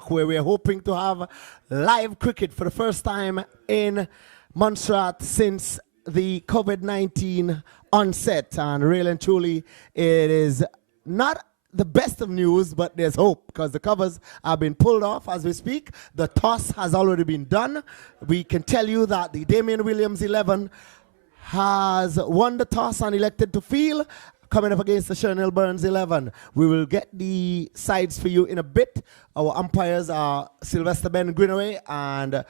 Park, where we're hoping to have live cricket for the first time in Montserrat since the COVID-19 onset. And really and truly, it is not the best of news, but there's hope because the covers have been pulled off as we speak. The toss has already been done. We can tell you that the Damian Williams 11 has won the toss and elected to field, coming up against the Chanel Burns 11. We will get the sides for you in a bit. Our umpires are Sylvester Ben Greenaway and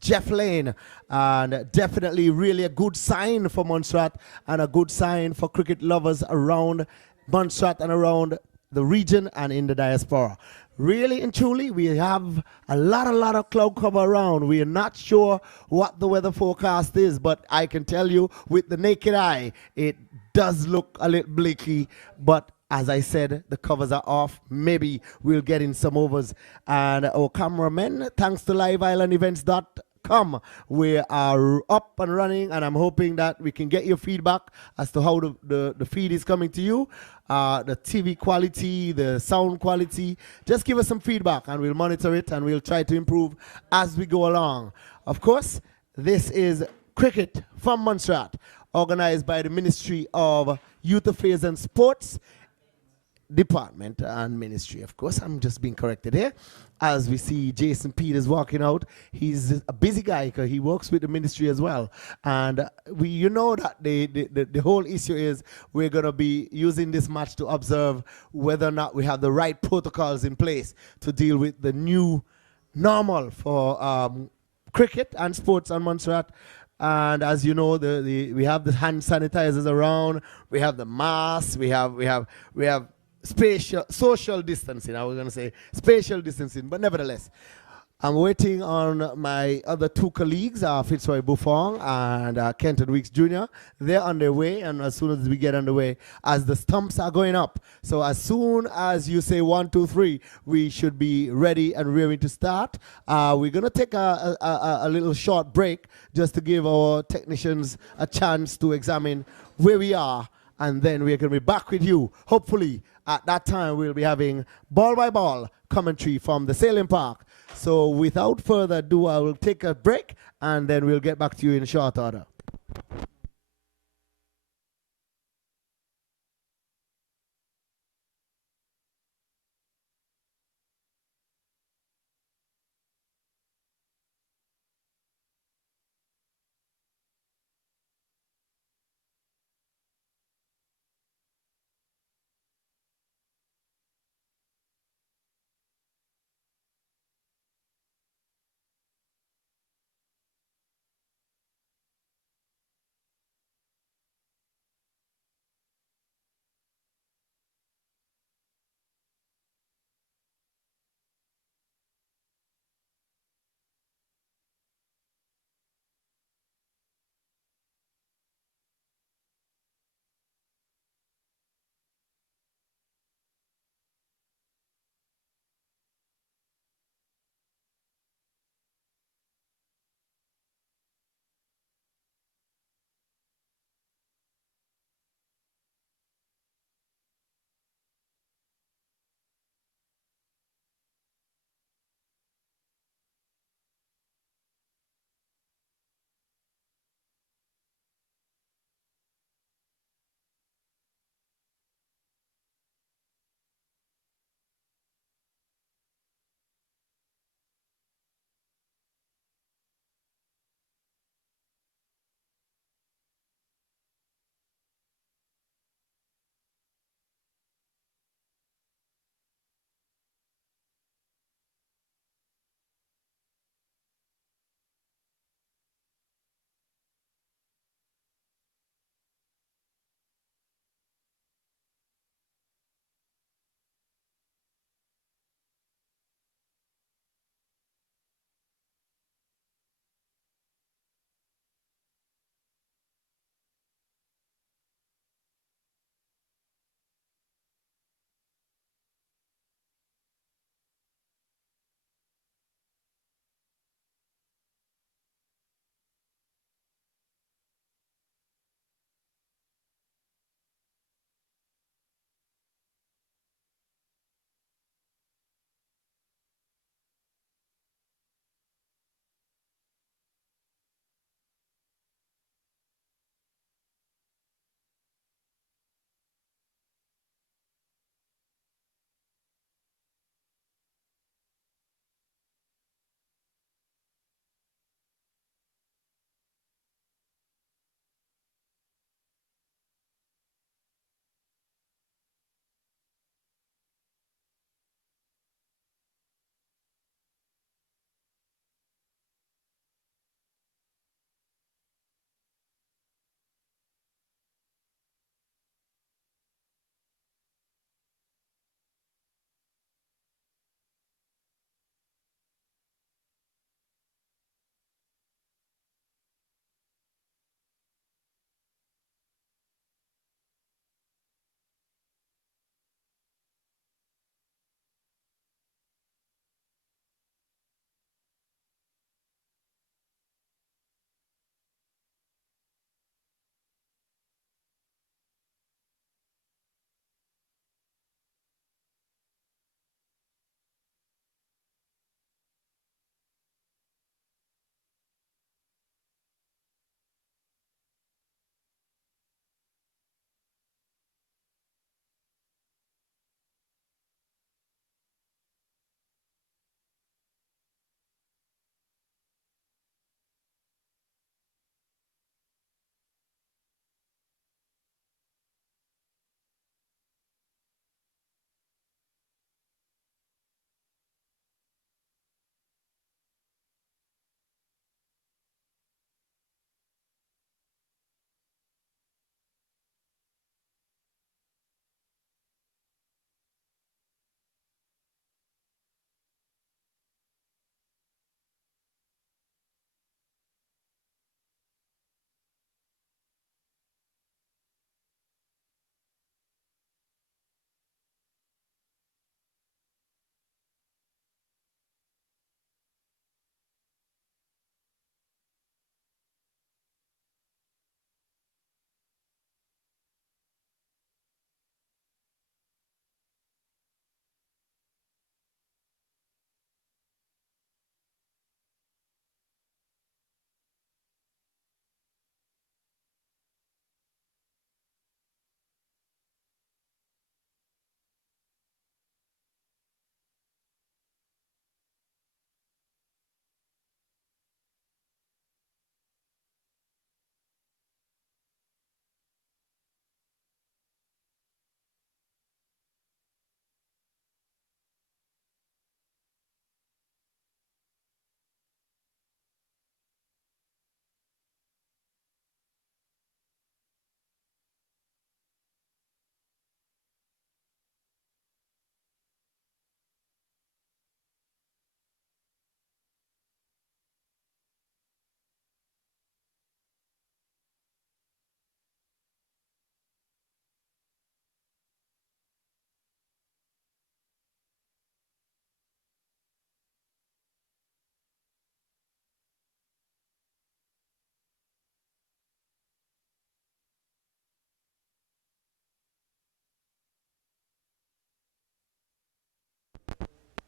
Jeff Lane, and definitely really a good sign for Montserrat and a good sign for cricket lovers around Montserrat and around the region and in the diaspora. Really and truly, we have a lot of cloud cover around. We are not sure what the weather forecast is, but I can tell you with the naked eye, it does look a little bleaky, but as I said, the covers are off. Maybe we'll get in some overs. And our cameramen, thanks to liveislandevents.com, we are up and running, and I'm hoping that we can get your feedback as to how the feed is coming to you. The TV quality, the sound quality. Just give us some feedback and we'll monitor it and we'll try to improve as we go along. Of course, this is Cricket from Montserrat, organized by the Ministry of Youth Affairs and Sports Department and Ministry. Of course, I'm just being corrected here. As we see Jason Peters walking out, he's a busy guy because he works with the ministry as well. And you know that the whole issue is we're going to be using this match to observe whether or not we have the right protocols in place to deal with the new normal for cricket and sports on Montserrat. And as you know, we have the hand sanitizers around, we have the masks, we have social distancing. I was going to say spatial distancing, but nevertheless, I'm waiting on my other two colleagues, Fitzroy Buffon and Kenton Weeks Jr. They're on their way, and as soon as we get underway, as the stumps are going up, so as soon as you say 1, 2, 3, we should be ready and ready to start. We're going to take a little short break just to give our technicians a chance to examine where we are, and then we're going to be back with you, hopefully. At that time, we'll be having ball-by-ball commentary from the sailing park. So without further ado, I will take a break, and then we'll get back to you in short order.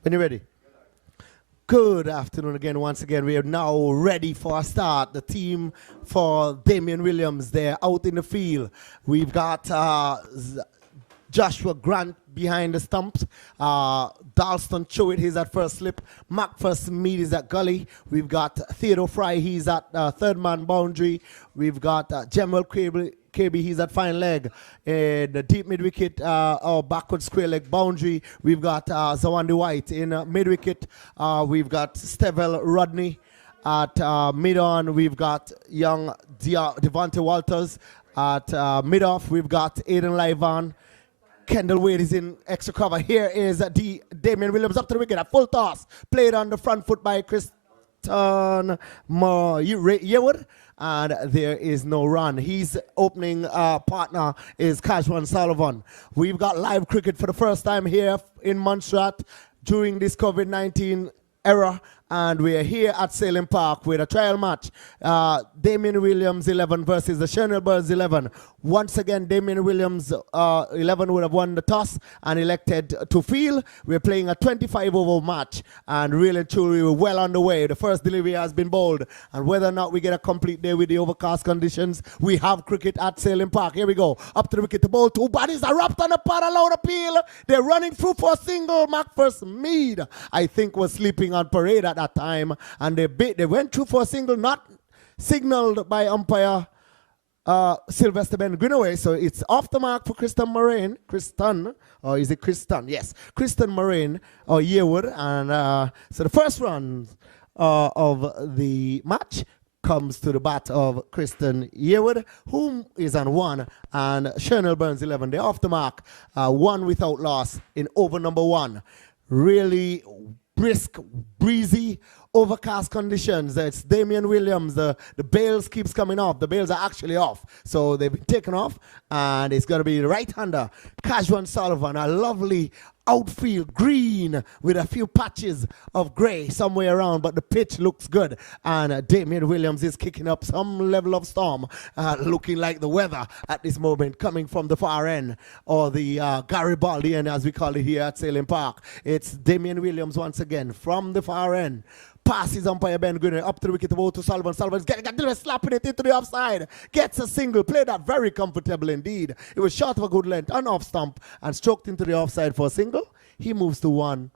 When you're ready. Good afternoon again. Once again, we are now ready for a start. The team for Damian Williams, they're out in the field. We've got Joshua Grant behind the stumps. Dalston Chowit, he's at first slip. Mark First Mead is at gully. We've got Theodore Fry, he's at third man boundary. We've got Jemal KB, he's at fine leg. In the deep mid wicket or backward square leg boundary, we've got Zawandi White. In mid wicket, we've got Stevel Rodney. At mid-on, we've got young Devontae Walters. At mid-off, we've got Aiden Livan. Kendall Wade is in extra cover. Here is Damian Williams up to the wicket. A full toss. Played on the front foot by Kristen Yearwood. And there is no run. His opening partner is Kajwan Sullivan. We've got live cricket for the first time here in Montserrat during this COVID-19 era. And we are here at Salem Park with a trial match. Damian Williams 11 versus the Chernobyl Birds 11. Once again, Damian Williams 11 would have won the toss and elected to field. We're playing a 25-over match, and really and truly we're well on the way. The first delivery has been bowled, and whether or not we get a complete day with the overcast conditions, we have cricket at Salem Park. Here we go. Up to the wicket, the ball. Two bodies are wrapped on the pad, allowed appeal. They're running through for a single. Mark First Mead, I think, was sleeping on parade at that time, and they went through for a single, not signaled by umpire Sylvester Ben Greenaway. So it's off the mark for Kristen Moraine. Kristen, or is it Kristen? Yes, Kristen Moraine or Yearwood. And so the first run of the match comes to the bat of Kristen Yearwood, whom is on 1, and Chernobyl Burns 11. They're off the mark, 1 without loss in over number 1. Really brisk, breezy, overcast conditions. It's Damian Williams. The bails keeps coming off. The bails are actually off. So they've been taken off, and it's going to be the right-hander, Kajwan Sullivan, a lovely outfield green with a few patches of gray somewhere around, but the pitch looks good. And Damian Williams is kicking up some level of storm, looking like the weather at this moment coming from the far end, or the Garibaldi end, as we call it here at Salem Park. It's Damian Williams once again from the far end. Passes umpire Ben Greener up to the wicket, the ball to Sullivan. Sullivan's getting a little slapping it into the offside. Gets a single. Played that very comfortable indeed. It was short of a good length, an off stump, and stroked into the offside for a single. He moves to 1,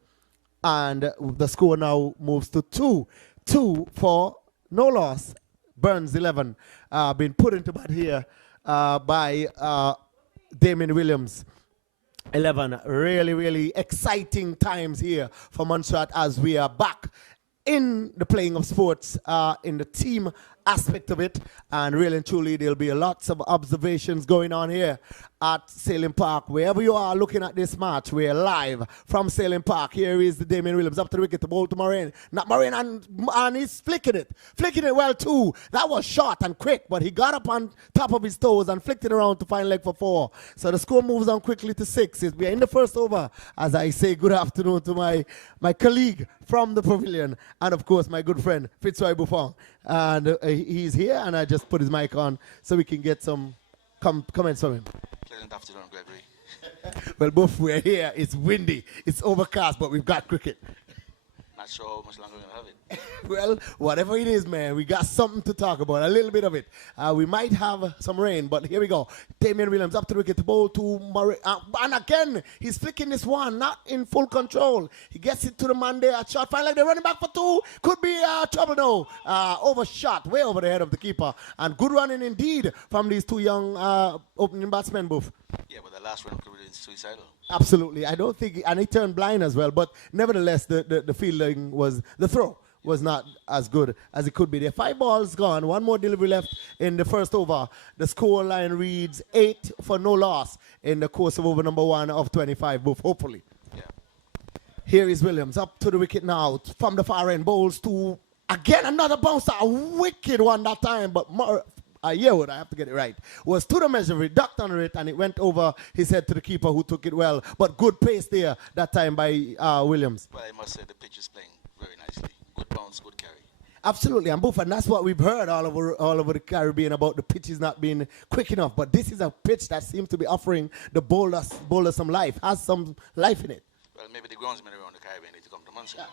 and the score now moves to 2. 2 for no loss. Burns 11 been put into bat here by Damian Williams. 11. Really, really exciting times here for Montserrat as we are back in the playing of sports, in the team aspect of it, and really and truly there'll be lots of observations going on here at Salem Park. Wherever you are looking at this match, we're live from Salem Park. Here is the Damian Williams up to the wicket, the ball to Moraine. Not Moraine, and he's flicking it well too. That was short and quick, but he got up on top of his toes and flicked it around to find leg for 4. So the score moves on quickly to 6. We're in the first over as I say good afternoon to my colleague from the pavilion, and of course my good friend Fitzroy Buffon. And he's here, and I just put his mic on so we can get some comments from him. Pleasant afternoon, Gregory. Well, both we're here. It's windy, it's overcast, but we've got cricket. Not sure how much longer we're going to have it. Well, whatever it is, man, we got something to talk about, a little bit of it. We might have some rain, but here we go. Damian Williams up to the wicket, the ball to Murray. And again, he's flicking this one, not in full control. He gets it to the man there at shot. Finally, like they're running back for 2. Could be trouble now. Overshot, way over the head of the keeper. And good running indeed from these 2 young opening batsmen, Boof. Yeah, but the last one could have been suicidal. Absolutely. I don't think, and he turned blind as well, but nevertheless, the fielding the throw was not as good as it could be. There are 5 balls gone, 1 more delivery left in the first over. The score line reads 8 for no loss in the course of over number 1 of 25, Boof, hopefully. Yeah. Here is Williams up to the wicket now from the far end, bowls to, again, another bouncer, a wicked one that time, but Yearwood, I have to get it right, was to the measure, ducked under it, and it went over his head to the keeper, who took it well. But good pace there that time by Williams. Well, I must say the pitch is playing very nicely. Good bounce, good carry. Absolutely, and Boof, and that's what we've heard all over the Caribbean about the pitches not being quick enough. But this is a pitch that seems to be offering the bowler some life, has some life in it. Well, maybe the groundsmen around the Caribbean need to come Montserrat.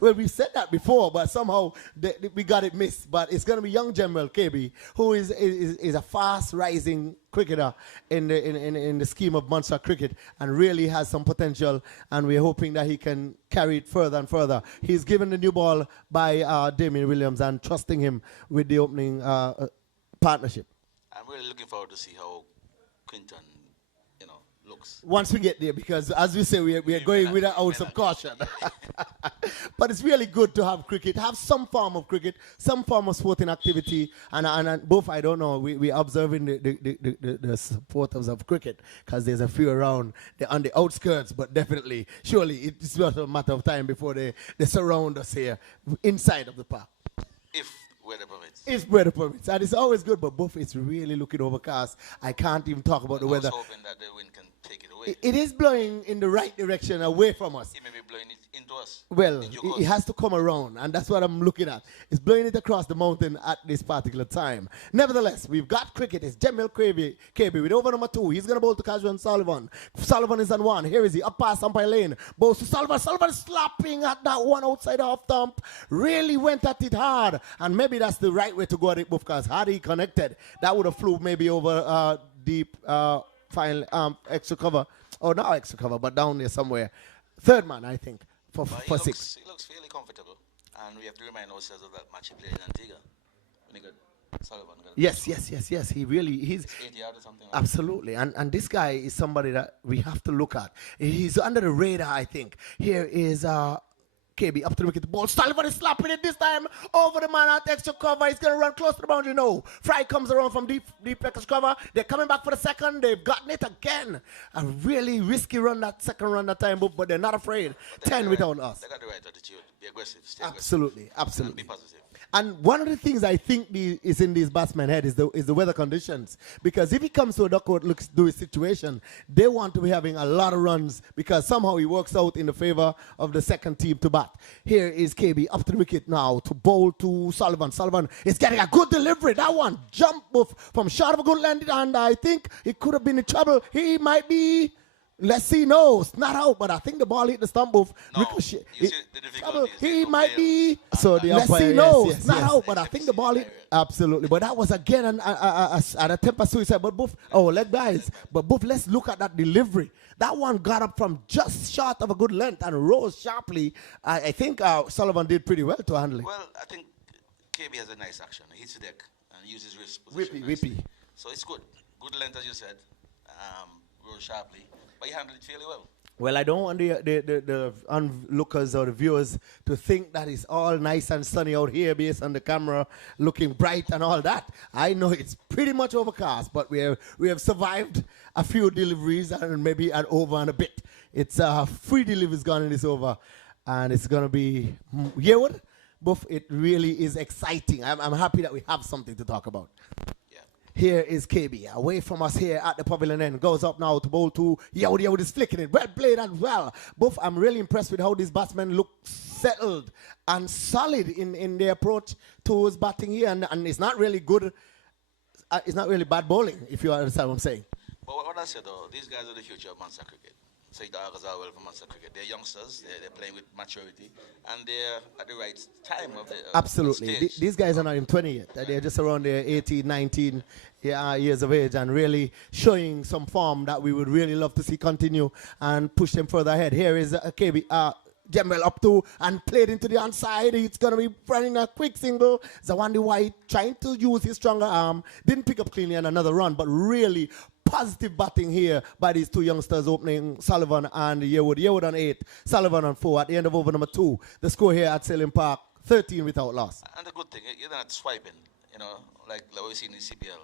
Well, we've said that before, but somehow we got it missed. But it's going to be young General KB, who is a fast rising cricketer in the scheme of Montserrat cricket, and really has some potential. And we're hoping that he can carry it further and further. He's given the new ball by Damien Williams and trusting him with the opening partnership. I'm really looking forward to see how Quinton, looks. Once we get there, because as we say, we are going with an ounce of caution. But it's really good to have cricket, have some form of cricket, some form of sporting activity. And both, I don't know, we're observing the supporters of cricket, because there's a few around on the outskirts, but definitely, surely it's just a matter of time before they surround us here inside of the park. If weather permits. If weather permits. And it's always good, but both it's really looking overcast. I can't even talk about the weather. I was hoping that the wind can take it away. It is blowing in the right direction away from us. It may be blowing it into us. Well, it has to come around, and that's what I'm looking at. It's blowing it across the mountain at this particular time. Nevertheless, we've got cricket. It's Jamil KB with over number 2. He's going to bowl to Casual Sullivan. Sullivan is on 1. Here is he, up past umpire lane. Bowls to Sullivan. Sullivan slapping at that one outside off stump. Really went at it hard, and maybe that's the right way to go at it, because had he connected, that would have flew maybe over deep final extra cover. Oh, not extra cover, but down there somewhere. Third man, I think, for 6. He looks fairly comfortable. And we have to remind ourselves of that match he played in Antigua. When he got Sullivan. Yes. He's 80 yards or something. Absolutely. And this guy is somebody that we have to look at. He's under the radar, I think. Here is KB up to the wicket. The ball. Sullivan is slapping it this time over the man at extra cover. He's going to run close to the boundary. No. Fry comes around from deep extra cover. They're coming back for the second. They've gotten it again. A really risky run, that second run that time, but they're not afraid. 10 without us. They got the right attitude. Be aggressive. Stay Absolutely. aggressive. And be positive. And one of the things I think is in these batsmen's head is the weather conditions. Because if he comes to a dugout, looks do his situation, they want to be having a lot of runs, because somehow he works out in the favor of the second team to bat. Here is KB up to the wicket now to bowl to Sullivan. Sullivan is getting a good delivery. That one jump from short of a good landing, and I think he could have been in trouble. He might be. Let's see, no, it's not out, but I think the ball hit the stump of ricochet. He might be. So the let's see, no, it's not out, but I think the ball hit. Absolutely, but that was again an attempt at suicide. But both, leg guys, but both. Let's look at that delivery. That one got up from just short of a good length and rose sharply. I think Sullivan did pretty well to handle it. Well, I think KB has a nice action. He hits the deck and uses wrist position. Whippy. So it's good. Good length, as you said. Rose sharply. But he handled it fairly well. Well, I don't want the onlookers or the viewers to think that it's all nice and sunny out here based on the camera looking bright and all that. I know it's pretty much overcast, but we have survived a few deliveries and maybe an over and a bit. It's 3 deliveries gone in this over, and it's going to be Yearwood. But it really is exciting. I'm happy that we have something to talk about. Here is KB, away from us here at the pavilion end. Goes up now to bowl to Yearwood is flicking it. Well played as well. Both, I'm really impressed with how these batsmen look settled and solid in their approach towards batting here. And it's not really good. It's not really bad bowling, if you understand what I'm saying. But what I said, though, these guys are the future of Montserrat cricket. So it augurs well for Montserrat cricket. They're youngsters, they're playing with maturity, and they're at the right time of the Absolutely. These guys are not even 20 yet. They're just around their 18, 19 years of age, and really showing some form that we would really love to see continue and push them further ahead. Here is KB. Jamel up to and played into the onside. It's going to be running a quick single. Zawandi White trying to use his stronger arm. Didn't pick up cleanly on another run, but really positive batting here by these 2 youngsters opening, Sullivan and Yearwood. Yearwood on 8, Sullivan on 4 at the end of over number 2. The score here at Sailing Park, 13 without loss. And the good thing, you're not swiping, like we see in the CPL.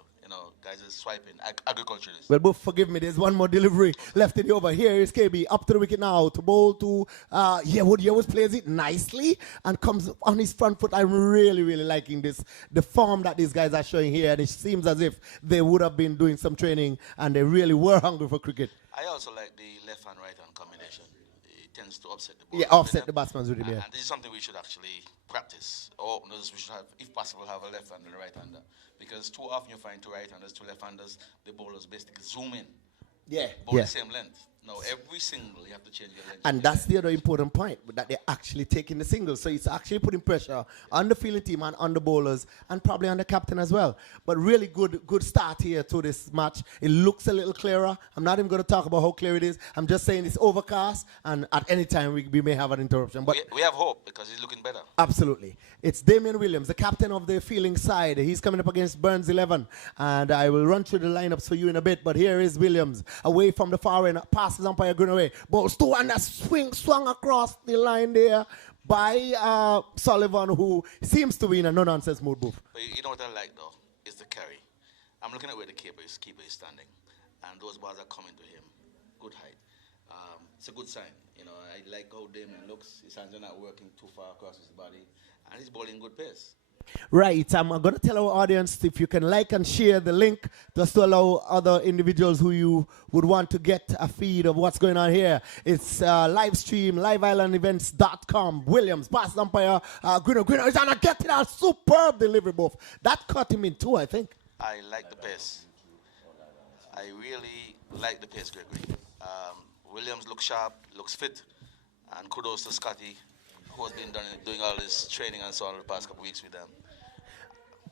Guys are swiping, agriculturists. Well, both forgive me, there's one more delivery left in the over. Here is KB up to the wicket now to bowl to Yearwood. Yearwood plays it nicely and comes on his front foot. I'm really, really liking this. The form that these guys are showing here, and it seems as if they would have been doing some training and they really were hungry for cricket. I also like the left hand, right hand combination. It tends to upset the ball. Yeah, offset the batsman's with him, yeah. And this is something we should actually practice. Or we should have, if possible, have a left hand and a right hander. Because too often you find 2 right-handers, 2 left-handers, the bowlers basically zoom in. Yeah. Bowl the same length. No, every single you have to change your length. And that's the other important point, that they're actually taking the singles. So it's actually putting pressure on the fielding team and on the bowlers and probably on the captain as well. But really good start here to this match. It looks a little clearer. I'm not even going to talk about how clear it is. I'm just saying it's overcast, and at any time we may have an interruption. But we have hope because he's looking better. absolutely. It's Damian Williams, the captain of the fielding side. He's coming up against Burns 11. And I will run through the lineups for you in a bit. But here is Williams, away from the far end, passes umpire Greenaway. Balls two, and a swung across the line there by Sullivan, who seems to be in a no-nonsense mood, Boof. But you know what I like, though? Is the carry. I'm looking at where the keeper is standing. And those balls are coming to him. Good height. It's a good sign. You know, I like how Damon looks. His hands are not working too far across his body. And he's bowling good pace. Right, I'm going to tell our audience if you can like and share the link just to allow other individuals who you would want to get a feed of what's going on here. It's live stream, liveislandevents.com. Williams, pass umpire, Greener is on getting a superb delivery, Boof. That cut him in two, I think. I like the pace. I really like the pace, Gregory. Williams looks sharp, looks fit, and kudos to Scotty, who has been doing all this training and so on the past couple of weeks with them.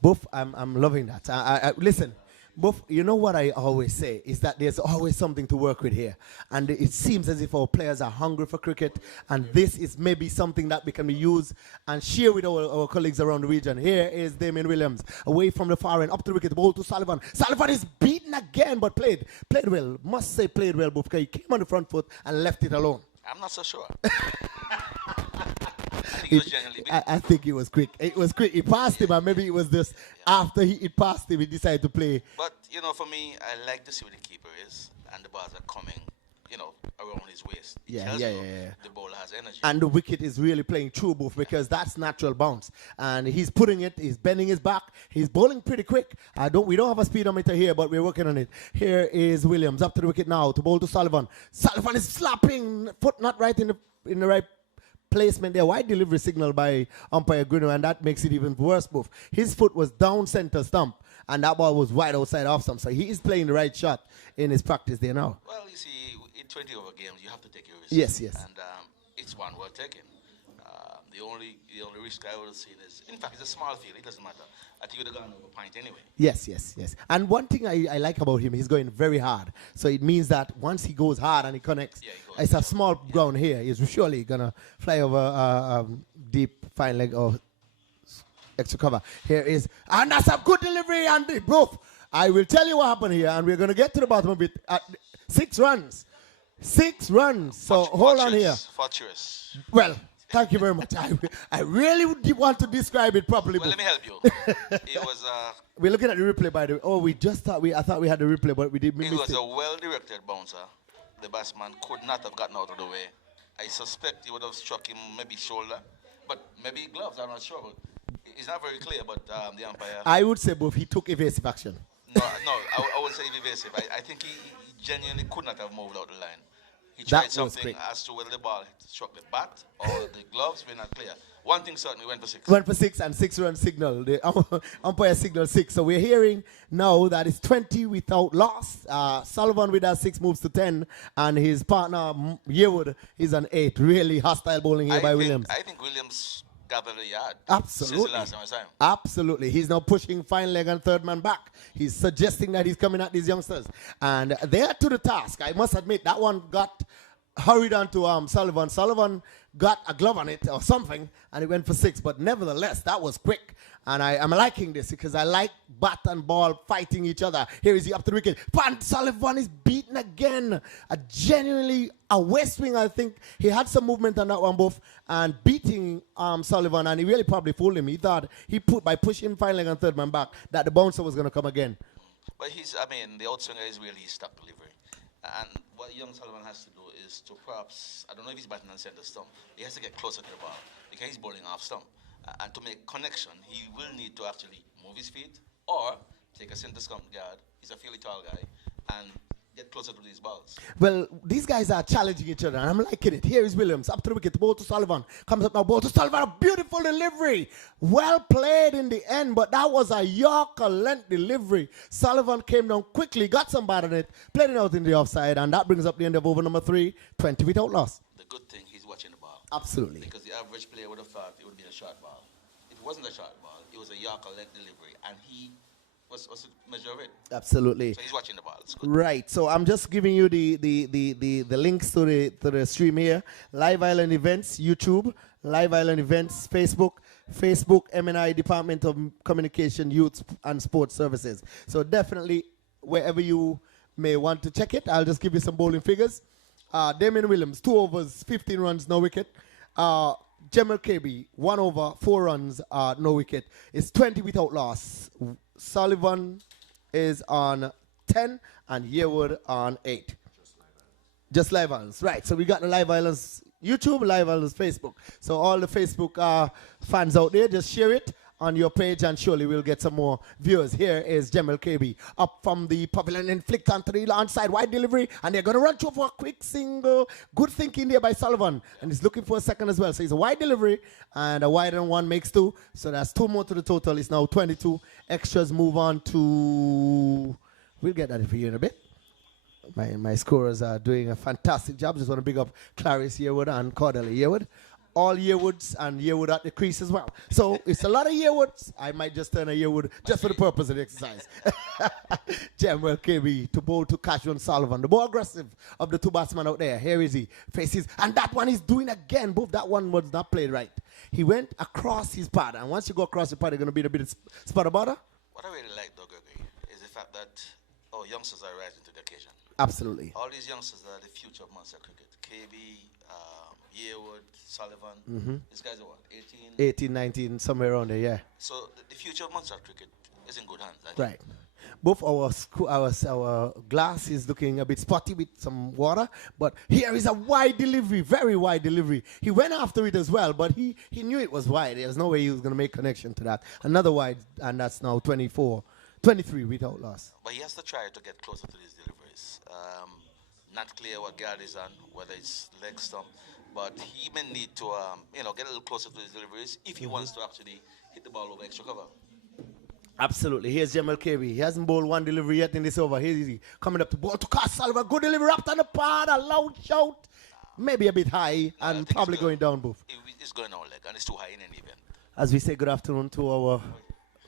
Boof, I'm loving that. Listen, Boof, you know what I always say is that there's always something to work with here. And it seems as if our players are hungry for cricket, and this is maybe something that we can use and share with our colleagues around the region. Here is Damian Williams, away from the far end, up to the wicket, ball to Sullivan. Sullivan is beaten again, but played well. Must say played well, Boof, because he came on the front foot and left it alone. I'm not so sure. I think it was quick. It was quick. He passed him, and maybe it was just after it passed him, he decided to play. But, you know, for me, I like to see where the keeper is, and the balls are coming, you know, around his waist. Yeah. The bowler has energy. And the wicket is really playing true, Boof, because that's natural bounce. And he's putting it, he's bending his back, he's bowling pretty quick. We don't have a speedometer here, but we're working on it. Here is Williams, up to the wicket now, to bowl to Sullivan. Sullivan is slapping, foot not right in the right placement there. Wide delivery signal by umpire Gruno, and that makes it even worse, Boof. His foot was down center stump, and that ball was wide outside off stump. So he is playing the right shot in his practice there now. Well, you see, in 20 over games, you have to take your risk. Yes. And it's one worth taking. The only risk I would have seen is, in fact, it's a small field. It doesn't matter. I think you'd have gone over a pint anyway. Yes. And one thing I like about him, he's going very hard. So it means that once he goes hard and he connects, it's a small ground here. He's surely going to fly over deep, fine leg or extra cover. Here is, and that's a good delivery, Andy. Boof. I will tell you what happened here, and we're going to get to the bottom of it. 6 runs. 6 runs. So hold on here. Fortuitous. Well, thank you very much. I really would want to describe it properly. Well, let me help you. It was we're looking at the replay, by the way. Oh, I thought we had the replay, but we didn't. It was a well-directed bouncer. The batsman could not have gotten out of the way. I suspect he would have struck him maybe shoulder, but maybe gloves. I'm not sure. But it's not very clear. But the umpire. I would say, both he took evasive action. No, I would say evasive. I think he genuinely could not have moved out the line. He tried something as to whether the ball struck the bat or the gloves. We're not clear. One thing certainly went for 6. Went for 6 and 6-run signal. The umpire signal 6. So we're hearing now that it's 20 without loss. Sullivan with that 6 moves to 10, and his partner Yearwood is an 8. Really hostile bowling here by Williams. I think Williams gathered a yard. Absolutely. Since the last time I saw him. Absolutely. He's now pushing fine leg and third man back. He's suggesting that he's coming at these youngsters. And they're to the task. I must admit, that one got hurried onto Sullivan. Sullivan got a glove on it or something, and it went for 6. But nevertheless, that was quick. And I'm liking this because I like bat and ball fighting each other. Here is he up to the wicket. Van Sullivan is beaten again. A west wing, I think. He had some movement on that one, both, and beating Sullivan, and he really probably fooled him. He thought by pushing fine leg and third man back that the bouncer was going to come again. But the outswinger is really stuck delivery. And what young Sullivan has to do is to perhaps, I don't know if he's batting on center stump, he has to get closer to the ball because he's bowling off stump. And to make connection, he will need to actually move his feet or take a center stump guard. He's a fairly tall guy. And get closer to these balls. Well, these guys are challenging each other, and I'm liking it. Here is Williams, up to the wicket, ball to Sullivan. Comes up now, ball to Sullivan, a beautiful delivery. Well played in the end, but that was a Yorker length delivery. Sullivan came down quickly, got some bat on it, played it out in the offside, and that brings up the end of over number 3, 20 without loss. The good thing, he's watching the ball. Absolutely. Because the average player would have thought it would be a short ball. It wasn't a short ball, it was a Yorker length delivery, and he was the measure of it. Absolutely. So he's watching the ball. It's good. Right. So I'm just giving you the links to the stream here. Live Island Events, YouTube. Live Island Events, Facebook M&I Department of Communication, Youth and Sports Services. So definitely wherever you may want to check it, I'll just give you some bowling figures. Damien Williams, 2 overs, 15 runs, no wicket. Jemal KB, 1 over, 4 runs, no wicket. It's 20 without loss. Sullivan is on 10 and Yearwood on 8. Just Live Islands. Right, so we got the Live Islands YouTube, Live Islands Facebook. So all the Facebook fans out there, just share it on your page and surely we'll get some more viewers. Here is Jemal KB up from the pavilion and flicked onto the launch side, wide delivery, and they're going to run through for a quick single. Good thinking there by Sullivan, and he's looking for a second as well. So he's a wide delivery, and a wide and 1 makes 2. So that's 2 more to the total. It's now 22. Extras move on to, we'll get that for you in a bit. My scorers are doing a fantastic job. Just want to big up Clarice Yearwood and Cordelia Yearwood. All Yearwoods and Yearwood at the crease as well. So it's a lot of Yearwoods. I might just turn a Yearwood just for the purpose of the exercise. Jemal KB to bowl to Cashwan Sullivan. The more aggressive of the 2 batsmen out there. Here is he. Faces. And that one is doing again. Both that one was not played right. He went across his pad. And once you go across the pad, you're going to be a bit of spot of butter. What I really like, though, Gregory, is the fact that our youngsters are rising to the occasion. Absolutely. All these youngsters are the future of Munster cricket. KB, Yearwood, Sullivan. These guys are what, 18, 19, somewhere around there, yeah. So the future of Munster cricket is in good hands. Right. Both our glass is looking a bit spotty with some water, but here is a wide delivery, very wide delivery. He went after it as well, but he knew it was wide. There's no way he was going to make connection to that. Another wide, and that's now 23 without loss. But he has to try to get closer to these deliveries. Not clear what guard is on, whether it's leg stump, but he may need to get a little closer to his deliveries if he wants to actually hit the ball over extra cover. Absolutely. Here's Jemal KB. He hasn't bowled 1 delivery yet in this over. Here's he coming up to ball to Cass Sullivan. Good delivery up to the pad. A loud shout. Maybe a bit high and probably going down, Booth. It's going on leg and it's too high in any event. As we say good afternoon to our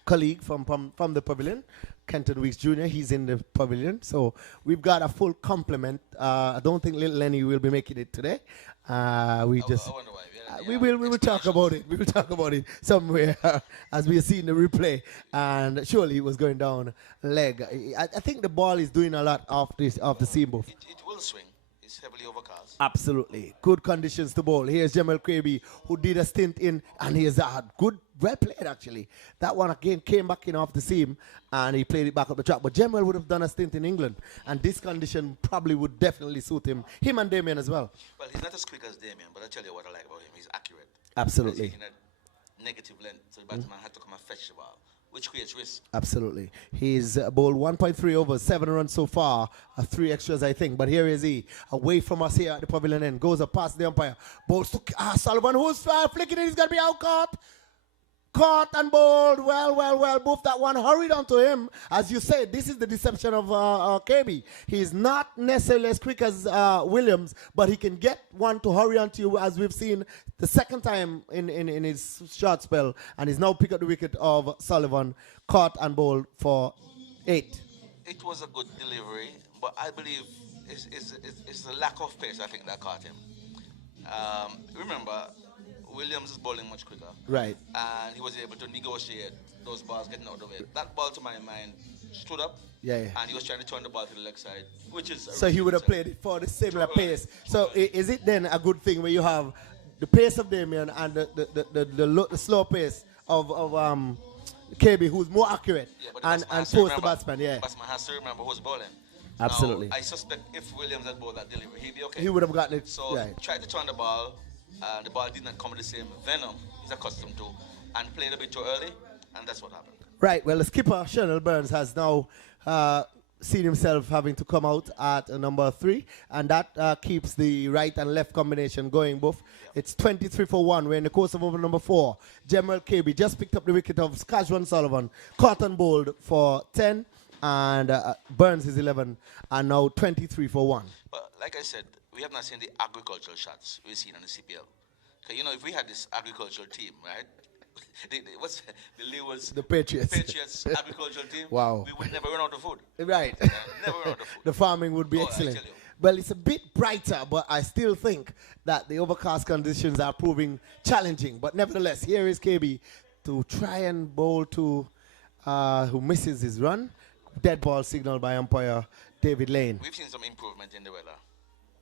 colleague from the pavilion, Kenton Weeks Jr. He's in the pavilion. So we've got a full complement. I don't think little Lenny will be making it today. I wonder why. We will talk about it. We will talk about it somewhere as we see in the replay. And surely it was going down leg. I think the ball is doing a lot off the seam, Booth. It will swing. It's heavily overcast. Absolutely. Good conditions to bowl. Here's Jemal KB, who did a stint in, and he's good, well played actually. That one again came back in off the seam, and he played it back up the track. But Jemal would have done a stint in England, and this condition probably would definitely suit him and Damien as well. Well, he's not as quick as Damien, but I tell you what I like about him. He's accurate. Absolutely. He's taking a negative length, so the batsman had to come and fetch the ball, which creates risk. Absolutely. He's bowled 1.3 overs, 7 runs so far, 3 extras, I think. But here is he, away from us here at the pavilion end, goes up past the umpire, bowls to Sullivan, who's flicking it, he's going to be out caught and bowled. Well, both that one hurried onto him. As you said, this is the deception of KB. He's not necessarily as quick as Williams, but he can get one to hurry onto you, as we've seen the second time in his short spell, and he's now picked up the wicket of Sullivan, caught and bowled for 8. It was a good delivery, but I believe it's the lack of pace, I think, that caught him. Remember, Williams is bowling much quicker. Right. And he was able to negotiate those balls getting out of the way. That ball, to my mind, stood up. Yeah. And he was trying to turn the ball to the leg side, which is... So he would have played it for the similar pace. So is it then a good thing where you have the pace of Damien and the slow pace of KB, who's more accurate, and force the batsman? Yeah. The batsman has to remember who's bowling. Absolutely. Now, I suspect if Williams had bowled that delivery, he'd be okay. He would have gotten it. So tried to turn the ball. The ball did not come with the same venom he's accustomed to, and played a bit too early, and that's what happened. Right, well, the skipper, Chanel Burns, has now seen himself having to come out at number 3, and that keeps the right and left combination going both. It's 23 for 1. We're in the course of over number 4. General KB just picked up the wicket of Skajwan Sullivan. Cotton bowled for 10, and Burns is 11, and now 23 for 1. But like I said, we have not seen the agricultural shots we've seen on the CPL. Because, you know, if we had this agricultural team, right? What's the Lewis? The Patriots. Patriots agricultural team. Wow. We would never run out of food. Right. Never run out of food. The farming would be excellent. Well, it's a bit brighter, but I still think that the overcast conditions are proving challenging. But nevertheless, here is KB to try and bowl to who misses his run. Dead ball signal by umpire David Lane. We've seen some improvement in the weather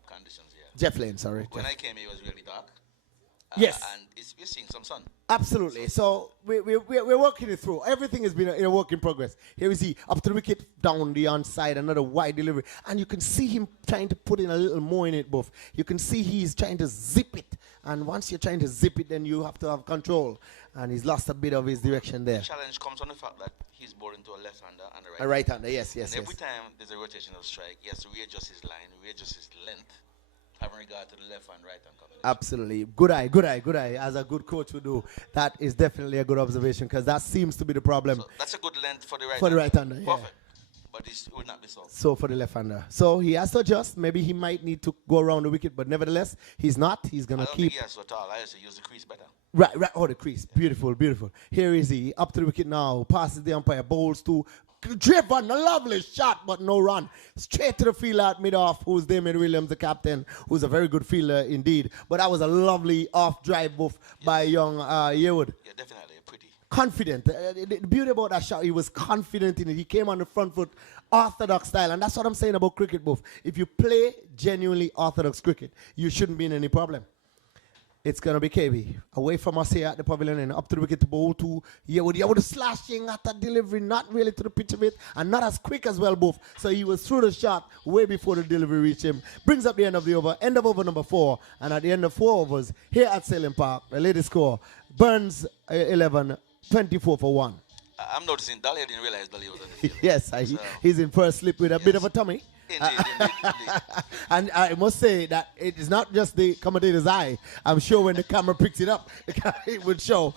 conditions here. Jeff Lane, sorry. When I came, it was really dark. Yes. And we're seeing some sun. Absolutely. So we're working it through. Everything has been a work in progress. Here we see up to the wicket, down the onside, another wide delivery. And you can see him trying to put in a little more in it, Buff. You can see he's trying to zip it. And once you're trying to zip it, then you have to have control. And he's lost a bit of his direction there. The challenge comes from the fact that he's bowling to a left-hander and a right-hander. A right-hander, yes. And every time there's a rotational strike, he has to readjust his line, readjust his length, having regard to the left and right hand combination. Absolutely. Good eye. As a good coach would do. That is definitely a good observation, because that seems to be the problem. So that's a good length for the right For the right-hander, yeah. Perfect. But it would not be so. So for the left-hander. So he has to adjust. Maybe he might need to go around the wicket, but nevertheless, he's not. He's going to keep. I don't think he has to at all. I have to use the crease better. Right. Oh, the crease. Beautiful. Here is he. Up to the wicket now. Passes the umpire. Bowls to driven, a lovely shot, but no run. Straight to the fielder at mid-off, who's Damien Williams, the captain, who's a very good fielder indeed. But that was a lovely off-drive move by young Yearwood. Yeah, definitely. Pretty. Confident. The beauty about that shot, he was confident in it. He came on the front foot, orthodox style. And that's what I'm saying about cricket, Buff. If you play genuinely orthodox cricket, you shouldn't be in any problem. It's going to be KB. Away from us here at the pavilion and up to the wicket to bowl to Yearwood slashing at that delivery, not really to the pitch of it, and not as quick as well, both. So he was through the shot way before the delivery reached him. Brings up the end of the over, end of over number 4. And at the end of 4 overs, here at Salem Park, the latest score, Burns 11, 24 for 1. I'm noticing Dahlia didn't realize Dahlia was on the field. Yes, he's in first slip with a bit of a tummy. Indeed. And I must say that it is not just the commentator's eye. I'm sure when the camera picks it up, it would show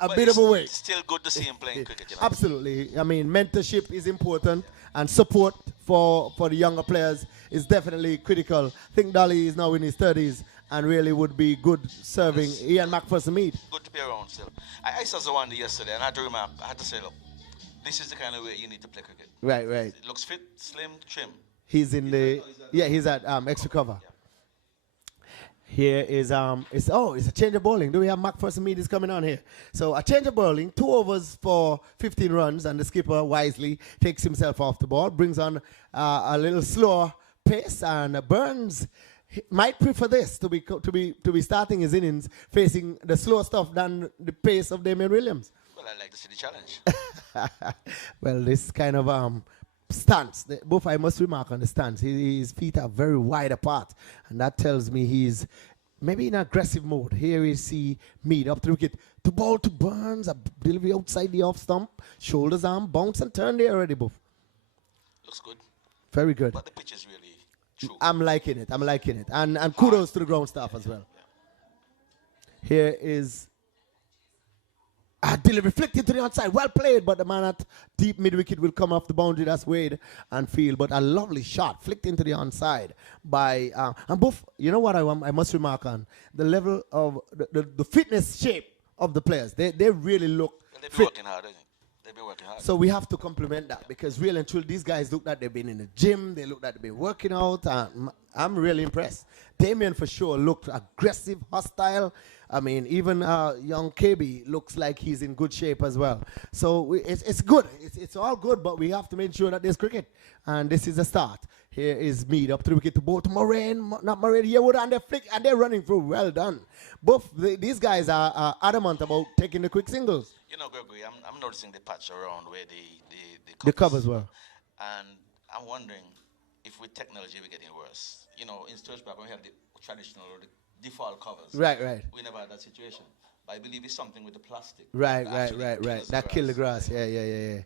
a bit of a weight. It's still good to see him playing cricket. You know? Absolutely. I mean, mentorship is important, and support for the younger players is definitely critical. I think Dolly is now in his 30s and really would be good serving Ian McPherson Mead. Good to be around still. I saw the one yesterday, and I had to remember, I had to say, look, this is the kind of way you need to play cricket. Right. It looks fit, slim, trim. He's in he's at extra cover. Yeah. Here is it's a change of bowling. Do we have McPherson Mead is coming on here? So a change of bowling, 2 overs for 15 runs, and the skipper wisely takes himself off the ball, brings on a little slower pace, and Burns might prefer this to be starting his innings facing the slower stuff than the pace of Damien Williams. Well, I like to see the challenge. Well, this kind of stance, both I must remark on the stance, his feet are very wide apart, and that tells me he's maybe in aggressive mode. Here we see Mead up to the wicket to ball to Burns, a delivery outside the off stump, shoulders arm, bounce and turn there already, Buff. Looks good. Very good. But the pitch is really true. I'm liking it. And kudos to the ground staff as well. Yeah. Here is delivery flicked to the outside. Well played, but the man at deep mid-wicket will come off the boundary. That's Wade and field. But a lovely shot flicked into the onside by... and both, you know what I must remark on? The level of the fitness shape of the players. They really look They've been fit. working hard, isn't it? They've been working hard. So we have to compliment that, because really and truly, these guys look like they've been in the gym. They look like they've been working out. I'm really impressed. Damien for sure looked aggressive, hostile. I mean, even young KB looks like he's in good shape as well. So it's good. It's all good, but we have to make sure that there's cricket. And this is the start. Here is Mead up to the wicket to both Moraine, not Moraine, Yearwood, and they flick, and they're running through. Well done. Both these guys are adamant about taking the quick singles. You know, Gregory, I'm noticing the patch around where the covers were. And I'm wondering if with technology we're getting worse. You know, in Sturge Park, we have the traditional or the default covers. Right. We never had that situation. But I believe it's something with the plastic. Right. That killed the grass. Yeah.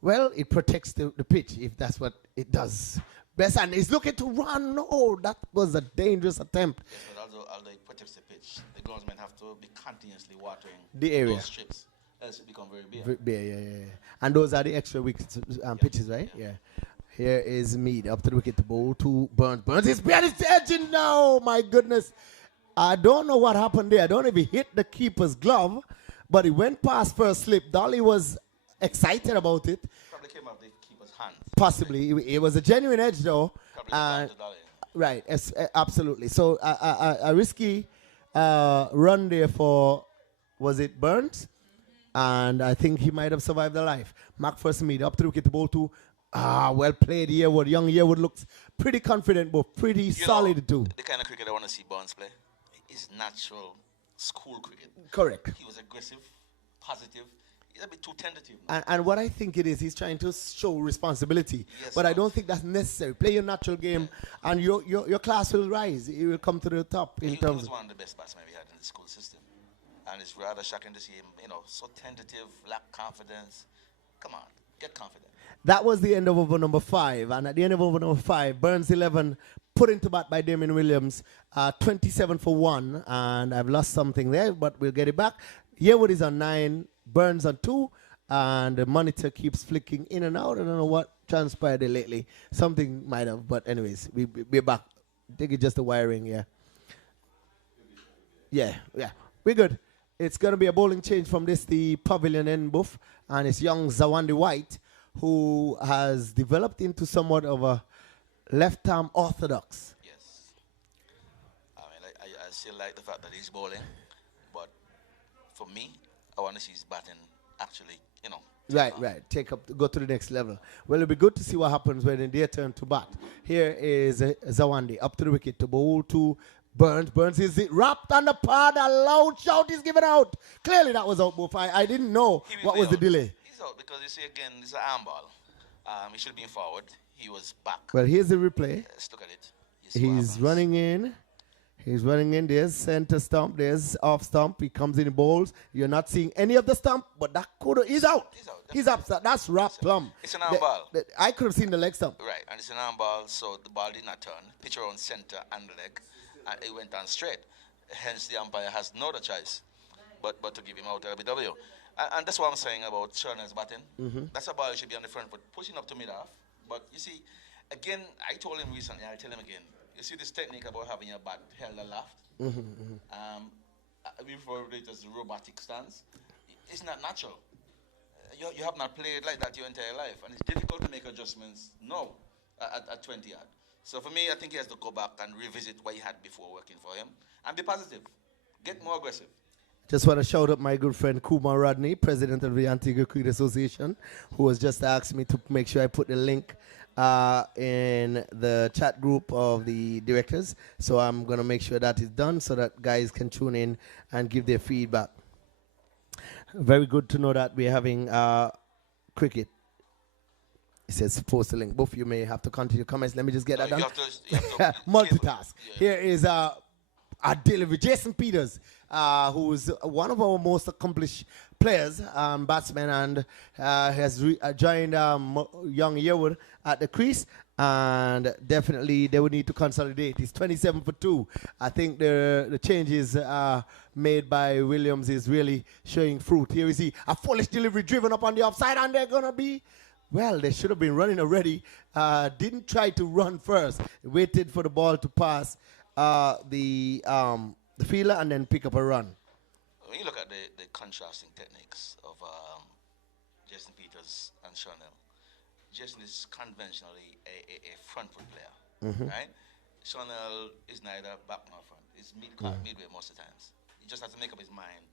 Well, it protects the pitch if that's what it does. Besson is looking to run. No, that was a dangerous attempt. Yes, but although it protects the pitch, the groundsmen have to be continuously watering The area. those strips, else it become very bare. Yeah. And those are the extra wickets, pitches, right? Yeah. Here is Mead up to the wicket to bowl to Burns. Burns is behind his edging now. My goodness. I don't know what happened there. I don't know if he hit the keeper's glove, but he went past first slip. Dolly was excited about it. Probably came off the keeper's hand. Possibly. It was a genuine edge, though. Probably to Dolly. Right, absolutely. So a risky run there for, was it Burns? And I think he might have survived the life. Mark first Mead up to the wicket to bowl to. Well played Yearwood. Young Yearwood looks pretty confident, but pretty solid too. The kind of cricket I want to see Burns play is natural school cricket. Correct. He was aggressive, positive. He's a bit too tentative. And what I think it is, he's trying to show responsibility. Yes, but I don't think that's necessary. Play your natural game, and your class will rise. You will come to the top in terms. He was one of the best batsmen we had in the school system, and it's rather shocking to see him, so tentative, lack confidence. Come on, get confident. That was the end of over number 5, and at the end of over number 5, Burns 11 put into bat by Damien Williams, 27 for 1, and I've lost something there, but we'll get it back. Yearwood is on 9, Burns on 2, and the monitor keeps flicking in and out. I don't know what transpired there lately. Something might have, but anyways, we're back. I think it's just the wiring, yeah. Yeah, we're good. It's going to be a bowling change from the pavilion end buff, and it's young Zawandi White, who has developed into somewhat of a left-arm orthodox. Yes. I mean, I still like the fact that he's bowling, but for me, I want to see his batting actually, Right. Go to the next level. Well, it'll be good to see what happens when it's their turn to bat. Here is Zawandi up to the wicket to bowl to Burns. Burns is wrapped on the pad. A loud shout is given out. Clearly that was out, Buff. I didn't know what was the delay. Out because you see again, it's an arm ball. He should be forward. He was back. Well, here's the replay. Let's look at it. He's running in. There's center stump. There's off stump. He comes in bowls. You're not seeing any of the stump, but that he's out. He's up. That's wrapped plumb. It's an arm ball. I could have seen the leg stump. Right, and it's an arm ball, so the ball did not turn. Pitch around center and leg, and it went on straight. Hence, the umpire has no other choice but to give him out LBW. And that's what I'm saying about Shernell's batting. That's a ball should be on the front foot, pushing up to mid-off. But you see, again, I told him recently, I'll tell him again. You see this technique about having your bat held aloft? We refer to it as the robotic stance. It's not natural. You have not played like that your entire life. And it's difficult to make adjustments now at 20 yard. So for me, I think he has to go back and revisit what he had before working for him. And be positive. Get more aggressive. Just want to shout out my good friend Kumar Rodney, president of the Antigua Cricket Association, who has just asked me to make sure I put the link in the chat group of the directors. So I'm going to make sure that is done so that guys can tune in and give their feedback. Very good to know that we're having cricket. It says post the link. Both of you may have to continue comments. Let me just get that done. You have to multitask. Here is our delivery. Jason Peters, who is one of our most accomplished players, batsman, and has joined young Yearwood at the crease. And definitely they would need to consolidate. He's 27 for 2. I think the changes made by Williams is really showing fruit. Here we see a foolish delivery driven up on the offside, and they're going to be, well, they should have been running already. Didn't try to run first. Waited for the ball to pass the fielder and then pick up a run. When you look at the contrasting techniques of Jason Peters and Shernell, Jason is conventionally a front foot player, right? Shernell is neither back nor front. He's midway most of the times. He just has to make up his mind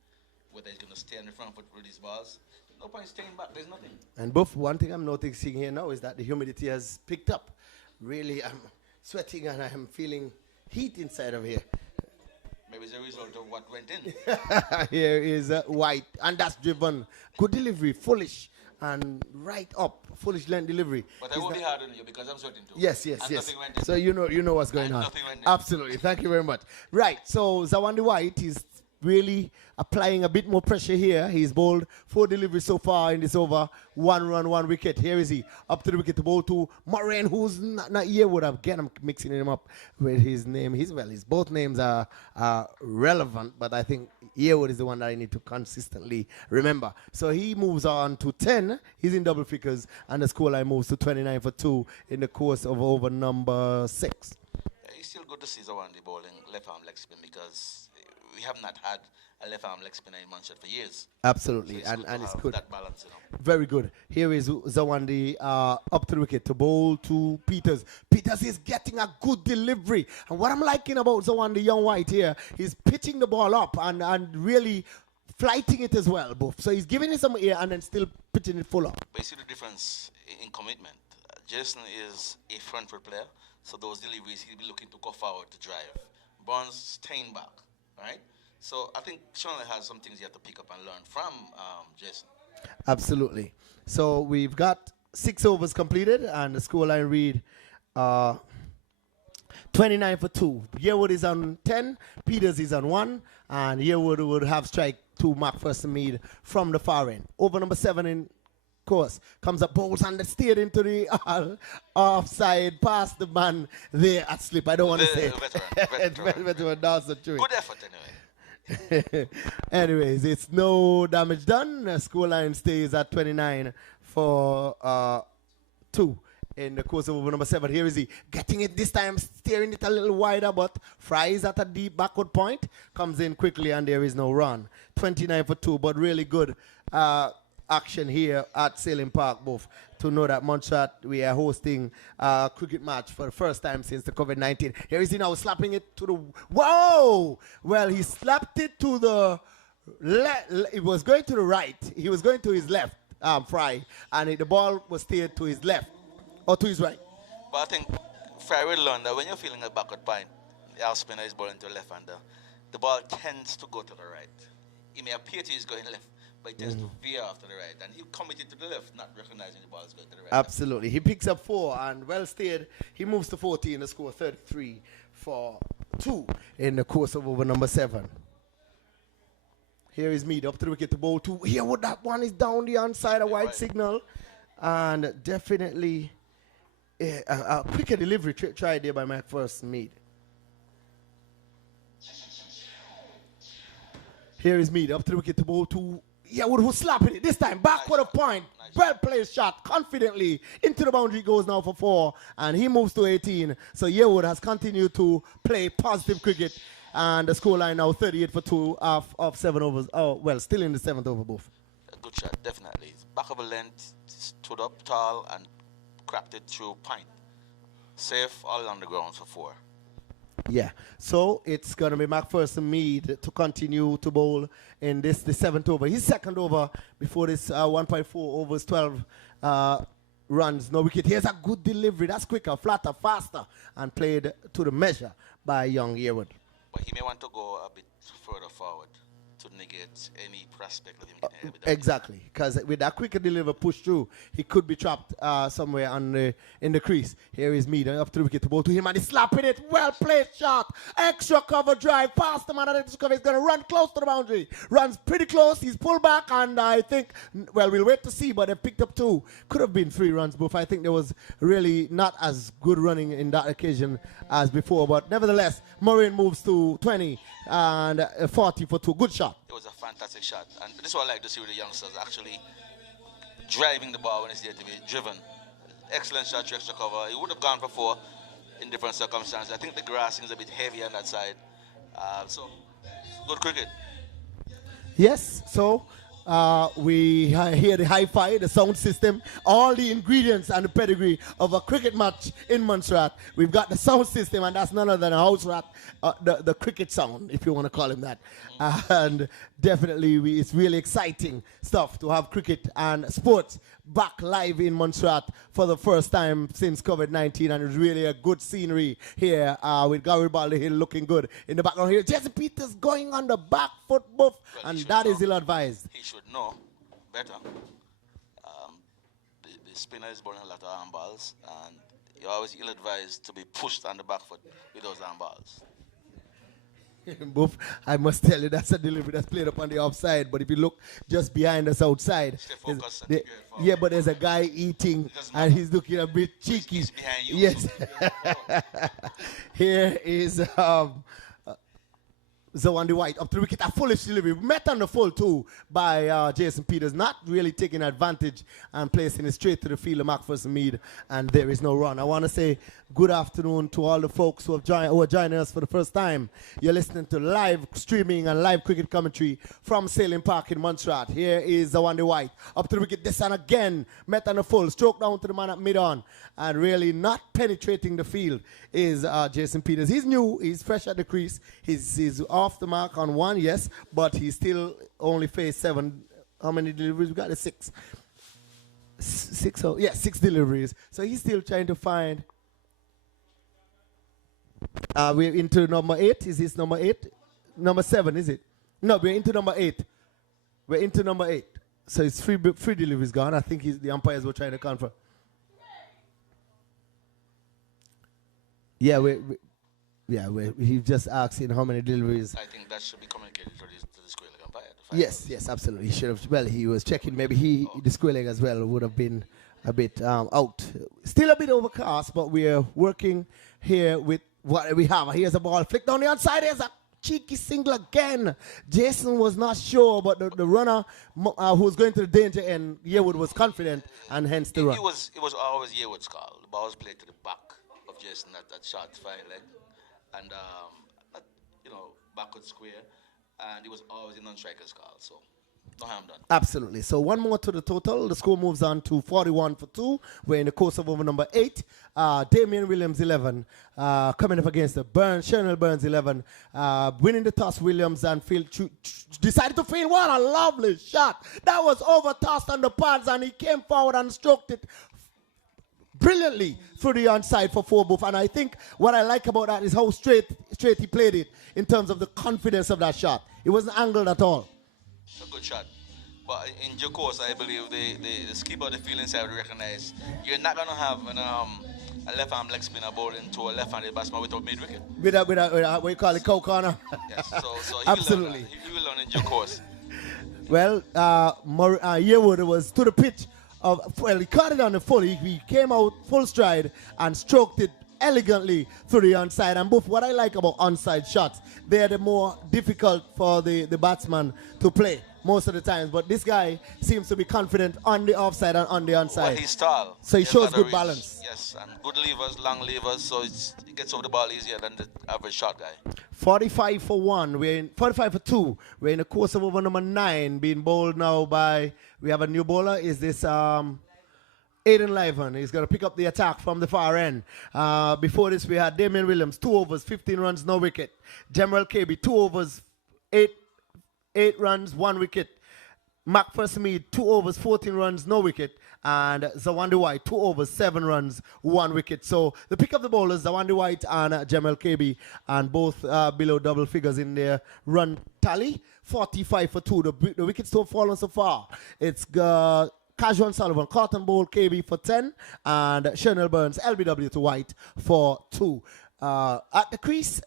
whether he's going to stay on the front foot with these balls. No point staying back. There's nothing. And both, one thing I'm noticing here now is that the humidity has picked up. Really, I'm sweating and I'm feeling heat inside of here. Maybe it's a result of what went in. Here is White, and that's driven. Good delivery, foolish, and right up, foolish length delivery. But I will be hard on you because I'm sweating too. Yes. So you know what's going on. Absolutely. Thank you very much. Right. So Zawandi White is really applying a bit more pressure here. He's bowled 4 deliveries so far in this over. 1 run, 1 wicket. Here is he, up to the wicket to bowl to Moran, who's not Yearwood. Again, I'm mixing him up with his name. His both names are relevant, but I think Yearwood is the one that I need to consistently remember. So he moves on to 10. He's in double figures, and the scoreline moves to 29 for 2 in the course of over number 6. It's still good to see Zawandi bowling left arm leg spin because we have not had a left arm leg spinner in Manchester for years. Absolutely, So and it's good. That balance, you know. Very good. Here is Zawandi up to the wicket to bowl to Peters. Peters is getting a good delivery. And what I'm liking about Zawandi Young White here, he's pitching the ball up and really flighting it as well, Buff. So he's giving it some air and then still pitching it full up. But you see the difference in commitment. Jason is a front foot player, so those deliveries he'll be looking to go forward to drive. Burns staying back, right? So I think Sean has some things you have to pick up and learn from Jason. Absolutely. So we've got 6 overs completed, and the scoreline read 29 for 2. Yearwood is on 10, Peters is on 1, and Yearwood would have strike to McPherson Mead from the far end. Over number 7 in course comes up, bowls and steered into the offside past the man there at slip. I don't want to say veteran. Good effort anyway. Anyways, it's no damage done. The scoreline stays at 29 for 2 in the course of over number 7. Here is he getting it this time, steering it a little wider, but fries at a deep backward point, comes in quickly, and there is no run. 29 for 2, but really good action here at Sailing Park, both to know that Montserrat, we are hosting a cricket match for the first time since the COVID-19. Here is he now slapping it to the, whoa! Well, he slapped it to the left. It was going to the right. He was going to his left, Fry, and the ball was steered to his left, or to his right. But I think Fry will learn that when you're feeling a backward point, the off spinner is bowling to the left-hander, the ball tends to go to the right. It may appear to he's going left, but it tends to veer off to the right, and he committed to the left, not recognizing the ball is going to the right. Absolutely. He picks up 4, and well steered. He moves to 14, the score 33 for 2 in the course of over number 7. Here is Mead up to the wicket to bowl to. Here, what that one is down the onside, a white signal, and definitely a quicker delivery tried there by McPherson Mead. Here is Mead up to the wicket to bowl to. Who's slapping it this time? Backward of point. Well placed shot confidently into the boundary, goes now for 4, and he moves to 18. So Yearwood has continued to play positive cricket, and the scoreline now 38 for 2 of 7 overs. Oh, well, still in the 7th over, both. A good shot, definitely. Back of a length, stood up tall and cracked it through point. Safe all on the ground for 4. Yeah, so it's going to be McPherson Mead to continue to bowl in the 7th over. His 2nd over before this 1.4 overs, 12 runs, no wicket. Here's a good delivery. That's quicker, flatter, faster, and played to the measure by young Yearwood. But he may want to go a bit further forward to negate any prospect of him getting ahead. Exactly, because with that quicker deliver push through, he could be trapped somewhere in the crease. Here is Mead up to the wicket to bowl to him, and he's slapping it. Well placed shot, extra cover drive past the man at the cover. He's going to run close to the boundary. Runs pretty close. He's pulled back, and I think, well, we'll wait to see. But they picked up 2. Could have been 3 runs, but I think there was really not as good running in that occasion as before. But nevertheless, Moran moves to 20 and 40 for 2. Good shot. It was a fantastic shot, and this is what I like to see with the youngsters, actually driving the ball when it's there to be driven. Excellent shot to extra cover. He would have gone for 4 in different circumstances. I think the grassing is a bit heavy on that side, so good cricket. Yes, so we hear the hi-fi, the sound system, all the ingredients and the pedigree of a cricket match in Montserrat. We've got the sound system, and that's none other than a house rat, the cricket sound, if you want to call him that. And definitely, it's really exciting stuff to have cricket and sports back live in Montserrat for the first time since COVID-19, and it's really a good scenery here with Garibaldi Hill looking good in the background here. Jesse Peters going on the back foot buff, well, and that is ill-advised. He should know better. The spinner is bowling a lot of arm balls, and you're always ill-advised to be pushed on the back foot with those arm balls. Boof, I must tell you, that's a delivery that's played up on the offside. But if you look just behind us outside, Stay focused and the- keep your head forward. yeah, but there's a guy eating doesn't and matter. he's looking a bit cheeky. He's behind you, Yes. so Here is Zawandi White up to the wicket, a foolish delivery. Met on the full too by Jason Peters, not really taking advantage and placing it straight to the field of McPherson Mead, and there is no run. I want to say good afternoon to all the folks who are joining us for the first time. You're listening to live streaming and live cricket commentary from Sailing Park in Montserrat. Here is Zawandi White up to the wicket, this and again, met on the full, stroke down to the man at mid-on, and really not penetrating the field is Jason Peters. He's new, he's fresh at the crease, he's off the mark on one, yes, but he still only faced 7. How many deliveries we got? Six. Six deliveries. So he's still trying to find. We're into number 8. Is this number 8? Number 7, is it? No, we're into number 8. We're into number 8. So it's three deliveries gone. I think the umpires were trying to confirm. Yeah, he's just asking how many deliveries. I think that should be communicated to the square leg umpire. Yes, absolutely. He should have. Well, he was checking. Maybe the square leg as well would have been a bit out. Still a bit overcast, but we are working here with what we have. Here's a ball flicked down the outside. There's a cheeky single again. Jason was not sure, but the runner who was going to the danger end, Yearwood was confident, and hence the run. It was always Yearwood's call. The ball was played to the back of Jason that shot fine leg, and backward square, and it was always a non-striker's call. So no harm done. Absolutely. So one more to the total. The score moves on to 41 for 2. We're in the course of over number 8. Damian Williams 11 coming up against the Shernell Burns 11. Winning the toss, Williams and decided to field one. A lovely shot. That was over tossed on the pads, and he came forward and stroked it brilliantly through the onside for 4 boof. And I think what I like about that is how straight he played it in terms of the confidence of that shot. It wasn't angled at all. A good shot. But in due course, I believe the skipper of the field inside will recognize you're not going to have a left-arm leg spinner bowling to a left-handed batsman without mid-wicket. With a what you call it, cow corner? Yes, so Absolutely. He will learn in due course. Well, Yearwood was to the pitch. He caught it on the full. He came out full stride and stroked it elegantly through the onside. And both what I like about onside shots, they're the more difficult for the batsman to play most of the times. But this guy seems to be confident on the offside and on the onside. Well, he's tall. So he shows good balance. Yes, and good levers, long levers, so he gets over the ball easier than the average shot guy. 45 for 1. We're in 45 for 2. We're in the course of over number 9, being bowled now by. We have a new bowler. Is this Aiden Liven? He's going to pick up the attack from the far end. Before this, we had Damian Williams, 2 overs, 15 runs, no wicket. General KB, 2 overs, 8 runs, 1 wicket. McPherson Mead, 2 overs, 14 runs, no wicket. And Zawandi White, 2 overs, 7 runs, 1 wicket. So the pick of the bowlers, Zawandi White and Jamal KB, and both below double figures in their run tally. 45 for 2. The wickets don't fallen so far. It's Casual Sullivan, Cotton Bowl, KB for 10, and Shernell Burns, LBW to White for 2. At the crease,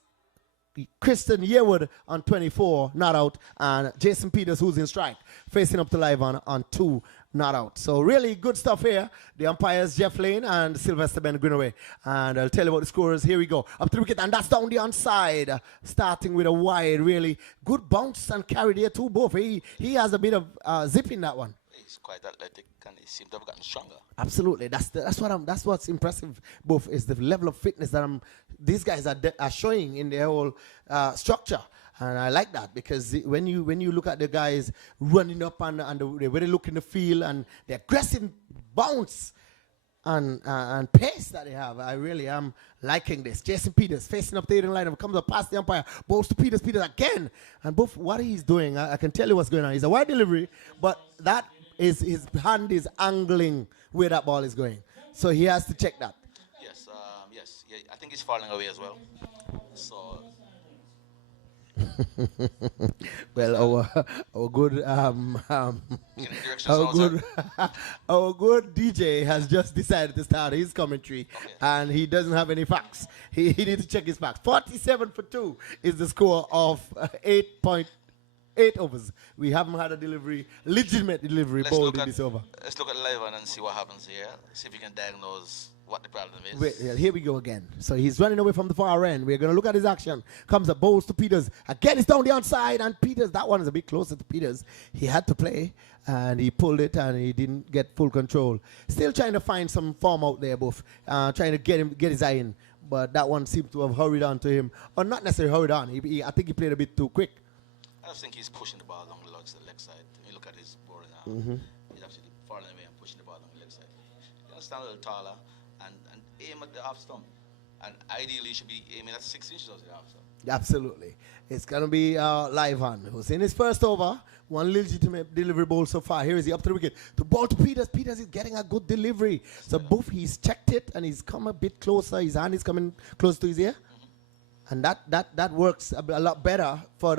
Christian Yearwood on 24, not out, and Jason Peters, who's in strike, facing up to live on 2, not out. So really good stuff here. The umpires, Jeff Lane and Sylvester Ben Greenaway. And I'll tell you about the scorers. Here we go. Up to the wicket, and that's down the onside. Starting with a wide, really good bounce and carry there too, both. He has a bit of zip in that one. He's quite athletic, and he seems to have gotten stronger. Absolutely, that's what's impressive. Both is the level of fitness that these guys are showing in their whole structure, and I like that because when you look at the guys running up and the way they look in the field and the aggressive bounce and pace that they have, I really am liking this. Jason Peters facing up the hitting line, comes up past the umpire, bowls to Peters again, and both what he's doing, I can tell you what's going on. He's a wide delivery, but that is his hand is angling where that ball is going. So he has to check that. Yes, I think he's falling away as well. So Well, our good Can the directions our outside? good our good DJ has just decided to start his commentary, Okay. and he doesn't have any facts. He needs to check his facts. 47 for 2 is the score of 8.8 overs. We haven't had a legitimate delivery bowled in this over. Let's look at live and see what happens here. See if we can diagnose what the problem is. Wait, yeah, here we go again. So he's running away from the far end. We're going to look at his action. Comes up, bowls to Peters. Again, it's down the outside, and Peters, that one is a bit closer to Peters. He had to play, and he pulled it, and he didn't get full control. Still trying to find some form out there, Buff. Trying to get his eye in. But that one seemed to have hurried on to him. Or not necessarily hurried on. I think he played a bit too quick. I just think he's pushing the ball along the leg side. When you look at his bowling now, he's actually falling away and pushing the ball along the leg side. You gotta stand a little taller and aim at the half stump. And ideally, you should be aiming at 6 inches of the half stump. Absolutely. It's going to be Live on, who's in his first over. One legitimate delivery ball so far. Here is he up to the wicket. To ball to Peters. Peters is getting a good delivery. So Boof, he's checked it and he's come a bit closer. His hand is coming close to his ear. And that works a lot better for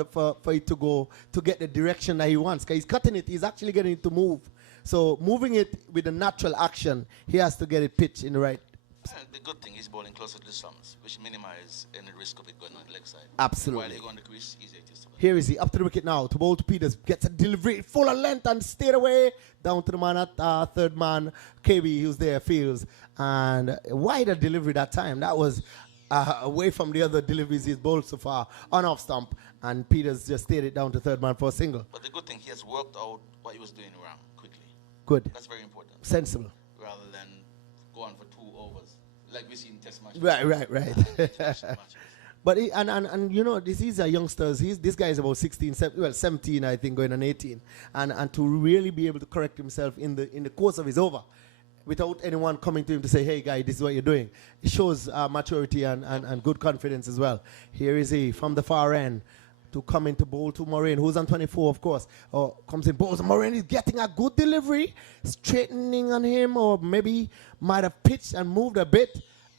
it to go to get the direction that he wants. Because he's cutting it. He's actually getting it to move. So moving it with a natural action, he has to get it pitched in the right. And the good thing is bowling closer to the stumps, which minimizes any risk of it going on the leg side. Absolutely. While he go on the crease, easy it is to bowl. Here is he, up to the wicket now, to bowl to Peters, gets a delivery full of length and stayed away, down to the man at third man, KB, who's there, Fields, and wider delivery that time. That was away from the other deliveries he's bowled so far, on off stump, and Peters just stayed it down to third man for a single. But the good thing, he has worked out what he was doing wrong quickly. Good. That's very important. Sensible. Rather than go on for 2 overs, like we see in test matches. Right. But and you know, these are youngsters. This guy is about 17, I think, going on 18, and to really be able to correct himself in the course of his over, without anyone coming to him to say, "Hey, guy, this is what you're doing," it shows maturity and good confidence as well. Here is he from the far end to come into bowl to Moraine, who's on 24, of course. Comes in bowls. Moraine is getting a good delivery, straightening on him, or maybe might have pitched and moved a bit.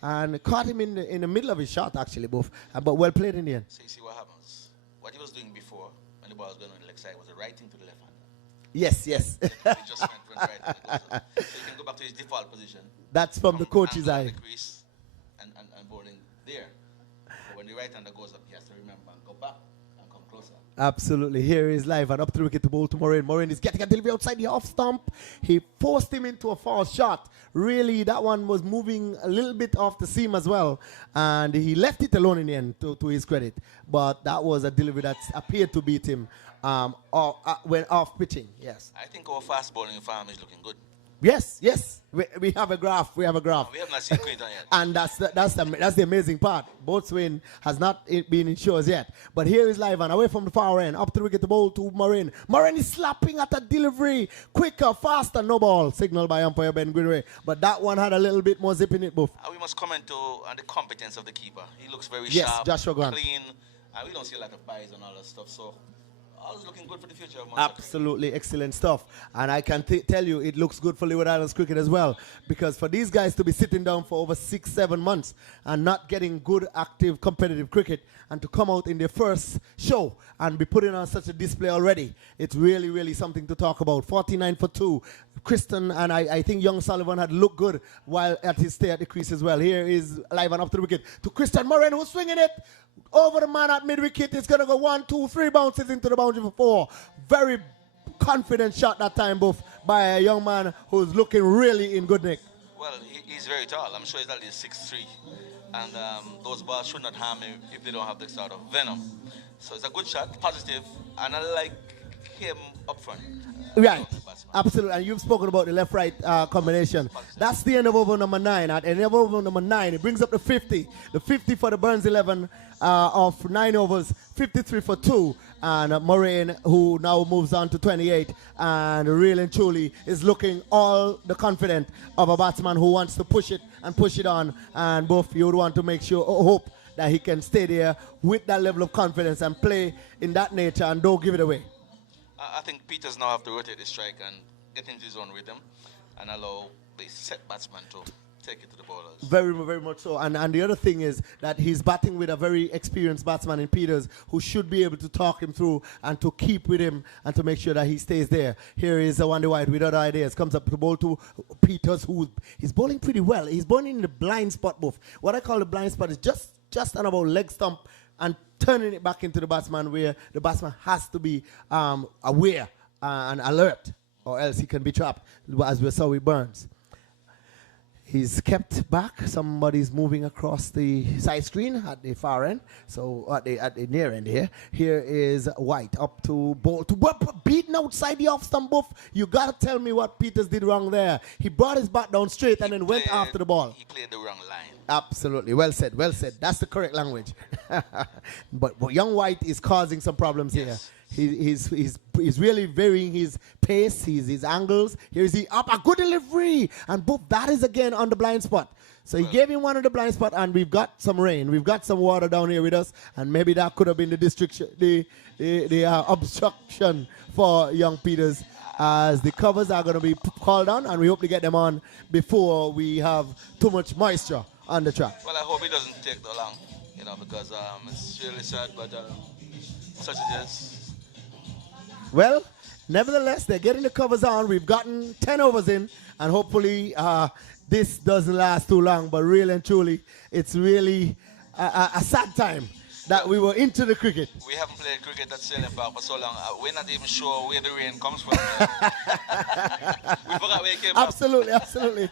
And caught him in the middle of his shot, actually, both. But well played in the end. So you see what happens. What he was doing before, when the ball was going on the leg side, was a right thing to the left hand. Yes. He just went right to the closer. So he can go back to his default position. That's from the coach's eye. The crease and bowling there. But when the right hander goes up, he has to remember and go back and come closer. Absolutely. Here is Live and up to the wicket to bowl to Moraine. Moraine is getting a delivery outside the off stump. He forced him into a false shot. Really, that one was moving a little bit off the seam as well. And he left it alone in the end, to his credit. But that was a delivery that appeared to beat him when off pitching. Yes. I think our fast bowling farm is looking good. Yes. We have a graph. We have not seen Quinton yet. And that's the amazing part. Boatswain has not been in shows yet. But here is Live and away from the far end. Up to the wicket, the ball to Moraine. Moraine is slapping at a delivery. Quicker, faster, no ball. Signaled by umpire Ben Greenway. But that one had a little bit more zip in it, Buff. We must comment on the competence of the keeper. He looks very sharp, Joshua Grant. Clean. And we don't see a lot of buys and all that stuff. So all is looking good for the future of Munster. Absolutely excellent stuff. And I can tell you it looks good for Leeward Islands cricket as well. Because for these guys to be sitting down for over 6-7 months and not getting good, active, competitive cricket, and to come out in their first show and be putting on such a display already, it's really, really something to talk about. 49 for 2. Kristen and I think young Sullivan had looked good while at his stay at the crease as well. Here is Live and up to the wicket to Christian Moran, who's swinging it over the man at mid-wicket. It's going to go 1, 2, 3 bounces into the boundary for 4. Very confident shot that time, Buff, by a young man who's looking really in good nick. Well, he's very tall. I'm sure he's at least 6'3". And those balls should not harm him if they don't have the sort of venom. So it's a good shot, positive, and I like him up front. Right, absolutely. And you've spoken about the left-right combination. That's the end of over number 9. At the end of over number 9, it brings up the 50. The 50 for the Burns 11 of 9 overs, 53 for 2. And Moraine, who now moves on to 28, and really and truly is looking all the confident of a batsman who wants to push it and push it on. And both you would want to make sure, hope that he can stay there with that level of confidence and play in that nature and don't give it away. I think Peters now have to rotate the strike and get into his own rhythm and allow the set batsman to take it to the bowlers. Very, very much so. And the other thing is that he's batting with a very experienced batsman in Peters who should be able to talk him through and to keep with him and to make sure that he stays there. Here is Wande White with other ideas. Comes up to bowl to Peters, who is bowling pretty well. He's bowling in the blind spot, Buff. What I call the blind spot is just on about leg stump and turning it back into the batsman, where the batsman has to be aware and alert, or else he can be trapped, as we saw with Burns. He's kept back. Somebody's moving across the side screen at the far end. So at the near end here. Here is White up to ball to beaten outside the off stump. Buff. You gotta tell me what Peters did wrong there. He brought his bat down straight and then went after the ball. He played the wrong line. Absolutely. Well said. Well said. That's the correct language. but young White is causing some problems here. He's really varying his pace, his angles. Here's he up, a good delivery, and boom, that is again on the blind spot. So he gave him one on the blind spot, and we've got some rain, we've got some water down here with us, and maybe that could have been the obstruction for young Peters, as the covers are going to be called on, and we hope to get them on before we have too much moisture on the track. Well, I hope it doesn't take that long, because it's really sad, but such as this. Well, nevertheless, they're getting the covers on. We've gotten 10 overs in, and hopefully this doesn't last too long. But really and truly, it's really a sad time that we were into the cricket. We haven't played cricket at Sailing Park for so long. We're not even sure where the rain comes from. We forgot where it came from. Absolutely.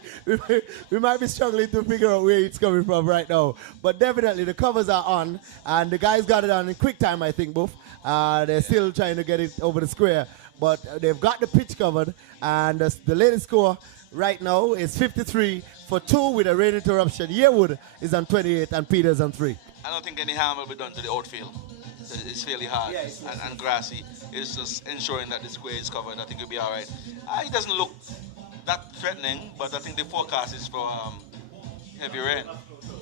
We might be struggling to figure out where it's coming from right now. But definitely, the covers are on, and the guys got it on in quick time, I think, Buff. They're still trying to get it over the square, but they've got the pitch covered, and the latest score right now is 53 for 2 with a rain interruption. Yearwood is on 28 and Peters on 3. I don't think any harm will be done to the outfield. It's fairly hard and grassy. It's just ensuring that the square is covered. I think it'll be all right. It doesn't look that threatening, but I think the forecast is for heavy rain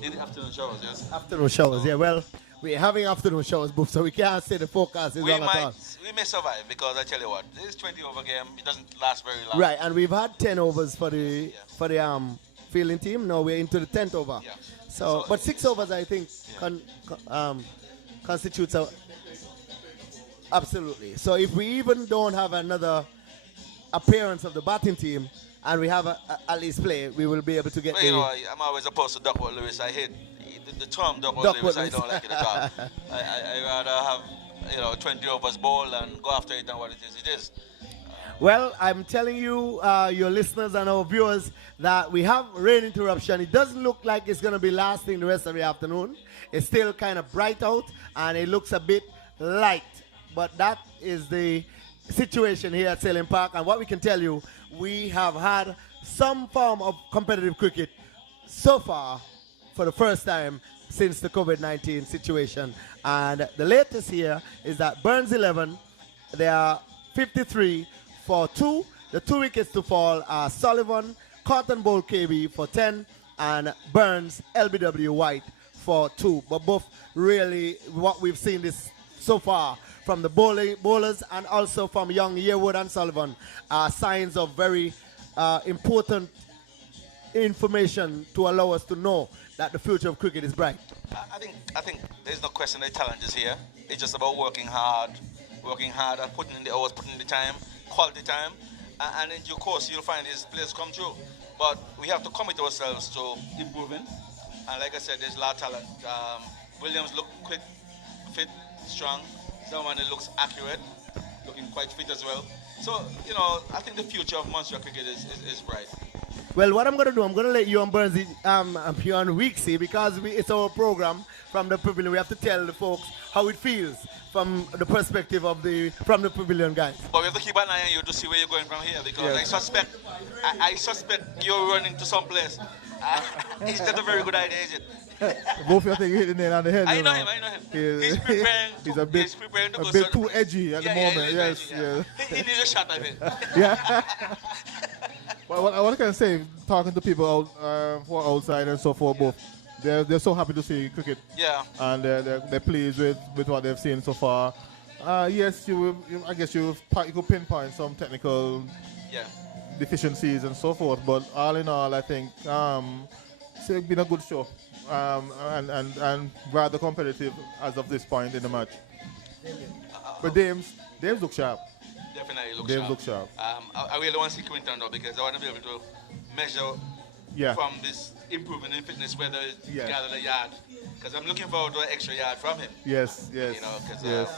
in the afternoon showers, yes? Afternoon showers, yeah. Well, we're having afternoon showers, Buff, so we can't say the forecast is wrong at all. We may survive, because I tell you what, this 20-over game, it doesn't last very long. Right, and we've had 10 overs for the fielding team. Now we're into the 10th over. Yeah. So, but 6 overs, I think, constitutes a... Absolutely. So if we even don't have another appearance of the batting team, and we have at least play, we will be able to get I'm always opposed to Duckworth Lewis. I hate the term Duckworth Lewis. I don't like it at all. I rather have 20 overs ball and go after it than what it is. Well, I'm telling you, your listeners and our viewers, that we have rain interruption. It doesn't look like it's going to be lasting the rest of the afternoon. It's still kind of bright out, and it looks a bit light. But that is the situation here at Sailing Park. And what we can tell you, we have had some form of competitive cricket so far for the first time since the COVID-19 situation. And the latest here is that Burns 11, they are 53 for 2. The 2 wickets to fall are Sullivan, Cotton Bowl KB for 10, and Burns, LBW White for 2. But both really, what we've seen this so far from the bowlers and also from young Yearwood and Sullivan are signs of very important information to allow us to know that the future of cricket is bright. I think there's no question the talent is here. It's just about working hard and putting in the hours, putting in the time, quality time, and in due course you'll find these players come through. But we have to commit ourselves to improving, and like I said, there's a lot of talent. Williams look quick, fit, strong. Someone that looks accurate, looking quite fit as well. So, I think the future of Munster cricket is bright. Well, what I'm going to do, I'm going to let you and Burnsy, you and Weeksy, because it's our program from the pavilion. We have to tell the folks how it feels from the perspective of the pavilion guys. But we have to keep an eye on you to see where you're going from here, because yes. I suspect you're running to some place. It's not a very good idea, is it? Both of you think hitting it on the head. I know him. He's preparing. He's a bit too edgy at the moment. Yes. He needs a shot, I think. Yeah. Well, what can I say? Talking to people out, who are outside and so forth, both they're so happy to see cricket. Yeah. And they're pleased with what they've seen so far. Yes, I guess you could pinpoint some technical Yeah. deficiencies and so forth. But all in all, I think it's been a good show, and rather competitive as of this point in the match. But Dames look sharp. Definitely look Dames sharp. look sharp. I really want to see Quinton though, because I want to be able to measure Yeah. from this improvement in fitness whether it's Yeah. gather the yard. Because I'm looking forward to an extra yard from him. Yes, yes, You know, 'cause, yes.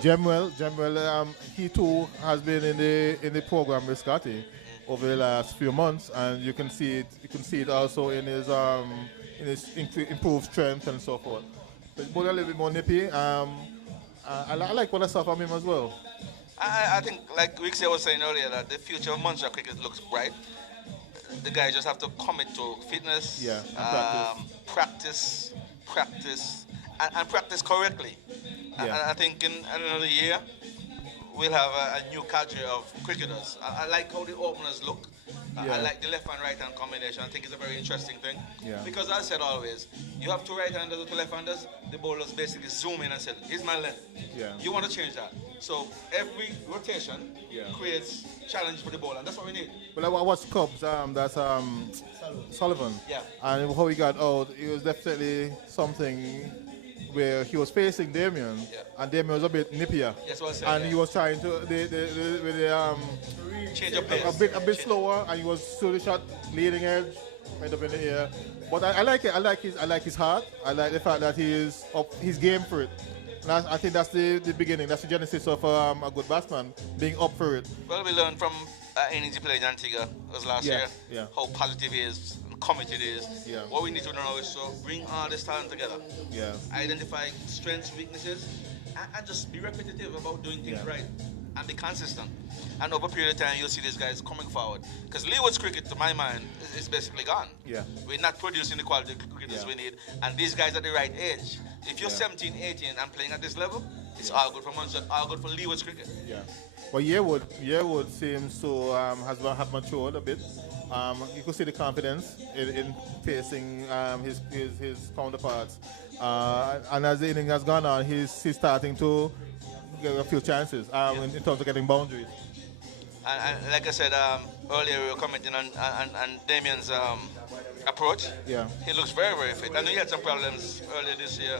Jemwell, he too has been in the program with Scotty over the last few months, and you can see it. You can see it also in his improved strength and so forth. But both a little bit more nippy. I like what I saw from him as well. I think, like Wixie was saying earlier, that the future of Munster cricket looks bright. The guys just have to commit to fitness, Yeah, and practice, and practice correctly. Yeah. And I think in another year, we'll have a new cadre of cricketers. I like how the openers look. Yeah. I like the left and right hand combination. I think it's a very interesting thing. Yeah. Because as I said always, you have two right-handers or two left-handers, the bowlers basically zoom in and say, here's my length. Yeah. You want to change that. So every rotation creates challenge for the bowler, and that's what we need. But I watched Cubs. That's Sullivan. Yeah. And how he got out, it was definitely something where he was facing Damien, and Damien was a bit nippier. Yes, what I said, and yeah. he was trying to Change your pace. a bit slower, and he was slowly shot leading edge, went up in the air. But I like it. I like his heart. I like the fact that he is up. He's game for it. And I think that's the beginning. That's the genesis of a good batsman being up for it. Well, we learned from innings he played in Antigua was last year. Yeah. How positive he is, and committed he is. Yeah. What we need to do now is to bring all this talent together. Yeah. Identify strengths, weaknesses, and just be repetitive about doing things right. And be consistent. And over a period of time, you'll see these guys coming forward. Because Leeward's cricket, to my mind, is basically gone. Yeah. We're not producing the quality of cricketers we need. And these guys at the right age. If you're 17, 18 and playing at this level, it's all good for Munster, all good for Leeward's cricket. Yeah. Well, Yearwood seems to have matured a bit. You could see the confidence in facing his counterparts. And as the inning has gone on, he's starting to get a few chances in terms of getting boundaries. And like I said earlier, we were commenting on Damien's approach. Yeah. He looks very, very fit. I know he had some problems earlier this year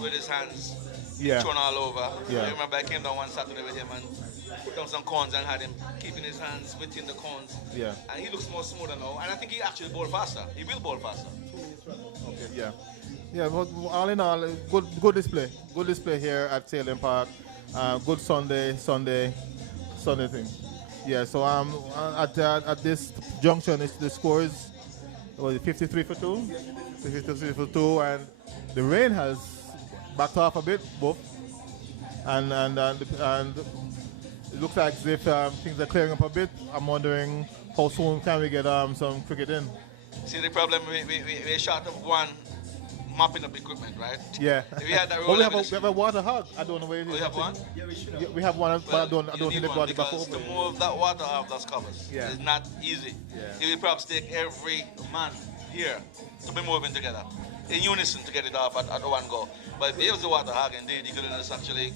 with his hands thrown all over. Yeah. I remember I came down one Saturday with him and put down some cones and had him keeping his hands within the cones. Yeah. And he looks more smoother now. And I think he actually bowled faster. He will bowl faster. Okay. Yeah. Yeah. But all in all, good display. Good display here at Salem Park. Good Sunday thing. Yeah. So at this junction, the score is 53 for 2, 53 for 2, and the rain has backed off a bit, both, and it looks like as if things are clearing up a bit. I'm wondering how soon can we get some cricket in. See the problem, we're short of one mopping up equipment, right? Yeah. If we had that Well, we roller have a water hog. I don't know where it is. we have one? Yeah, we should have. Yeah, we have one, but I don't you think need they've one got it back because over. to move that water off those covers Yeah. is not easy. Yeah. It will perhaps take every man here to be moving together in unison to get it off at one go. But if you use the water hog, indeed, you could just actually,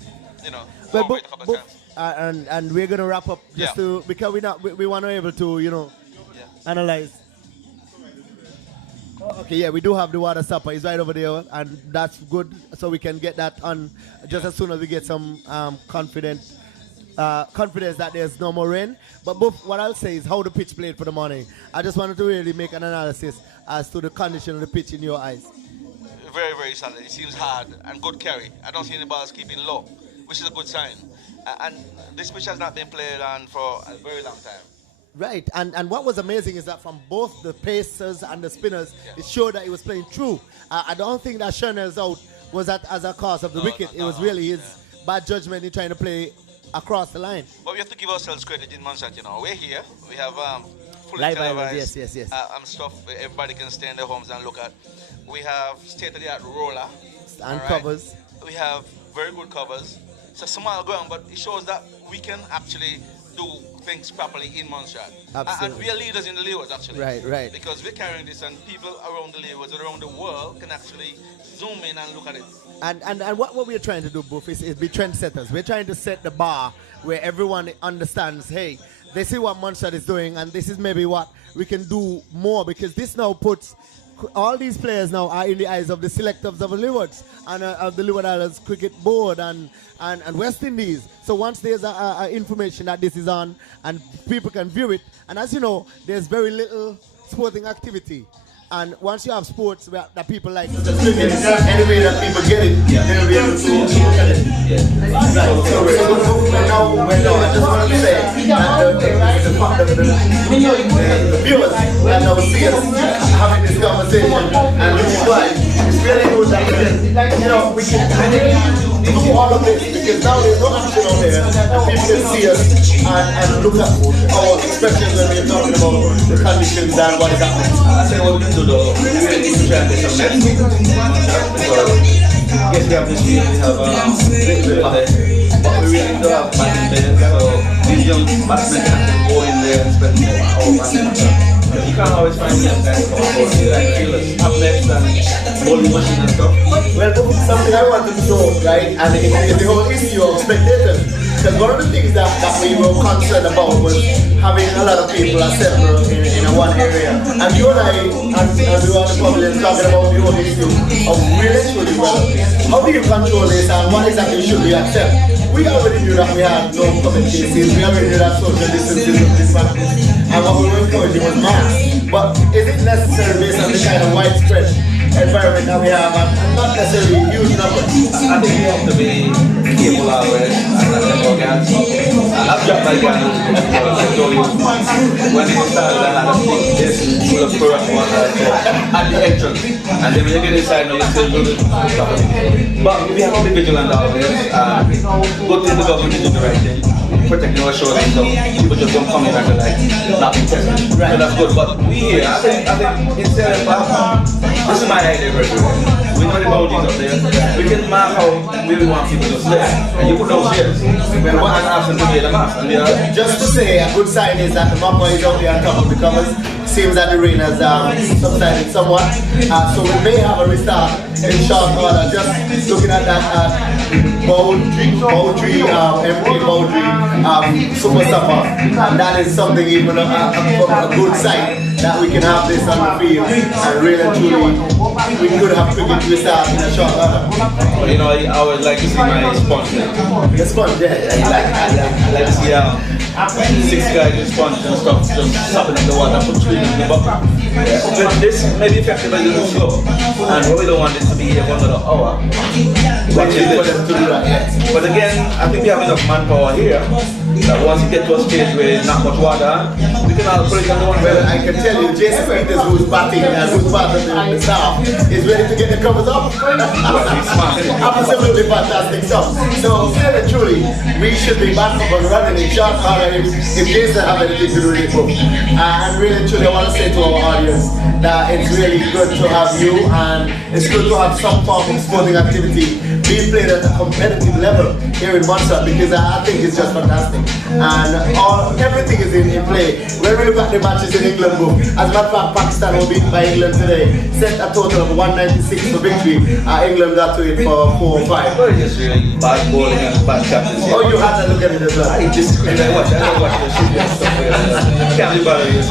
But, warm it a couple of times. and we're gonna wrap up just Yeah. because we want to be able to Yeah. analyze. Okay, yeah, we do have the water stopper. It's right over there, and that's good. So we can get that on just as soon as we get some confidence that there's no more rain. But what I'll say is how the pitch played for the morning. I just wanted to really make an analysis as to the condition of the pitch in your eyes. Very, very solid. It seems hard and good carry. I don't see any balls keeping low, which is a good sign. And this pitch has not been played on for a very long time. Right, and what was amazing is that from both the pacers and the spinners, it showed that he was playing true. I don't think that Shernell's out was as a cause of the wicket. It was really his bad judgment in trying to play across the line. But we have to give ourselves credit in Munster. We're here. We have fully Live televised yes. stuff everybody can stay in their homes and look at. We have state-of-the-art roller. And all right? covers. We have very good covers. It's a small ground, but it shows that we can actually do things properly in Munster. Absolutely. And we are leaders in the Leewards, actually. Right. Because we're carrying this, and people around the Leewards, around the world, can actually zoom in and look at it. And what we're trying to do, Buff, is be trendsetters. We're trying to set the bar where everyone understands, hey, they see what Montserrat is doing, and this is maybe what we can do more, because this now puts all these players now are in the eyes of the selectors of the Leewards and of the Leeward Islands Cricket Board and West Indies. So once there's information that this is on and people can view it, and as you know, there's very little sporting activity. And once you have sports that people like, any way that people get it, they'll be able to look at it. Right. So now, I just want to say that the viewers that now see us having this conversation, and which is why it's really good that we can do all of this, because now there's no action on there, and people can see us and look at our expressions when we're talking about the conditions and what is happening. I say what we can do though, we really need to try and get some nets. Yes, we have this field, we have little bit there, but we really don't have batting there, so these young batsmen can go in there and spend more hours on them. You can't always find young guys come out here, like fielders, have nets and bowling machine and stuff. Well, something I wanted to know, right, and it's the whole issue of spectators. Because one of the things that we were concerned about was having a lot of people assembled in one area. And you and I, and we were on the public talking about the whole issue of really, well, how do you control this and what exactly should we accept? We already knew that we had no COVID cases, we already knew that social distancing was this practice, and what we were encouraging was masks. But is it necessary based on the kind of widespread environment that we have, and not necessarily huge numbers? I think you have to be careful always, and I think organs. I've dropped my gun when it started, I had a big this full of product water at the entrance, and then when you get inside, now you still do the stuff. But we have to be vigilant always. Good thing the government is doing the right thing, protecting our shoulders, so people just don't come in and like not be tested. Right. So that's good. But we here, I think instead of this is my idea right here. We know the boundaries up there. We can mark how we want people to stay. And you put those shares. And ask them to wear the mask. And just to say, a good sign is that the mapper is out there on top of the covers. Seems that the rain has subsided somewhat. So we may have a restart in short order. Just looking at that Boundary, MP Boundary, Super Supper. And that is something even a good sign that we can have this on the field. And really and truly, we could have cricket restart in a short order. Well, you know, I would like to see my sponge now. Your sponge, yeah. I like to see 6 guys with sponge and stuff just sopping in the water, put 3 in the bucket. But this may be effective a little slow, and we don't want this to be here for another hour. But again, I think we have enough manpower here that once you get to a stage where there's not much water, we can all put it on the one. Well, I can tell you, Jason Peters, who's batting and who's part of the staff, is ready to get the covers up. Absolutely fantastic stuff. So, really and truly, we should be back up and running in short order if Jason have anything to do with it. And really and truly, I want to say to our audience that it's really good to have you, and it's good to have some form of sporting activity being played at a competitive level here in Montserrat, because I think it's just fantastic. And everything is in play. When we look at the matches in England book, as a matter of fact, Pakistan was beaten by England today, set a total of 196 for victory. England got to it for 4 or 5. Well, it's just really bad bowling and bad captaincy. Oh, you had to look at it as well. I watch the shit and stuff. Can't be bothered.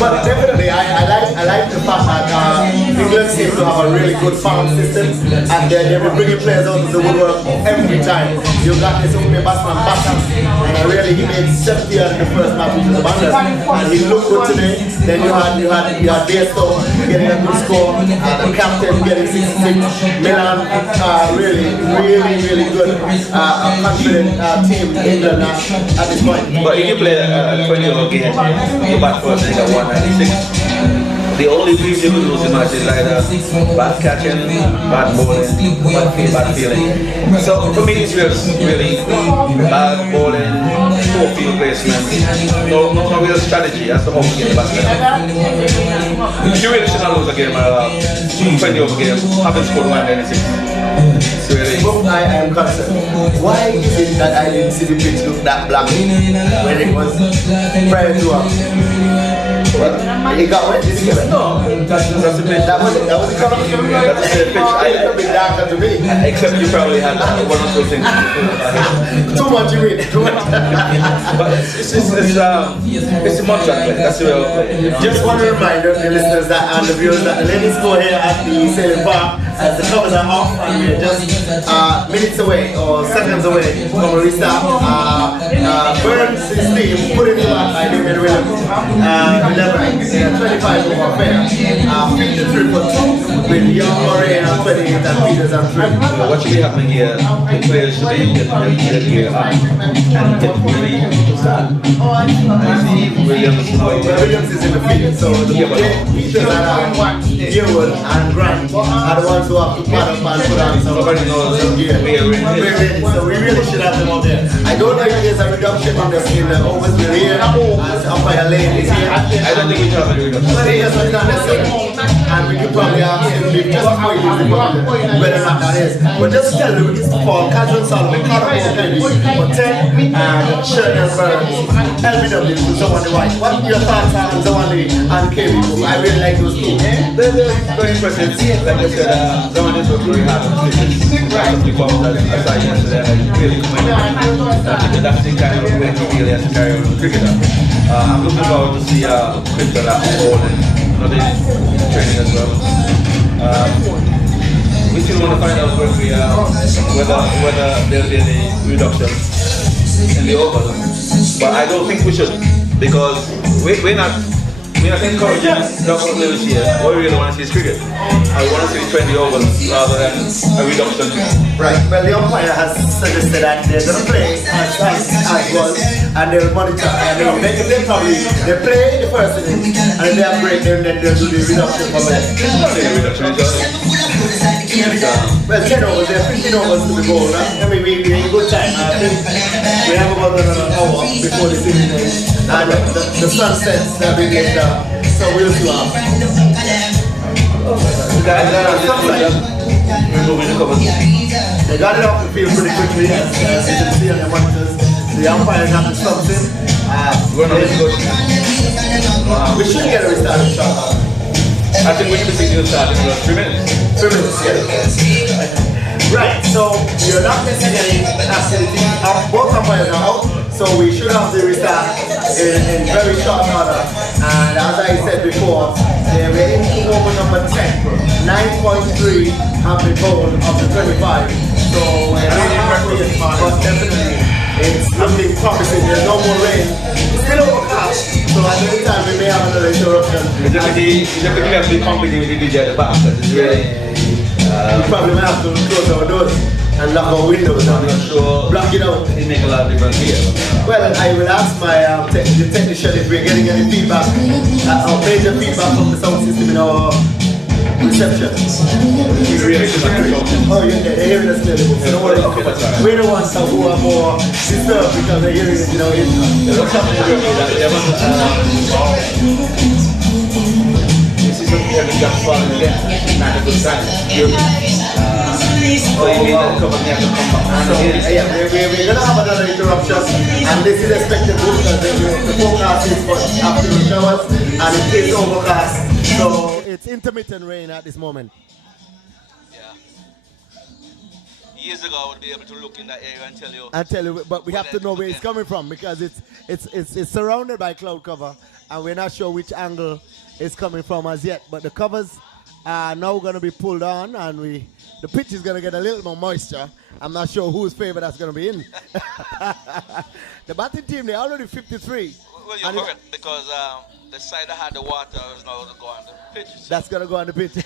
But definitely, I like the fact that England seems to have a really good farm system, and they're bringing players out of the woodwork every time. You got this opening batsman, and really he made 70 in the first match, which was a banger, and he looked good today. Then you had Bairstow getting a good score, the captain getting 66, Milan, really good, confident team in England at this point. But if you play a 20-over game, you bat first and you got 196. The only reason you could lose the match is either bad catching, bad bowling, bad feeling. So for me, it's really bad bowling, poor field placement, no real strategy. That's the whole game. You really should not lose a game, 20-over game, having scored 196. Really? I am concerned. Why is it that I didn't see the pitch look that black when it was prior to us? He got wet, did he get wet? No, that's the pitch. That was it, the color? That's the same pitch. It's a bit darker to me. Except you probably had one or two things. Too much, you mean? Too much. But it's a Montreal play. That's the way I play. You know? Just want to remind the listeners that and the viewers that the ladies go here at the sailing park as the covers are off and we're just minutes away or seconds away from a restart. Burns his team, put it in by David Williams. 25 over fair. 53 for 2 with Young Murray and 28 and Peters and 3. What should be happening here? The players should be getting gear up and get ready to start. Williams is in the field, so the Peters and Yearwood and Grant are the ones who have to pad up and put on some gear. We're ready, so we really should have them out there. I don't know if there's a reduction in the overs we're here as umpire lane is here. I don't think we have a reduction. But yes, it's not necessary. And we could probably ask him if just before he leaves the ball, whether or not that is. But just tell you, it's for Cadron Solomon, Carter Kennedy, for 10, and Sheridan Burns, LBW to someone the right. What are your thoughts on Zawandi and KB? I really like those two. They're very impressive. Like I said, Zawandi worked very hard on the performance as I yesterday. I really commend him. I think that's the kind of way he really has to carry on with cricketer. I'm looking forward to see cricketer that whole and training as well. We still want to find out where we are, whether there'll be any reduction in the overs. But I don't think we should, because we're not encouraging local players here. What we really want to see is cricket. I want to see 20 overs rather than a reduction. Right. Well, the umpire has suggested that they're going to play as was, and they'll monitor. I mean, they play the first inning, and if they have break, then they'll do the reduction from there. It's not a reduction. Well, 10 overs, there are 15 overs to the goal. Right? I mean, we're in good time. I think we have about another hour before the season ends. And the sun sets that we get so we'll see what happens. They got it off the field pretty quickly, as you can see on the monitors. The umpires have to stop it. We're not really good. We should get a restart shot. I think we should be thinking of starting in 3 minutes. 3 minutes, yeah. Right, so you're not missing any activity. Both umpires are out, so we should have the restart in very short order. And as I said before, we're into over number 10. 9.3 have been bowled of the 25. So we're not halfway yet, but definitely it's looking promising. There's no more rain. It's still overcast, so at any time we may have another interruption. It's definitely have to be competing with the DJ at the back, because it's really... we probably might have to close our doors and lock our windows. I'm not sure. Block it out. It make a lot of difference here. Well, I will ask my the technician if we're getting any feedback, or major feedback from the sound system in our reception. Oh, yeah, they're hearing us clearly. So don't worry. We're the ones who are more disturbed because they're hearing it, you know. What's happening? This is something that we got falling again. Not a good sign. So you mean that the company has to come back? Yeah, we're going to have another interruption, and this is expected because the forecast is for afternoon showers, and it is overcast. So it's intermittent rain at this moment. Yeah. Years ago, I would be able to look in that area and tell you. But we have to know where it's coming from, because it's surrounded by cloud cover, and we're not sure which angle it's coming from as yet. But the covers are now going to be pulled on, and the pitch is going to get a little more moisture. I'm not sure whose favor that's going to be in. The batting team, they're already 53. Well, you're correct, because the side that had the water is now going to go on the pitch. So. That's going to go on the pitch.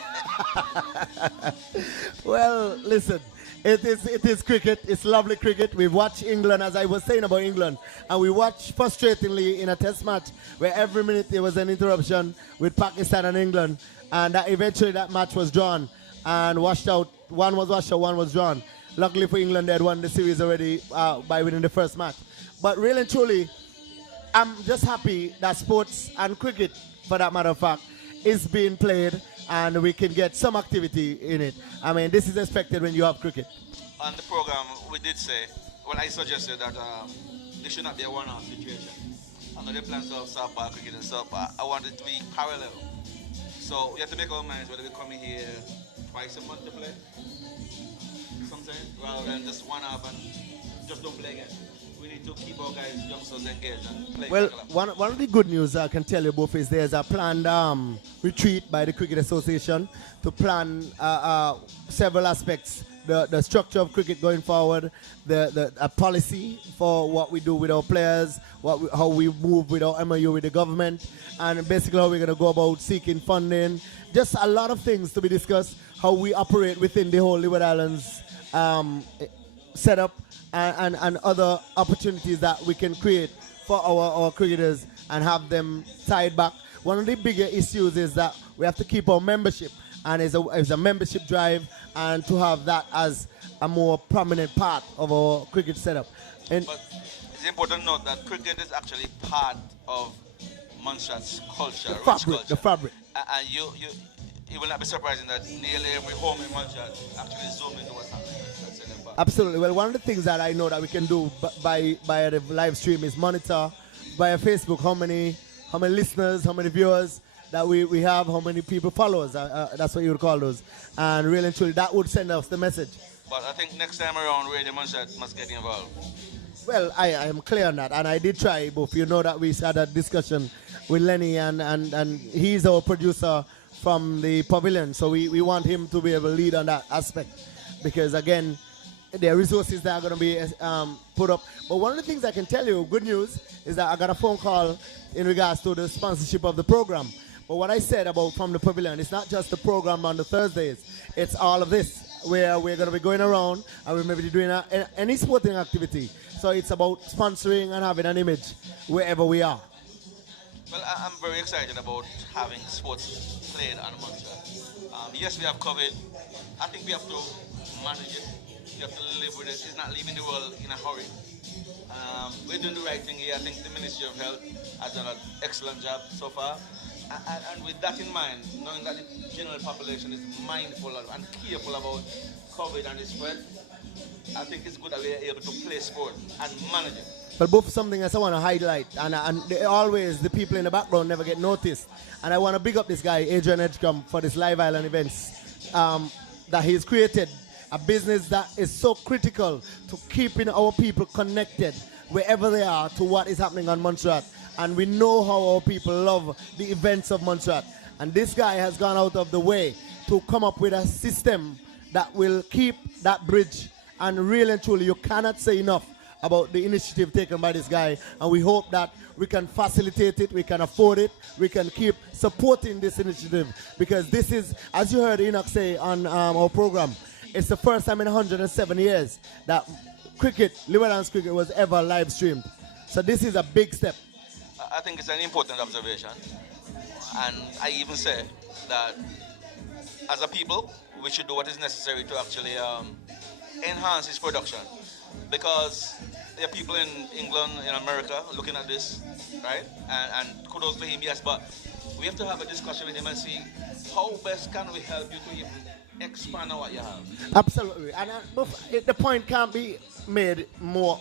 Well, listen, it is cricket. It's lovely cricket. We watch England, as I was saying about England, and we watch frustratingly in a test match where every minute there was an interruption with Pakistan and England, and eventually that match was drawn and washed out. One was washed out, one was drawn. Luckily for England, they had won the series already by winning the first match. But really and truly, I'm just happy that sports and cricket, for that matter of fact, is being played, and we can get some activity in it. I mean, this is expected when you have cricket. On the program, we did say, well, I suggested that this should not be a one-off situation. And know, they plan to have softball, cricket and stuff, but I want it to be parallel. So we have to make our minds whether we're coming here twice a month to play, something, rather than just one half and just don't play again. We need to keep our guys, youngsters engaged and play. Well, one of the good news I can tell you both is there's a planned retreat by the Cricket Association to plan several aspects. The structure of cricket going forward, the policy for what we do with our players, how we move with our MOU with the government, and basically how we're going to go about seeking funding. Just a lot of things to be discussed, how we operate within the whole Leeward Islands setup, and other opportunities that we can create for our cricketers and have them tied back. One of the bigger issues is that we have to keep our membership, and it's a membership drive, and to have that as a more prominent part of our cricket setup. And but it's important to note that cricket is actually part of Montserrat's culture, the fabric. And you will not be surprising that nearly every home in Montserrat actually zoom into what's happening. Absolutely. Well, one of the things that I know that we can do by the live stream is monitor via Facebook how many listeners, how many viewers that we have, how many people follow us. That's what you would call those. And really and truly, that would send us the message. But I think next time around, Radio Montserrat must get involved. Well, I am clear on that, and I did try, both. You know that we had a discussion with Lenny, and he's our producer from the pavilion, so we want him to be able to lead on that aspect, because again, there are resources that are going to be put up. But one of the things I can tell you, good news, is that I got a phone call in regards to the sponsorship of the program. But what I said about from the pavilion, it's not just the program on the Thursdays, it's all of this, where we're going to be going around and we may be doing any sporting activity. So it's about sponsoring and having an image wherever we are. Well, I'm very excited about having sports played on Montserrat. Yes, we have COVID. I think we have to manage it. You have to live with it. It's not leaving the world in a hurry. We're doing the right thing here. I think the Ministry of Health has done an excellent job so far. And with that in mind, knowing that the general population is mindful and careful about COVID and its spread, I think it's good that we are able to play sport and manage it. But both something else I want to highlight, and always the people in the background never get noticed. And I want to big up this guy, Adrian Edgecombe, for this Live Island events that he's created. A business that is so critical to keeping our people connected wherever they are to what is happening on Montserrat. And we know how our people love the events of Montserrat. And this guy has gone out of the way to come up with a system that will keep that bridge. And really and truly, you cannot say enough about the initiative taken by this guy. And we hope that we can facilitate it, we can afford it, we can keep supporting this initiative. Because this is, as you heard Enoch say on our program, it's the first time in 107 years that Leeward Islands cricket was ever live streamed. So this is a big step. I think it's an important observation. And I even say that as a people, we should do what is necessary to actually enhance its production. Because there are people in England, in America, looking at this, right? And kudos to him, yes, but we have to have a discussion with him and see how best can we help you to even expand on what you have. Absolutely. And the point can't be made more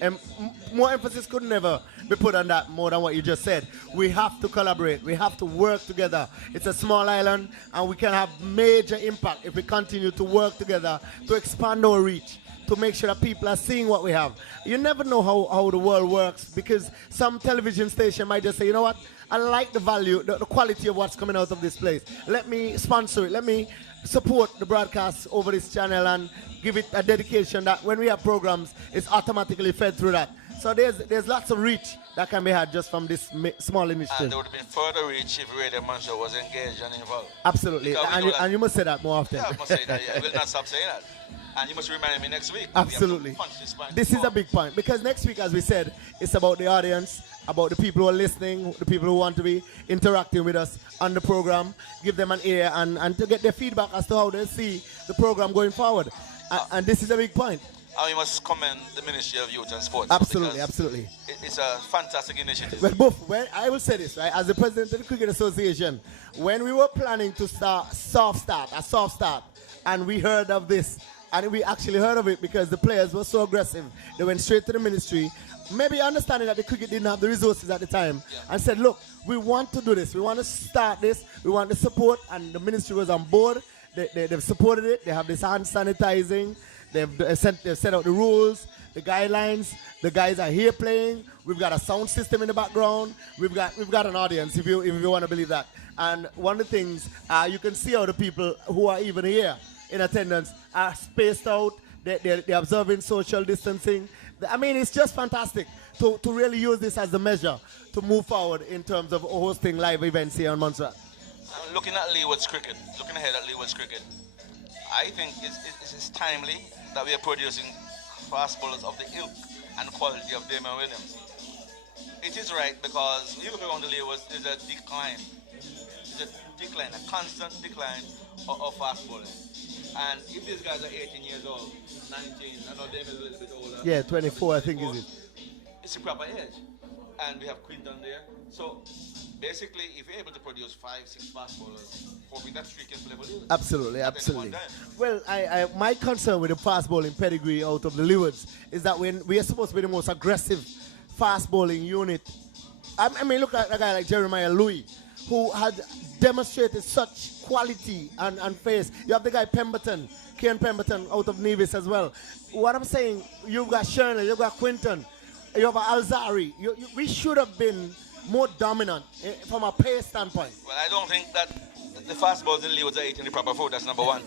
emphasis could never be put on that more than what you just said. We have to collaborate. We have to work together. It's a small island, and we can have major impact if we continue to work together to expand our reach, to make sure that people are seeing what we have. You never know how the world works, because some television station might just say, you know what, I like the value, the quality of what's coming out of this place. Let me sponsor it. Let me support the broadcast over this channel and give it a dedication that when we have programs, it's automatically fed through that. So there's lots of reach that can be had just from this small initiative. And there would have been further reach if Radio Montserrat was engaged and involved. Absolutely. And you must say that more often. Yeah, I must say that. Yeah. I will not stop saying that. And you must remind me next week. Absolutely. This is a big point, because next week, as we said, it's about the audience, about the people who are listening, the people who want to be interacting with us on the program, give them an ear and to get their feedback as to how they see the program going forward. And this is a big point. And we must commend the Ministry of Youth and Sports. Absolutely, absolutely. It's a fantastic initiative. Well, I will say this, right? As the president of the Cricket Association, when we were planning to start a soft start, and we heard of this, and we actually heard of it because the players were so aggressive. They went straight to the ministry maybe understanding that the cricket didn't have the resources at the time, and said, look, we want to do this. We want to start this. We want the support, and the ministry was on board. They've supported it. They have this hand sanitizing. They've set out the rules, the guidelines. The guys are here playing. We've got a sound system in the background. We've got an audience, if you want to believe that. And one of the things, you can see how the people who are even here in attendance are spaced out. They're observing social distancing. I mean, it's just fantastic to really use this as the measure to move forward in terms of hosting live events here on Montserrat. Looking at Leeward's cricket, looking ahead at Leeward's cricket, I think it's timely that we are producing fast bowlers of the ilk and quality of Damon Williams. It is right because you look around the Leewards, there's a decline. There's a decline, a constant decline of fast bowling. And if these guys are 18 years old, 19, I know Damon is a little bit older. Yeah, 24 I think is it. It's a proper age. And we have Quinton there. So basically, if you're able to produce 5, 6 fast bowlers, hoping that streak can play for Leeward. Absolutely. Well, my concern with the fast bowling pedigree out of the Leewards is that when we are supposed to be the most aggressive fast bowling unit. I mean, look at a guy like Jeremiah Louis, who had demonstrated such quality and pace. You have the guy Pemberton, Kian Pemberton out of Nevis as well. What I'm saying, you've got Shirley, you've got Quinton, you have Alzari. We should have been more dominant from a pace standpoint. Well, I don't think that the fast bowlers in Leewards are eating the proper food. That's number one.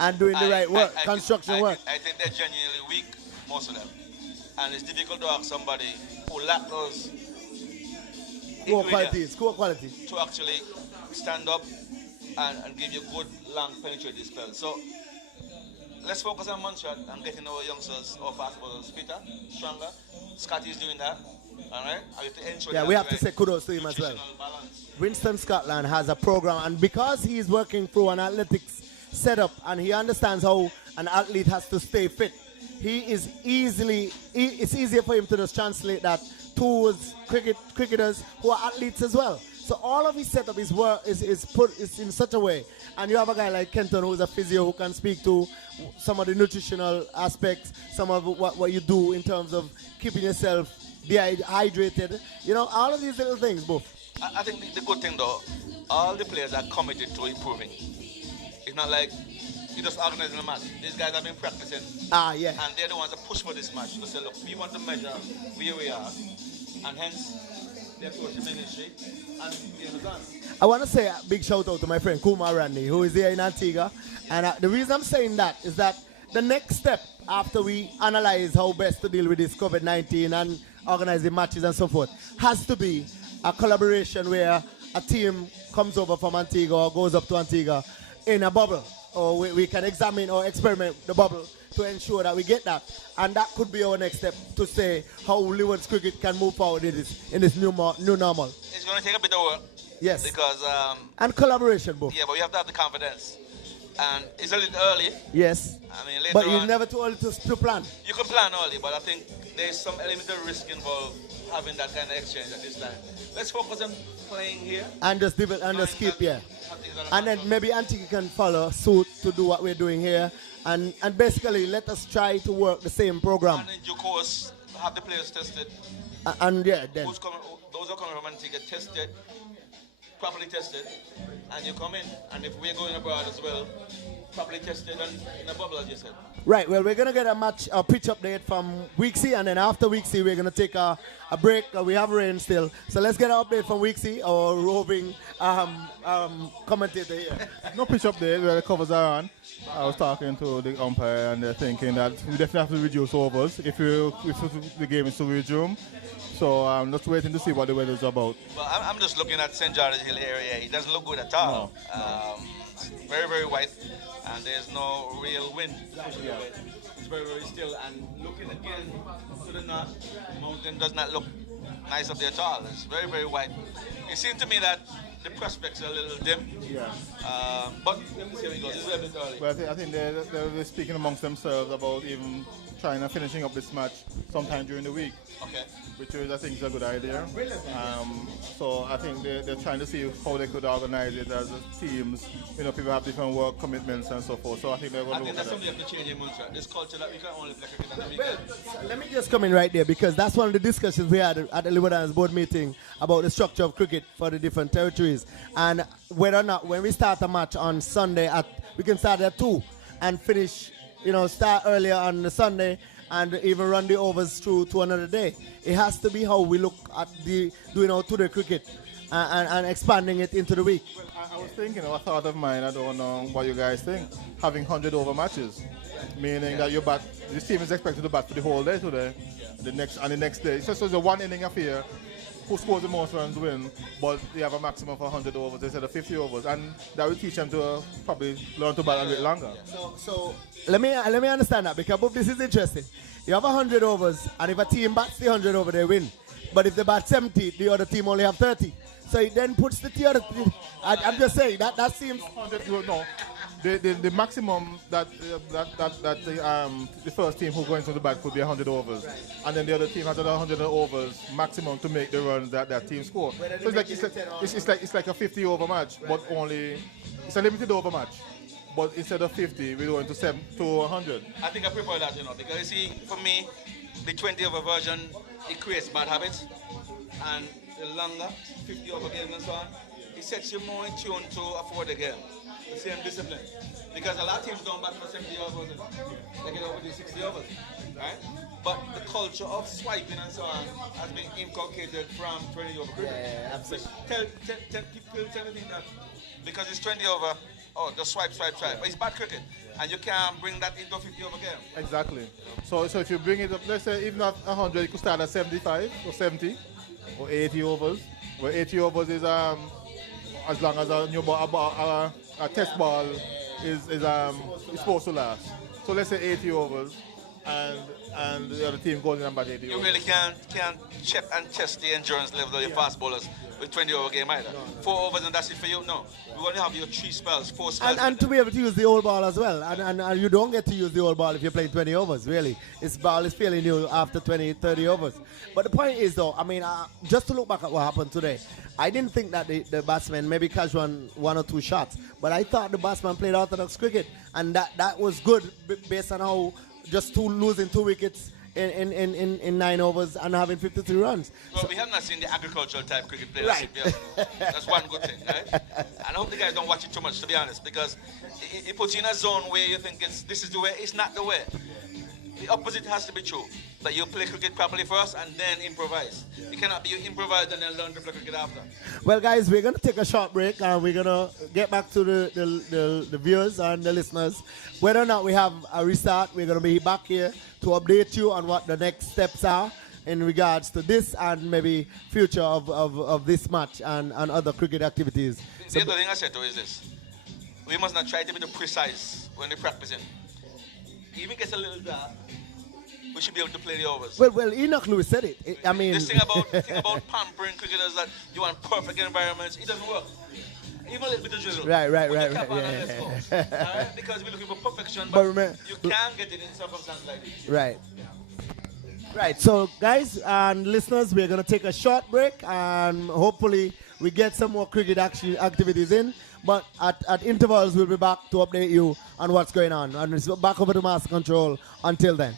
And doing the right work, construction work. I think they're genuinely weak, most of them. And it's difficult to ask somebody who lacks those core quality to actually stand up and give you good, long, penetrating spells. So let's focus on Montserrat and getting our youngsters, our fast bowlers fitter, stronger. Scotty's doing that. All right? We have to say kudos to him as well. Balance. Winston Scotland has a program, and because he's working through an athletics setup and he understands how an athlete has to stay fit, it's easier for him to just translate that towards cricketers who are athletes as well. So all of his setup, his work is in such a way. And you have a guy like Kenton who's a physio who can speak to some of the nutritional aspects, some of what you do in terms of keeping yourself dehydrated. You know, all of these little things, both. I think the good thing though, all the players are committed to improving. It's not like you just organizing a match. These guys have been practicing. Yeah. And they're the ones that push for this match to say, look, we want to measure where we are. And hence, they approach the ministry and the game is on. I want to say a big shout out to my friend Kumar Randy, who is here in Antigua. And the reason I'm saying that is that the next step after we analyze how best to deal with this COVID-19 and organizing matches and so forth has to be a collaboration where a team comes over from Antigua or goes up to Antigua in a bubble. Or we can examine or experiment the bubble to ensure that we get that. And that could be our next step to say how Leeward's cricket can move forward in this new normal. It's going to take a bit of work. Yes. Because... and collaboration, both. Yeah, but we have to have the confidence. And it's a little early. Yes. I mean, later but on, it's never too early to plan. You can plan early, but I think there's some element of risk involved having that kind of exchange at this time. Let's focus on playing here. And just keep, yeah. And then maybe Antigua can follow suit to do what we're doing here. And basically let us try to work the same program. And in due course, have the players tested. Then. Those who are coming from Antigua tested, properly tested, and you come in. And if we're going abroad as well, properly tested and in a bubble, as you said. Right, well, we're going to get a pitch update from Week C, and then after Week C, we're going to take a break. We have rain still. So let's get an update from Week C, our roving commentator here. No pitch update where the covers are on. I was talking to the umpire, and they're thinking that we definitely have to reduce overs if the game is to resume. So I'm just waiting to see what the weather's about. Well, I'm just looking at St. George's Hill area. It doesn't look good at all. No. Very, very white, and there's no real wind. Yeah. It's very, very still. And looking again to the north, the mountain does not look nice up there at all. It's very, very white. It seems to me that the prospects are a little dim. Yeah. But let me see how it goes. It's a little bit early. But I think they're speaking amongst themselves about even trying to finishing up this match sometime during the week, Okay. which is I think is a good idea. Brilliant idea. So I think they're trying to see how they could organize it as teams. You know, people have different work commitments and so forth. So I think they're going I to think look that's at something that. you have to change in Montreal. This culture that we can only play cricket on the Well, weekend. let me just come in right there because that's one of the discussions we had at the Libertans board meeting about the structure of cricket for the different territories and whether or not when we start a match on Sunday we can start at 2 and finish, start earlier on the Sunday and even run the overs through to another day. It has to be how we look at doing our two-day cricket and expanding it into the week. Well, I was thinking of a thought of mine. I don't know what you guys think. Having 100 over matches, meaning that this team is expected to bat for the whole day today, the next day. So it's a one inning affair. Who scores the most runs win, but they have a maximum of 100 overs instead of 50 overs, and that will teach them to probably learn to bat a bit longer. So let me understand that because this is interesting. You have 100 overs, and if a team bats the 100 over, they win. But if they bat 70, the other team only have 30. So it then puts the other. I'm just saying that seems. 100, no, the maximum that the first team who go into the bat could be 100 overs, and then the other team has another 100 overs maximum to make the runs that team score. So it's like a 50 over match, but only it's a limited over match. But instead of 50, we're going to 100. I think I prefer that, because you see, for me, the 20 over version, it creates bad habits, and the longer 50 over games and so on, it sets you more in tune to afford the game. The same discipline. Because a lot of teams don't bat for 70 overs, they get over to 60 overs, right? But the culture of swiping and so on has been inculcated from 20 over cricket. Yeah, absolutely. People tell me that because it's 20 over, just swipe. But it's bad cricket, and you can't bring that into a 50 over game. Exactly. So if you bring it up, let's say if not 100, you could start at 75 or 70 or 80 overs. Where 80 overs is as long as a test ball is supposed to last. So let's say 80 overs, and the other team goes in and bat 80 You overs. really can't check and test the endurance level of your fast bowlers with 20 over game either. 4 overs and that's it for you? No. We only have your 3 spells, 4 spells. And to be able to use the old ball as well. And you don't get to use the old ball if you're playing 20 overs, really. This ball is failing you after 20, 30 overs. But the point is, though, just to look back at what happened today, I didn't think that the batsman maybe catch one or two shots, but I thought the batsman played orthodox cricket, and that was good based on how just losing 2 wickets in 9 overs and having 53 runs. Well, we have not seen the agricultural type cricket players. Right. That's one good thing, right? And I hope the guys don't watch it too much, to be honest, because it puts you in a zone where you think this is the way. It's not the way. The opposite has to be true. That you play cricket properly first and then improvise. It cannot be you improvise and then learn to play cricket after. Well, guys, we're going to take a short break and we're going to get back to the viewers and the listeners. Whether or not we have a restart, we're going to be back here to update you on what the next steps are in regards to this and maybe future of this match and other cricket activities. The other thing I said to is this. We must not try to be too precise when we're practicing. Even gets a little dark, we should be able to play the overs. Well, Enoch Lewis said it. This thing about pampering cricketers that you want perfect environments, it doesn't work. Even a little bit of drizzle. Right. Yeah. Because we're looking for perfection, but you can't get it in circumstances like this. Right. Right. So, guys and listeners, we're going to take a short break and hopefully we get some more cricket activities in. But at intervals, we'll be back to update you on what's going on. And it's back over to Master Control. Until then.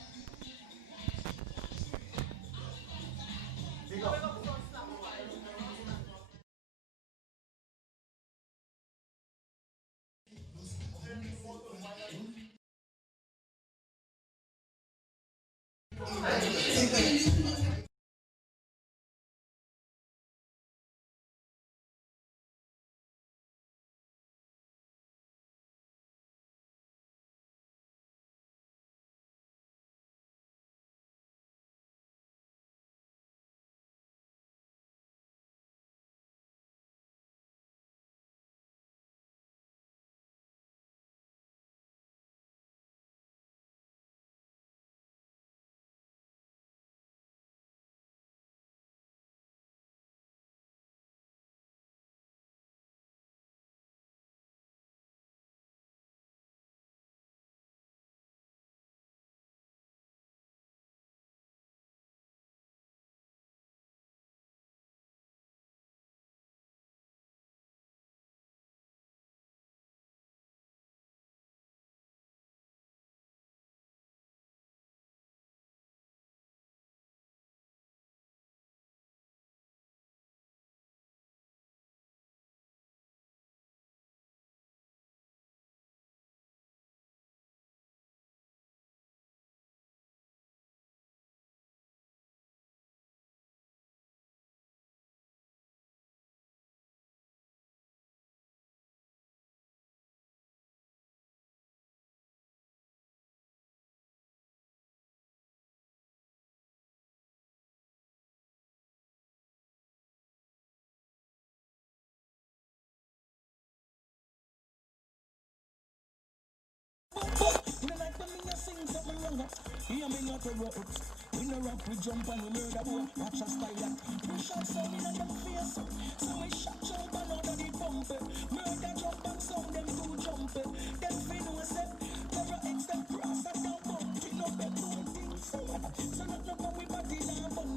sing something wrong. Hear me not a rope. We no rock, we jump and we murder boy. Watch us style that. We shot some in them face. So we shot jump and out of the bump. Murder jump and some them do jump. Them fin no set. Terror X them cross and down bump. You know them do things. So not no come with body and bun.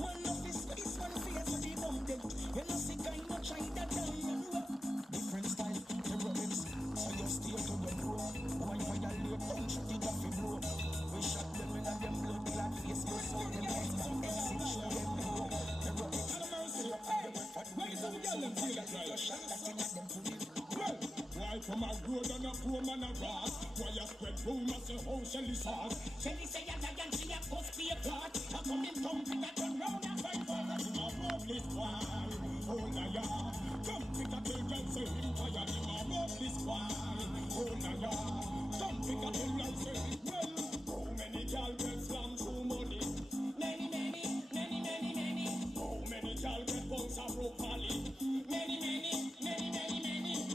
One of his face, one face with the bump. You know see kind of try that down. Different style, Terror X. So you stay to the floor. Why violate, don't shoot it off the blow. We shot them in them blood clad face. We saw them heads and exit show them blow. Terror X. Why some girl them feel like you shot that in them to the why from a road and a poor man a ras? Why you spread rumors say how Shelly sauce? Shelly say a giant she a post be a clot. I come in come pick a turn round and fight for us in a roadless wine. Oh na ya, come pick a kill girl say him tired in a roadless wine. Oh na ya, come pick a kill girl say him well. How many girl get slammed through money? Many. How many girl get bones of broccoli? Many.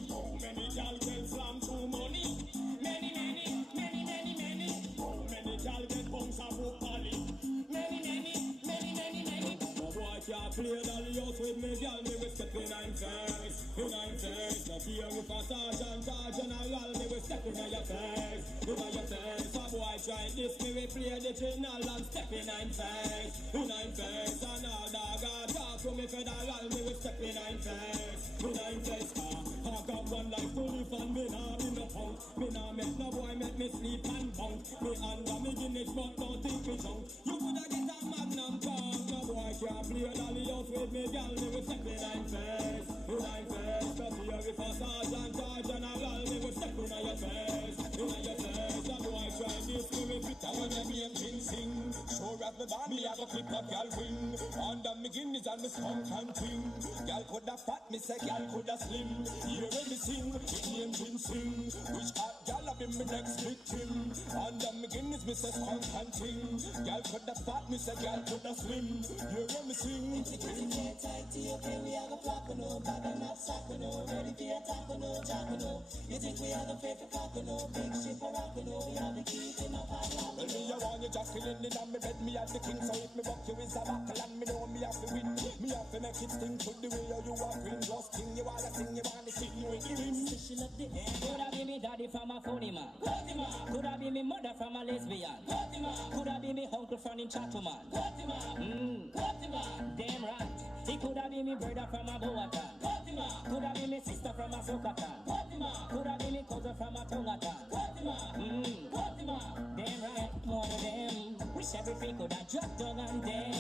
How many girl get slammed through money? Many. How many girl get bones of broccoli? Many. No boy can't play dolly house with me, girl. Me will step in nine face. No fear if a sergeant or general, me will step in your face. A boy try this, me will play the general and step in nine face. And all dog talk to me federal, me will step in nine face. I got one life to live and me nah be no punk. Me nah make no boy make me sleep and bunk. Me under me Guinness but don't think me junk. You coulda get a magnum punk. No boy can't play dolly house with me, girl. Me will step in nine face. No fear if a sergeant or general, me will step in your face. A boy try this, me will fit down and me engine sing. Sure as me band, me have a clip up girl wing. Under me Guinness and me skunk and ting. Girl coulda fat, me say girl coulda slim. Hear when me sing, the engine sing. Which hot girl have been me next victim? Under me Guinness, me say skunk and ting. Girl coulda fat, me say girl coulda slim. Hear when me sing. If you get tight to your okay, we have a flock of no bag and not sack of no. Ready for your tack of no, jack of no. You think we have a favorite cock of no. Big ship or rock of no. We have the keys in my padlock. Well, me, I want you just killing it on me bed. Me have the king, so if me buck you is a buckle and me know me have to win. Me have to make it sting to the way you are green. Just king, you wanna sing, you wanna sing, you ain't giving. She love the air. Coulda be me daddy from a funny man. Coulda be me mother from a lesbian. Coulda be me uncle from in Chatterman. Damn right. He coulda be me brother from a Boatan. Coulda be me sister from a Sokatan. Coulda be me cousin from a Tongatan. Damn right, more of them. Wish everything coulda dropped down on them.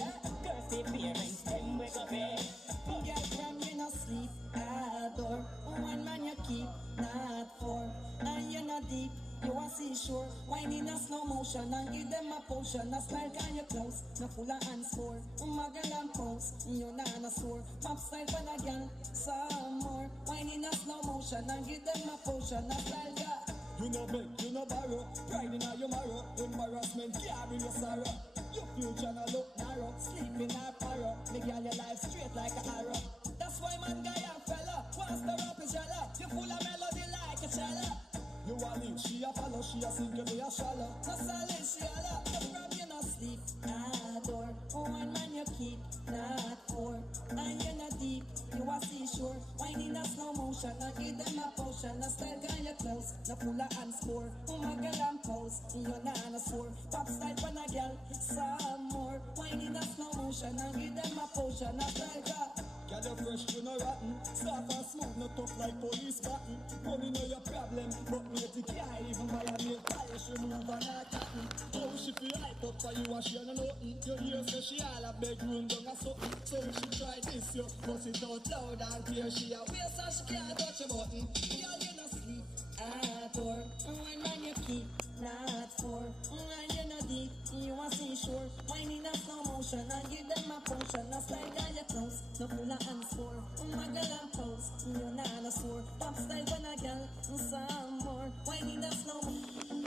Girls, they parents, them wake up here. Girl, from you no sleep, adore. One man you keep, not four. And you not deep, you a seashore. Wine in a slow motion and give them a potion. A style can you close, no full of hands for. My girl and pose, you not a sore. Pop style for a girl, some more. Wine in a slow motion and give them a potion. A style girl. You no beg, you no borrow. Pride in your marrow. Embarrassment, carry your sorrow. Your future no look narrow. Sleep in a parrot. Me girl your life straight like a arrow. That's why man guy and fella wants the rap is yellow. You full of melody like a cello. You a leave, she a follow, she a sink, you be a shallow. No solid, she a love. The from you no sleep, adore. One man you keep, not four. And you not deep, you a seashore. Wine in a slow motion, and give them a potion. No style guy you close, no full of hands for. My girl and pose, you not a sore. Pop style for a girl, some more. Wine in a slow motion, and give them a potion. No style guy. Girl, you fresh, you no rotten. Soft and smooth, no tough like police button. Money know your problem, but me to can't even buy a nail polish, remove on her cotton. Oh, she feel hype up for you and she no nothing. You hear say she all a bedroom down a something. So she try this, you bust it out loud and clear. She a waist and she can't touch a button. Girl, you no sleep adore. One man you keep, not four. And you no deep, you a seashore. Wine in a slow motion and give them a potion. A style girl you close, no full of hands for. My girl and pose, you not a sore. Pop style when a girl, some more. Wine in a slow motion.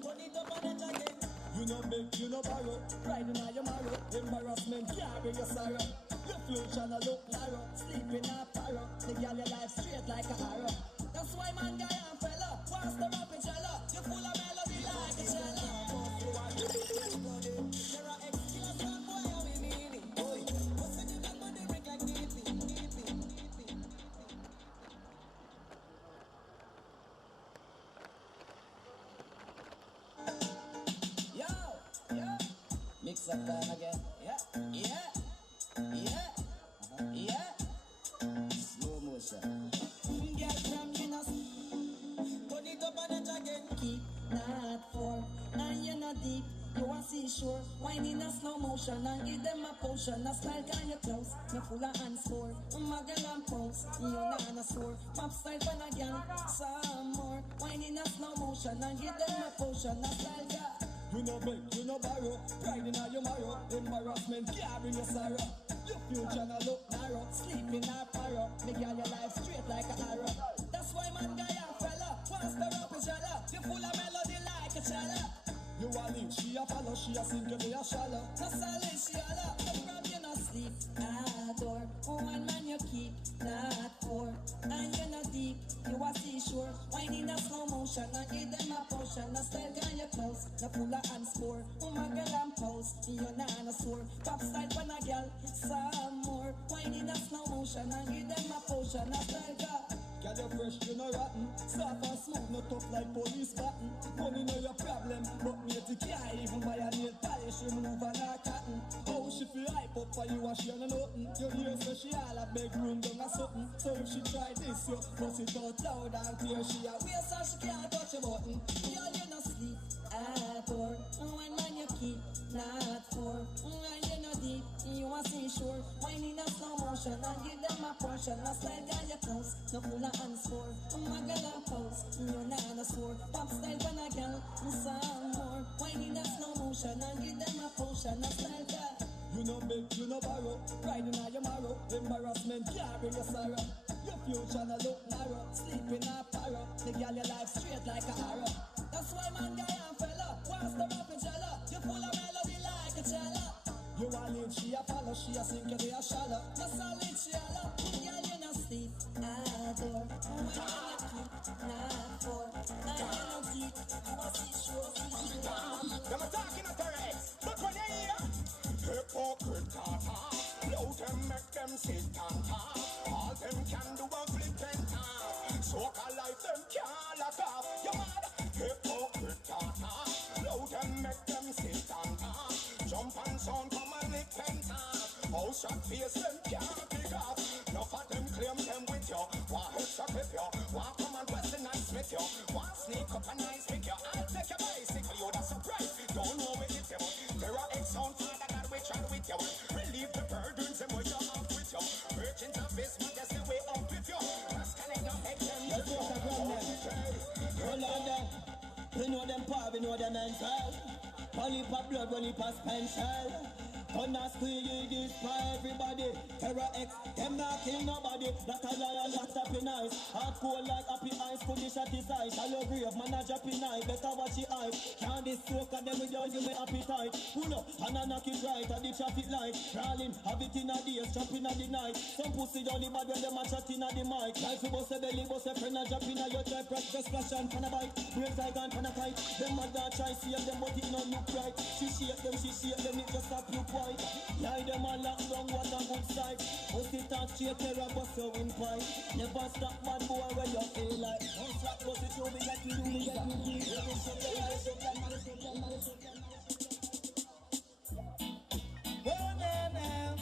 Turn it up on the jacket. You no beg, you no borrow. Pride in your marrow. Embarrassment, carry your sorrow. Your future no look narrow. Sleep in a parrot. The girl your life straight like a arrow. That's why man guy and fella wants the rap in jello. You full of melody like a cello. that time again. Yeah. Slow motion. Girl from Guinness, put it up on it again. Keep not for, and you're not deep. You want see sure, wine in a slow motion and give them a potion. A style kind you close, no full of hands for. My girl and pose, you not a sore. Pop style pan again, some more. Wine in a slow motion and give them a potion. A style girl. You no beg, you no borrow. Pride in your marrow. Embarrassment can't bring you sorrow. Your future no look narrow. Sleep in a parrow. Make all your life straight like a arrow. That's why man guy and fella wants to rap each other. You full of melody like a cello. You a lead, she a follow, she a sink, you a shallow. No solid, she a love. No problem, you no sleep. Adore. One man you keep, not four. And you no deep, you a seashore. Wine in a slow motion and give them a potion. No style gun you close, no full of hands for. My girl and pose, you not a sore. Pop style when a girl, some more. Wine in a slow motion and give them a potion. No style gun. Girl, you fresh, you no rotten. Soft and smooth, no tough like police button. Money no your problem, but me to can't even buy a nail polish, remove a cotton. Oh, she feel hype up for you and she no nothing. Your ears so she all a big room down a something. So if she try this, you bust it out loud and clear. She a waist so she can't touch a button. Girl, you no sleep at all. One man you keep, not four. And you no deep, you a seashore. Wine in a slow motion and give them a portion. A style girl you close, no full of hands for. My girl and pose, you not a sore. Pop style when a girl, some more. Wine in a slow motion and give them a potion. A style girl. You no beg, you no borrow. Pride in your marrow. Embarrassment can't bring you sorrow. Your future no look narrow. Sleep in a parrot. The girl your life straight like a arrow. That's why man guy and fella wants to rap each other. You full of melody like a cello. You a lead, she a follow, she a sink, you a shallow. No solid, she a love. Girl you no sleep, adore. When you no keep, not for. And you no deep, you a see sure. Them a talking at their ex, but when you hear hypocrite talk, blow them, make them sit and talk. All them can do a flip and talk. Soak a life, them can't lock off. You mad? Hypocrite talk, blow them, make them sit and talk. Jump and sound, come and lick and talk. All shot face, them can't pick off. Enough of them claim them with you. Want extra clip you. Want come and Western and Smith you. Want sneak up and nice pick you. I'll take your bicycle, you that's surprise. Don't know where it's you. There are X sound, Father God, we try with you. Relieve the burdens and what you're up with you. Merchant of business, that's the way up with you. That's can I not make them. Let's go to Hold on them. We know them power, we know them mental. Only for blood, only for special. Gonna squeeze this for everybody. Terror X, them not kill nobody. That a lion locked up in eyes. Hard cold like happy eyes, could shot his eyes. Shallow grave, man a drop in eye. Better watch your eyes. Can't this stroke and them with your human appetite. Pull up, and a knock it right at the traffic light. Crawling, have it in a day, jumping at the night. Some pussy down the bad when them a chat in a the mic. Life you bust a belly, bust a friend a drop in a your type. Press just splash and pan a bite. Brains like and pan a kite. Them mad gonna try see them but it not look right. She shake them, it just stop look white. Lie them a lock down, what a good sight. Bust it and straight, terror bust your windpipe. Never stop bad boy when you feel like. Don't slap, bust it, show me that you do me, that you do. Oh, now.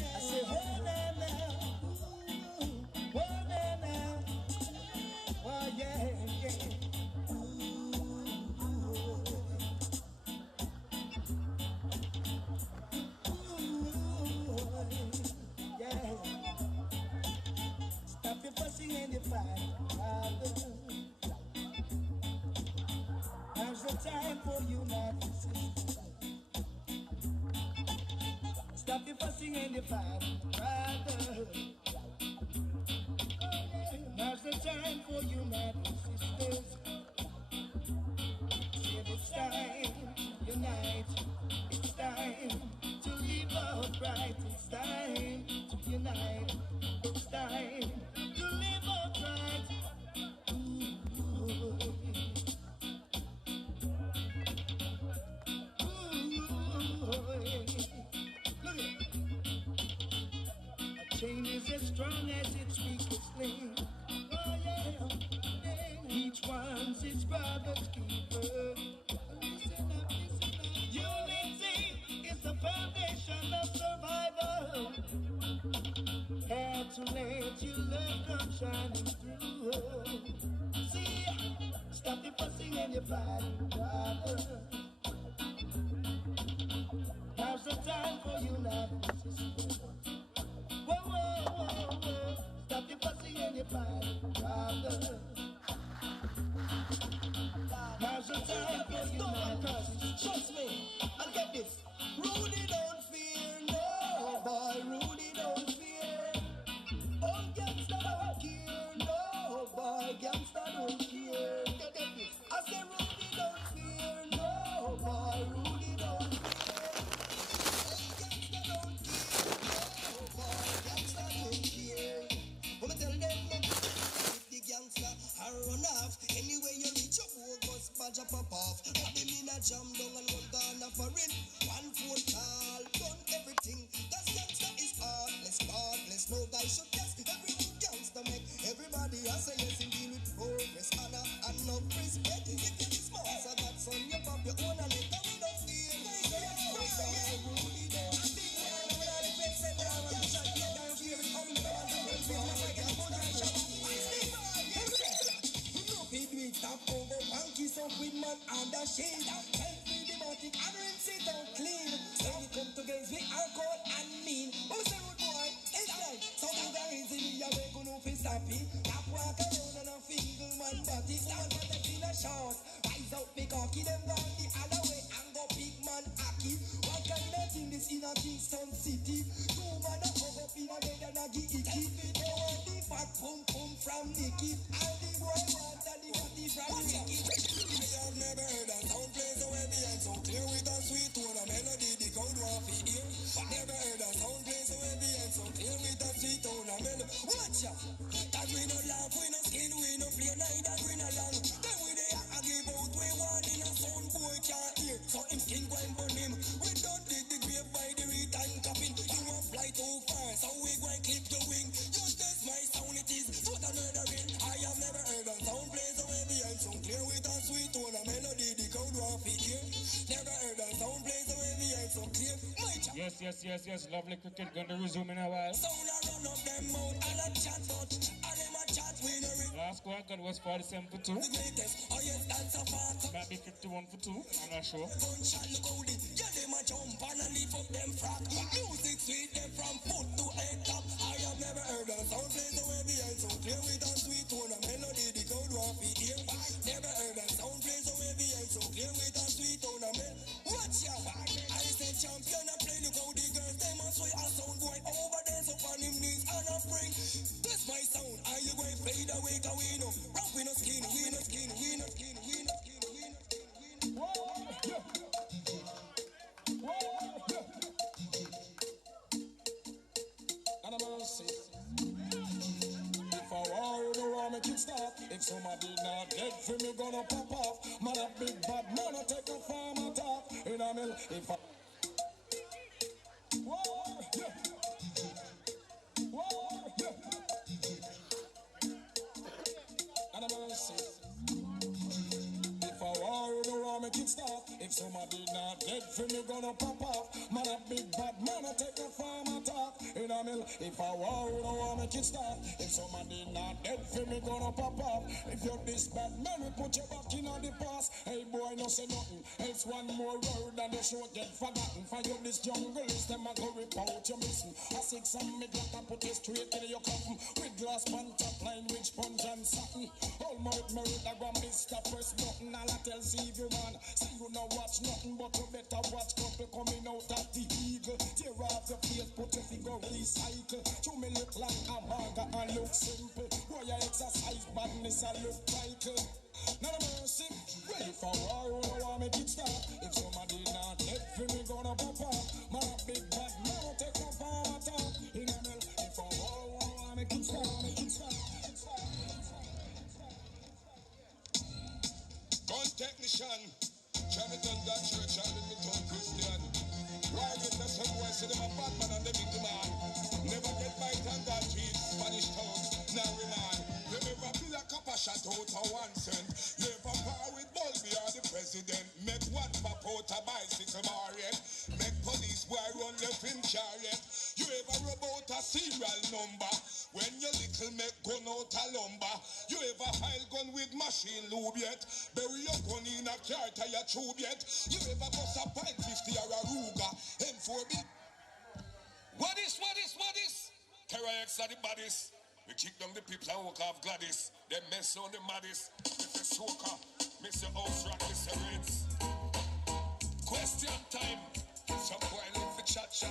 I say, oh, now. Oh, now. Oh, yeah. Stop your fussing and your fight, brother. Now's the time for united sisters. Stop your fussing and your fight, brother. Now's the time for united sisters. It's time, unite. It's time to live upright. It's time to unite. It's time to live upright. Ooh. Look at it. A chain is as strong as its weakest link. Oh yeah. Each one's his brother's keeper. Listen up, listen up. Unity Had to let your love come shining through. See, stop your fussing and your fighting, brother. Now's the time for you now, sister. Whoa, whoa, whoa, whoa. Stop your fussing and your fighting, brother. Now's the time for you now, trust me, I'll get this. Rudy don't fear, no boy, Rudy don't fear. Oh, gangsta don't care, no boy, gangsta don't care. I say Rudy don't fear, no boy, Rudy don't fear. Oh, gangsta don't care, no boy, gangsta don't care. I'ma tell them, the gangsta, I run off. Anyway you reach your bogus badge pop off. Have him in a jam down and one corner for it. 1 phone call, done everything. That gangsta is heartless, godless. No guy should test. Every gangsta make everybody has say yes in deal with progress, honor and no respect. If you get smart, so that's on your pop your own and let we don't feel. Rudy don't Stop over monkey so with man under shade. Tell me the body and rinse it out clean. When you come to games we are cold and mean. But we say rude boy, it's right. Some of the reason we are going to feel happy. Tap walk around and a finger man body. Stand for the in a short. Rise out me cocky them down the other way and go big man hockey. What kind of thing this in a Kingston City? Two man a hug up in a bed and a get icky. They want the fat pum pum from Nicky. And the boy want and the body from Nicky. I have never heard a sound play so heavy and so clear with a sweet tone, a melody the crowd want to hear. Never heard a sound play so heavy and so clear with a sweet tone, a melody. Watch out! Cause we no laugh, we no skin, we no play neither green along. Then we there I give out, we want in a sound boy can't hear. So him skin go and burn him. We don't dig the grave by the return coffin. You won't fly too far, so we go and clip your wing. Just test my sound, it is so the murdering. I have never heard a sound play so heavy and so clear with a sweet tone, a melody the crowd want to hear. Never heard a sound play so heavy and so clear. Yes. Lovely cricket going to resume in a while. Sound a run up them mouth and a chat but and them a chat we no ring. Last score I got was 47 for 2. The greatest, oh yes, that's a fact. Might be 51 for 2. I'm not sure. Gunshot look how the yeah them a jump and a lift up them frack. Music sweet them from foot to head top. I have never heard a sound play so heavy and so clear with a sweet tone, a melody the crowd want to hear. Never heard a sound play so heavy and so clear with a sweet tone, a melody. Watch ya! I say champion a play, look how the girls them a sway a sound going over there so on him knees and a spring. This my sound, are you going fade away? Cause we know rock we no skin, we no skin, we no skin, we no skin, we no skin, we no skin. And I'm gonna say, if I war, you know I make it stop. If somebody not dead for me, gonna pop off. Man a big bad man, I take a farm attack. In a mill, if I and I'm gonna say, if I war, you know I make it stop. If somebody not dead for me, gonna pop off. Man a big bad man, I take a farm attack. In a mill, if I war, you know I make it stop. If somebody not dead for me, gonna pop off. If you're this bad man, we put you back in on the past. Hey boy, no say nothing. It's one more word and the show get forgotten. For you this jungle is them a go rip out you missing. I sick some mid like I put it straight in your coffin. With glass pan top line, with sponge and satin. All my murder gram Mr. Press button. All I tell see you man. See you no watch nothing but you better watch couple coming out of the eagle. Tear off your face, put your finger recycle. To me look like a manga and look simple. Boy you exercise badness and look vital. None of mercy. Ready for war, you know I make it stop. If somebody not dead for me gonna pop up. Man a big bad man will take up all my time. In a mill, if I war, you know I make it stop. Gun technician, Jonathan got church and Littleton Christian. Why get the some boy say them a bad man and them in demand. Never get bite and God treat Spanish town. Now we man, you never be a copper shot out of 1 cent. You ever power with Bulby or the president. Make one pop out a bicycle marriott. Make police boy run left in chariot. You ever rub serial number. When your little make gun out a lumber, you ever file gun with machine lube yet? Bury your gun in a car tire tube yet? You ever bust a pint 50 or a Ruger? M4B. What is? Terror X are the bodies. We kick down the people and walk off Gladys. They mess on the maddest. If you soaker, Mr. House Rock, Mr. Ritz. Question time. Some boy live for chat.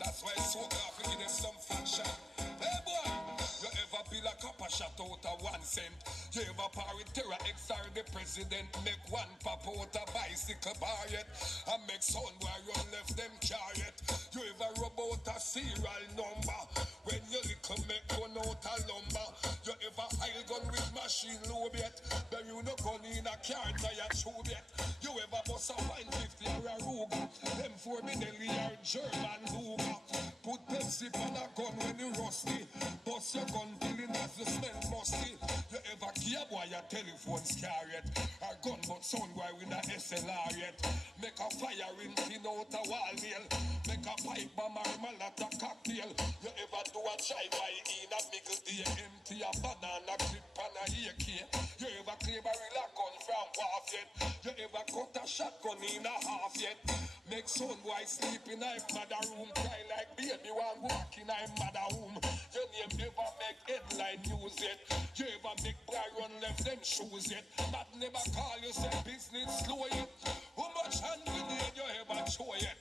That's why soaker for give them some fat shot. Hey boy, you ever build a copper shot out of 1 cent? You ever par with Terror X or the president? Make one pop out a bicycle bar yet? And make sound where you left them car yet? You ever rub out a serial number? When you little make gun out a lumber? You ever hide gun with machine lube yet? Then you no gun in a car tire tube yet? You ever bust a 150 or a Ruger? Them 4 Benelli or German Luger? Put Pepsi on a gun when you rusty. Bust your gun till it has the smell musty. You ever give a boy your telephone scar yet? Or gun but sound boy with a SLR yet? Make a fire in thin out a wall nail. Make a pipe bomb or malata cocktail. You ever do a drive-by in a middle day? Empty a banana clip on a AK. You ever clear barrel a gun from Wharf yet? You ever cut a shotgun in a half yet? Make son boy sleep in a mother room, cry like baby one walk in a mother room. Your name never make headline news yet. You ever make Brian left them shoes yet? But never call yourself business slow yet. How much hand grenade you ever show yet?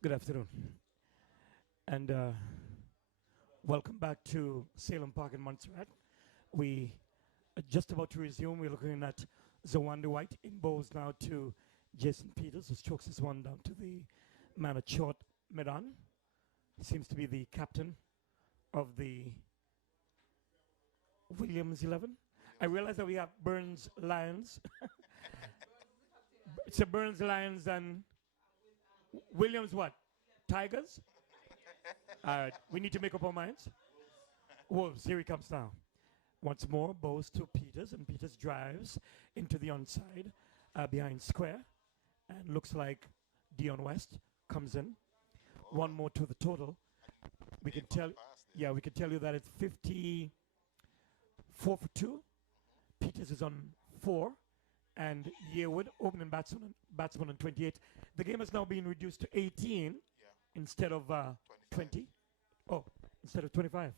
Good afternoon. And welcome back to Salem Park in Montserrat. We are just about to resume. We're looking at Zawanda White in bowls now to Jason Peters, who strokes his one down to the man at short mid-on. He seems to be the captain of the Williams 11. I realize that we have Burns Lions. It's a Burns Lions and Williams what? Tigers? All right, we need to make up our minds. Wolves, here he comes now. Once more, bows to Peters, and Peters drives into the onside behind square, and looks like Dion West comes in. One more to the total. We can tell, yeah, we can tell you that it's 54 for 2. Peters is on 4. And Yearwood, opening batsman on 28. The game has now been reduced to 18 instead of 20. Oh, instead of 25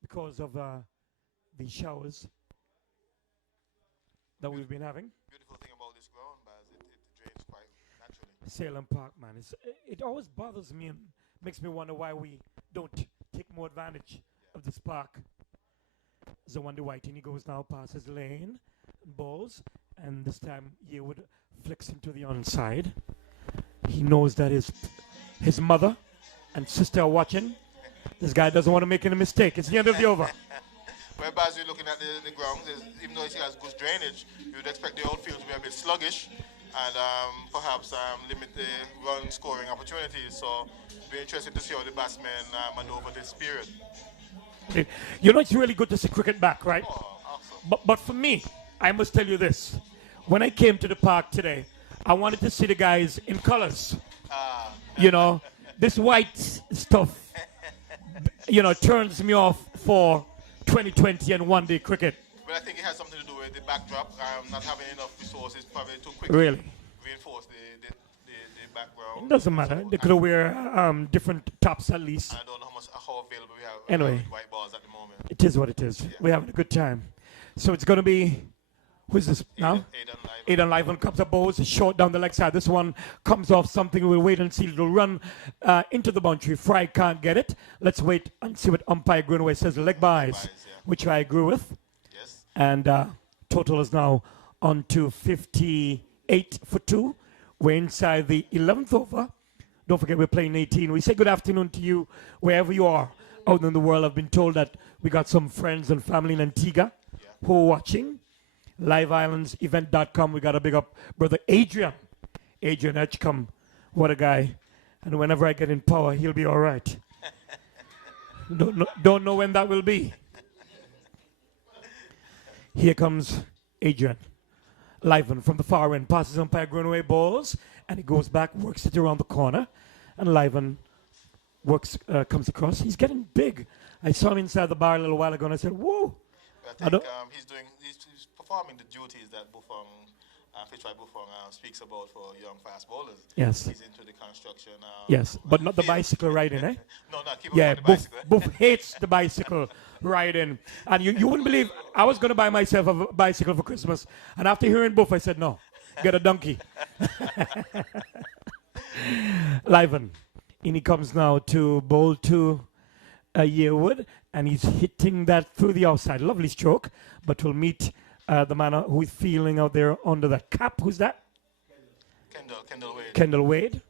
because of the showers that we've been having. Beautiful thing about this ground, Baz, it drains quite naturally. Salem Park, man. It always bothers me and makes me wonder why we don't take more advantage of this park. Zawanda White, and he goes now past his lane, balls. And this time Yearwood flicks him to the onside. He knows that his mother and sister are watching. This guy doesn't want to make any mistake. It's the end of the over. Whereas you're looking at the grounds, even though it has good drainage, you would expect the outfield to be a bit sluggish and perhaps limit the run scoring opportunities. So it'll be interesting to see how the batsmen maneuver this period. You know, it's really good to see cricket back, right? Oh, awesome. But for me, I must tell you this. When I came to the park today, I wanted to see the guys in colors. You know, this white stuff, you know, turns me off for 2020 and one-day cricket. But I think it has something to do with the backdrop. Not having enough resources probably too quickly. Really? Reinforce the background. It doesn't matter. They could wear different tops at least. I don't know how available we have anyway, with white balls at the moment. It is what it is. Yeah. We're having a good time. So it's going to be Who's this now? Aidan Aidan Liven comes up, bowls, is short down the leg side. This one comes off something. We'll wait and see. It'll run into the boundary. Fry can't get it. Let's wait and see what umpire Greenaway says. Leg buys, which I agree with. Yes. And total is now on to 58 for 2. We're inside the 11th over. Don't forget we're playing 18. We say good afternoon to you wherever you are out in the world. I've been told that we got some friends and family in Antigua who are watching. LiveIslandsEvent.com. We got to big up brother Adrian. Adrian Edgecombe. What a guy. And whenever I get in power, he'll be all right. Don't know when that will be. Here comes Adrian. Liven from the far end. Passes umpire Greenaway balls. And he goes back, works it around the corner. And Liven comes across. He's getting big. I saw him inside the bar a little while ago and I said, whoa. I think he's performing the duties that Buffon, Fitzroy Buffon speaks about for young fast bowlers. Yes. He's into the construction. Yes, but not the bicycle riding, eh? No, keep yeah, on the bicycle. Buff hates the bicycle riding. And you wouldn't believe, I was going to buy myself a bicycle for Christmas. And after hearing Buff, I said, no, get a donkey. Liven. In he comes now to bowl to Yearwood, and he's hitting that through the outside. Lovely stroke, but will meet the man who is feeling out there under the cap. Who's that? Kendall Wade. Kendall Wade.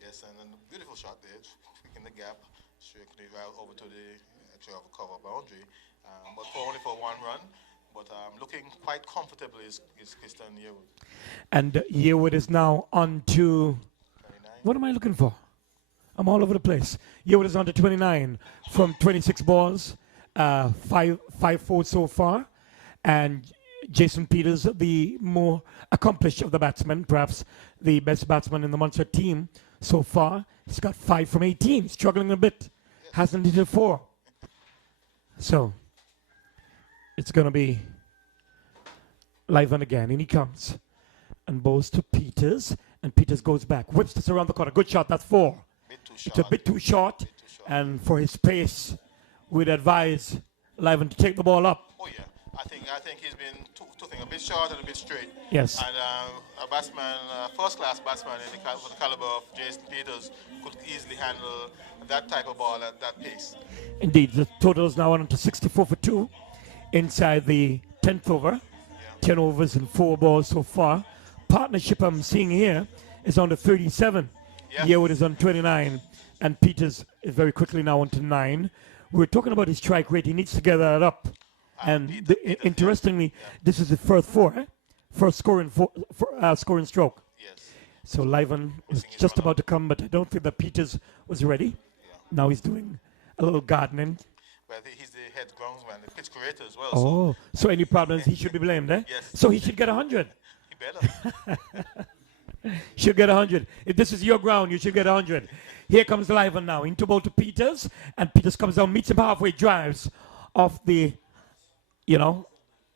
Yes, and then a beautiful shot there, picking the gap, straight over to the actually of a cover boundary, but only for one run. But looking quite comfortable is Christian Yearwood. And Yearwood is now on to... 29. What am I looking for? I'm all over the place. Yearwood is on to 29 from 26 balls, 5-4 so far. And Jason Peters, the more accomplished of the batsmen, perhaps the best batsman in the Munster team so far. He's got 5 from 18, struggling a bit. Hasn't hit 4. So it's going to be live on again. In he comes and bowls to Peters. And Peters goes back, whips this around the corner. Good shot, that's 4. It's a bit too short. And for his pace, we'd advise Liven to take the ball up. Oh, yeah. I think he's been toothing a bit short and a bit straight. Yes. And a batsman, first-class batsman with the caliber of Jason Peters could easily handle that type of ball at that pace. Indeed, the total is now on to 64 for 2 inside the 10th over. Yeah. 10 overs and 4 balls so far. Partnership I'm seeing here is on to 37. Yeah. Yearwood is on 29. And Peters is very quickly now on to 9. We're talking about his strike rate. He needs to get that up. And interestingly, this is the first first scoring scoring stroke. Yes. So Liven is just about to come, but I don't think that Peters was ready. Yeah. Now he's doing a little gardening. Well, he's the head groundsman, the pitch creator as well. Oh, so any problems, he should be blamed, eh? Yes. So he should get 100. He better. Should get 100. If this is your ground, you should get 100. Here comes Liven now, into ball to Peters, and Peters comes down, meets him halfway, drives off the...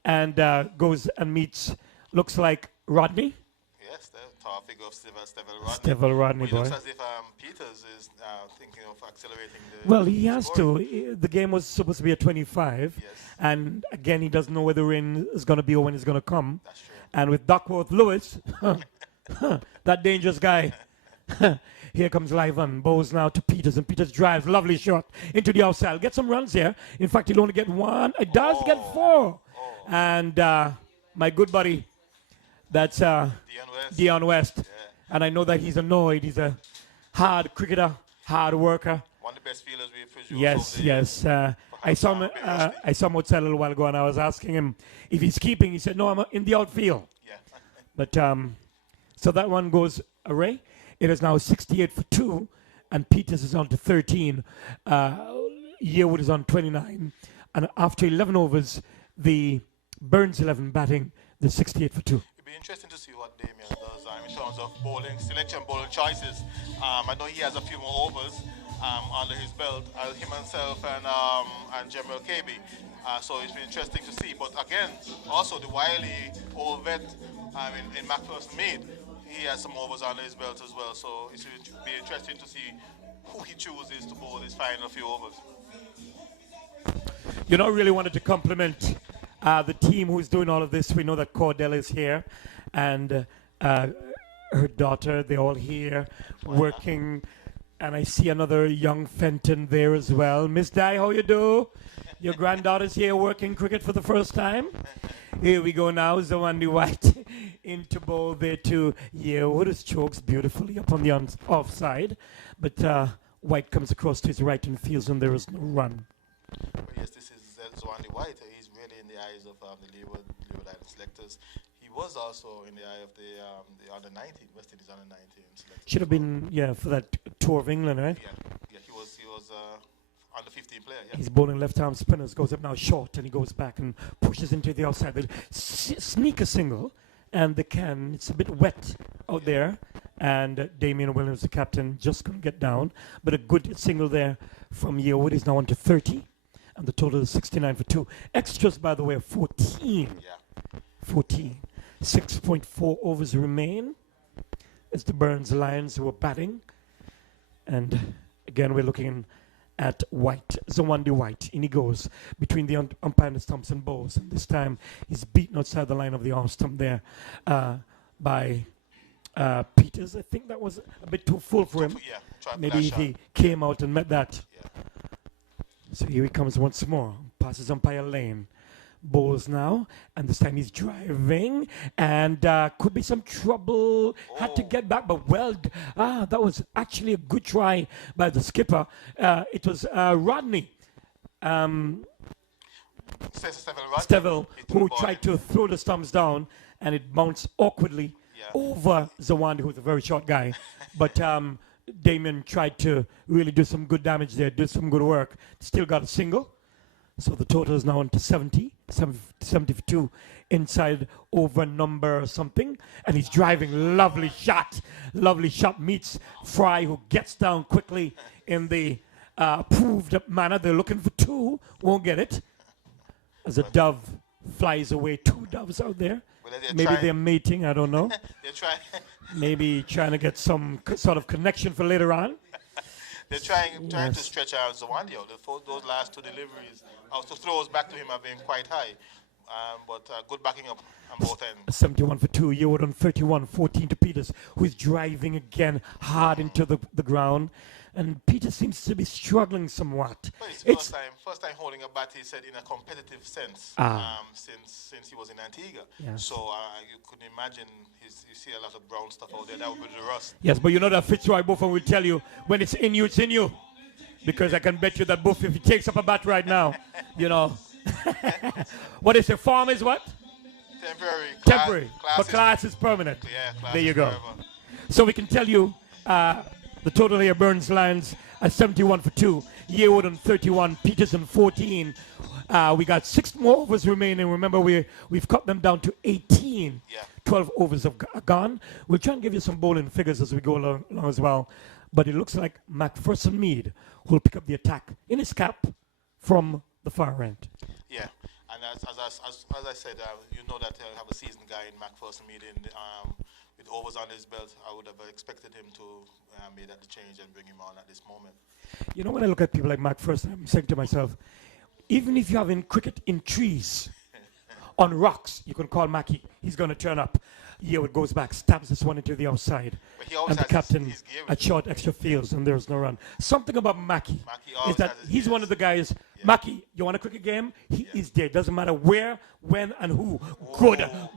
and goes and meets, looks like Rodney. Yes, the tall figure of Stevel Rodney. Stevel Rodney, boy. It looks as if Peters is thinking of accelerating the... Well, he has to. The game was supposed to be at 25. Yes. And again, he doesn't know where the rain is going to be or when it's going to come. That's true. And with Duckworth Lewis, that dangerous guy. Here comes Liven, bows now to Peters, and Peters drives, lovely shot into the outside. Get some runs here. In fact, he'll only get 1. It does get 4. And my good buddy, that's Dion West. Yeah. And I know that he's annoyed. He's a hard cricketer, hard worker. One of the best fielders we've produced. Yes. I saw him outside a little while ago, and I was asking him if he's keeping. He said, no, I'm in the outfield. Yeah. But so that one goes away. It is now 68 for 2, and Peters is on to 13. Yearwood is on 29. And after 11 overs, the Burns 11 batting the 68 for 2. It'll be interesting to see what Damien does in terms of bowling, selection, bowling choices. I know he has a few more overs under his belt, him himself and General KB. So it's been interesting to see. But again, also the wily old vet in McPherson Mead, he has some overs under his belt as well, so it should be interesting to see who he chooses to bowl his final few overs. You know, I really wanted to compliment The team who's doing all of this, we know that Cordell is here, and her daughter, they're all here working. And I see another young Fenton there as well. Miss Di, how you do? Your granddaughter's here working cricket for the first time. Here we go now, Zawandi White into bowl there too. Yeah, Wooders chokes beautifully up on the offside. But White comes across to his right and fields, and there is no run. But yes, this is Zwandi White. He's really in the eyes of the Leeward Island selectors. He was also in the eye of the under-19, West Indies under-19 selectors. Should have been, yeah, for that tour of England, right? Yeah, he was under-15 player. Yeah. He's bowling left-arm spinners, goes up now short, and he goes back and pushes into the outside. But sneak a single, and they can. It's a bit wet out there, and Damian Williams, the captain, just couldn't get down. But a good single there from Yearwood. He's now on to 30, and the total is 69 for 2. Extras, by the way, 14. Yeah. 14. 6.4 overs remain. It's the Burns Lions who are batting. And again, we're looking at White, Zawandi White. In he goes between the umpire and the stumps and bowls. And this time he's beaten outside the line of the arm stump there by Peters. I think that was a bit too full for him. Maybe he came out and met that. Yeah. So here he comes once more. Passes umpire lane. Bowls now, and this time he's driving, and could be some trouble. Had to get back, but that was actually a good try by the skipper. It was Rodney Stevel who tried to throw the stumps down, and it bounced awkwardly over Zawandi, who's a very short guy. But Damien tried to really do some good damage there, did some good work. Still got a single. So the total is now on to 70 for 2 inside over number something. And he's driving. Lovely shot. Lovely shot meets Fry, who gets down quickly in the approved manner. They're looking for 2. Won't get it. As a dove flies away. 2 doves out there. Maybe they're mating. I don't know. They're trying. Maybe trying to get some sort of connection for later on. They're trying to stretch out Zawandi out. Those last 2 deliveries, also throws back to him have been quite high. But good backing up on both ends. 71 for 2. Yearwood on 31, 14 to Peters, who is driving again hard into the ground. And Peters seems to be struggling somewhat. Well, it's first time holding a bat, he said, in a competitive sense since he was in Antigua. Yeah. So you could imagine you see a lot of brown stuff out there. That would be the rust. Yes, but you know that Fitzroy Buffon will tell you, when it's in you, it's in you. Because I can bet you that Buff, if he takes up a bat right now, you know. What is the form is what? Temporary. But class is permanent. Yeah, class there you go. Forever. So we can tell you the total here, Burns Lions at 71 for 2. Yearwood on 31, Peters on 14. We got 6 more overs remaining. Remember, we've cut them down to 18. Yeah. 12 overs have gone. We'll try and give you some bowling figures as we go along as well. But it looks like McPherson Mead will pick up the attack in his cap from the far end. Yeah, and as I said, you know that I have a seasoned guy in McPherson Mead with overs on his belt. I would have expected him to make that change and bring him on at this moment. You know, when I look at people like McPherson, I'm saying to myself, even if you have in cricket in trees, on rocks, you can call Mackie. He's going to turn up. Yearwood goes back, stabs this one into the outside. And the captain at short extra fields, and there's no run. Something about Mackie is that he's one of the guys. Yeah. Mackie, you want a cricket game? He is there. Doesn't matter where, when, and who.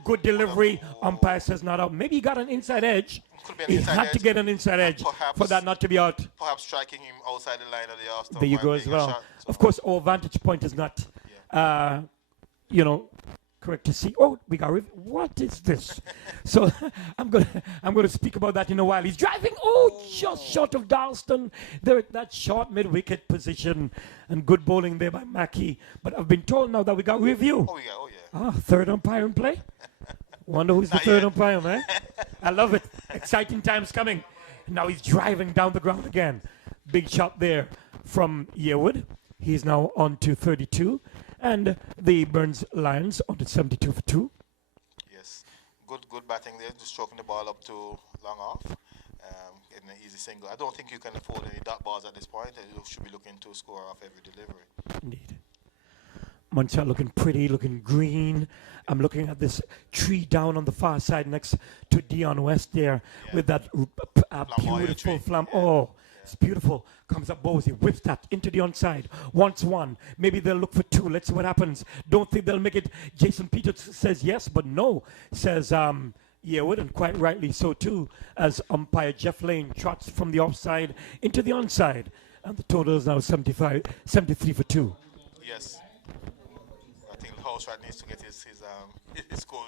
Good delivery. Umpire says not out. Maybe he got an inside edge. He had to get an inside edge for that not to be out. Perhaps striking him outside the line of the off. There you go as well. Of course, our vantage point is not, correct to see. Oh, we got what is this? So I'm gonna speak about that in a while. He's driving. Oh, just short of Darlston. There, that short mid-wicket position, and good bowling there by Mackie. But I've been told now that we got review. Oh yeah. Third umpire in play. Wonder who's the third umpire, man. I love it. Exciting times coming. Now he's driving down the ground again. Big shot there from Yearwood. He's now on to 32. And the Burns Lions on to 72 for 2. Yes, good batting there, just stroking the ball up to long off, getting an easy single. I don't think you can afford any dot balls at this point. You should be looking to score off every delivery. Indeed. Montreal looking pretty, looking green. I'm looking at this tree down on the far side next to Dion West there with that beautiful tree. flam. Oh, it's beautiful. Comes up Bowes. He whips that into the onside. Wants one. Maybe they'll look for two. Let's see what happens. Don't think they'll make it. Jason Peters says yes, but no. Says, yeah, wouldn't quite rightly so too, as umpire Jeff Lane trots from the offside into the onside. And the total is now 73 for 2. Yes. I think Housewright needs to get his score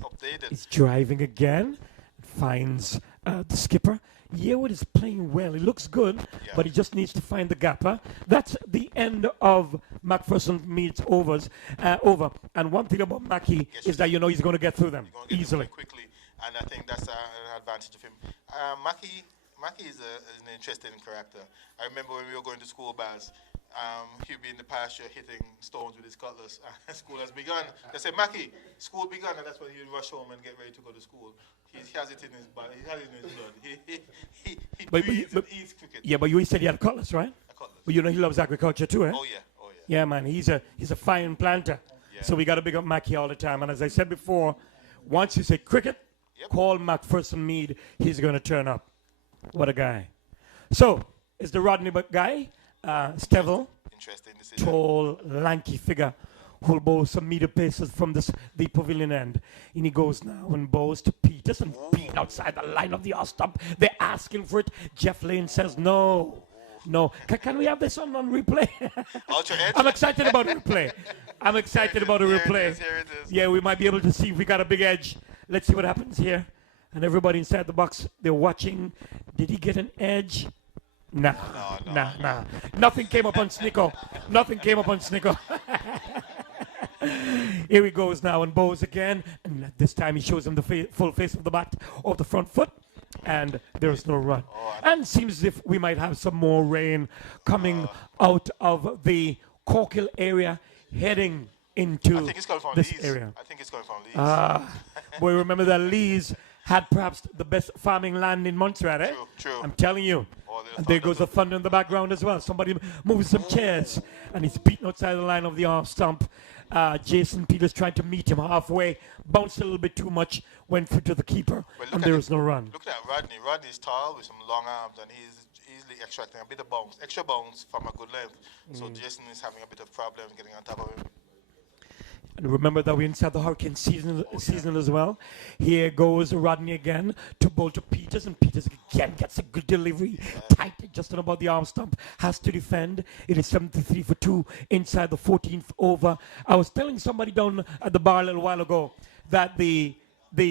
updated. He's driving again. Finds the skipper. Yearwood is playing well. He looks good, but he just needs to find the gap. Huh? That's the end of McPherson Mead's over. And one thing about Mackie is that you know he's going to get through them easily. Quickly, and I think that's an advantage of him. Mackie is an interesting character. I remember when we were going to school, Baz, he'd be in the pasture hitting stones with his cutlass. School has begun. They say, Mackie, school begun, and that's when he'd rush home and get ready to go to school. He has it in his body. He has it in his blood. He breathes and eats cricket. Yeah, but you said he had a cutlass, right? A cutlass. But you know he loves agriculture too, eh? Oh yeah. Yeah, man, he's a fine planter. Yeah. So we got to big up Mackie all the time. And as I said before, once you say cricket, call McPherson Mead. He's going to turn up. What a guy. So, is the Rodney guy, Stevel, Interesting decision. tall, lanky figure, who'll bowl some meter paces from the pavilion end. And he goes now and bows to Peters, and Pete outside the line of the off stump. They're asking for it. Jeff Lane says no. No. Can we have this on replay? I'm excited about a replay. I'm excited about a replay. Here it is. Yeah, we might be able to see if we got a big edge. Let's see what happens here. And everybody inside the box, they're watching. Did he get an edge? Nah. Nothing came up on Snicko. Nothing came up on Snicko. Here he goes now and bows again. And this time he shows him the full face of the bat of the front foot. And there's no run. And seems as if we might have some more rain coming out of the Corkhill area heading into this area. I think it's going from Lees. Boy, remember that Lees had perhaps the best farming land in Montserrat, eh? True. I'm telling you. And there goes the thunder in the background as well. Somebody moves some chairs, and he's beaten outside the line of the off stump. Jason Peters tried to meet him halfway, bounced a little bit too much, went through to the keeper, and there was no run. Look at Rodney. Rodney's tall with some long arms, and he's easily extracting a bit of bounce, extra bounce from a good length. So Jason is having a bit of problems getting on top of him. And remember that we're inside the hurricane season as well. Here goes Rodney again to bowl to Peters, and Peters again gets a good delivery. Tight, just on about the arm stump, has to defend. It is 73 for 2 inside the 14th over. I was telling somebody down at the bar a little while ago that the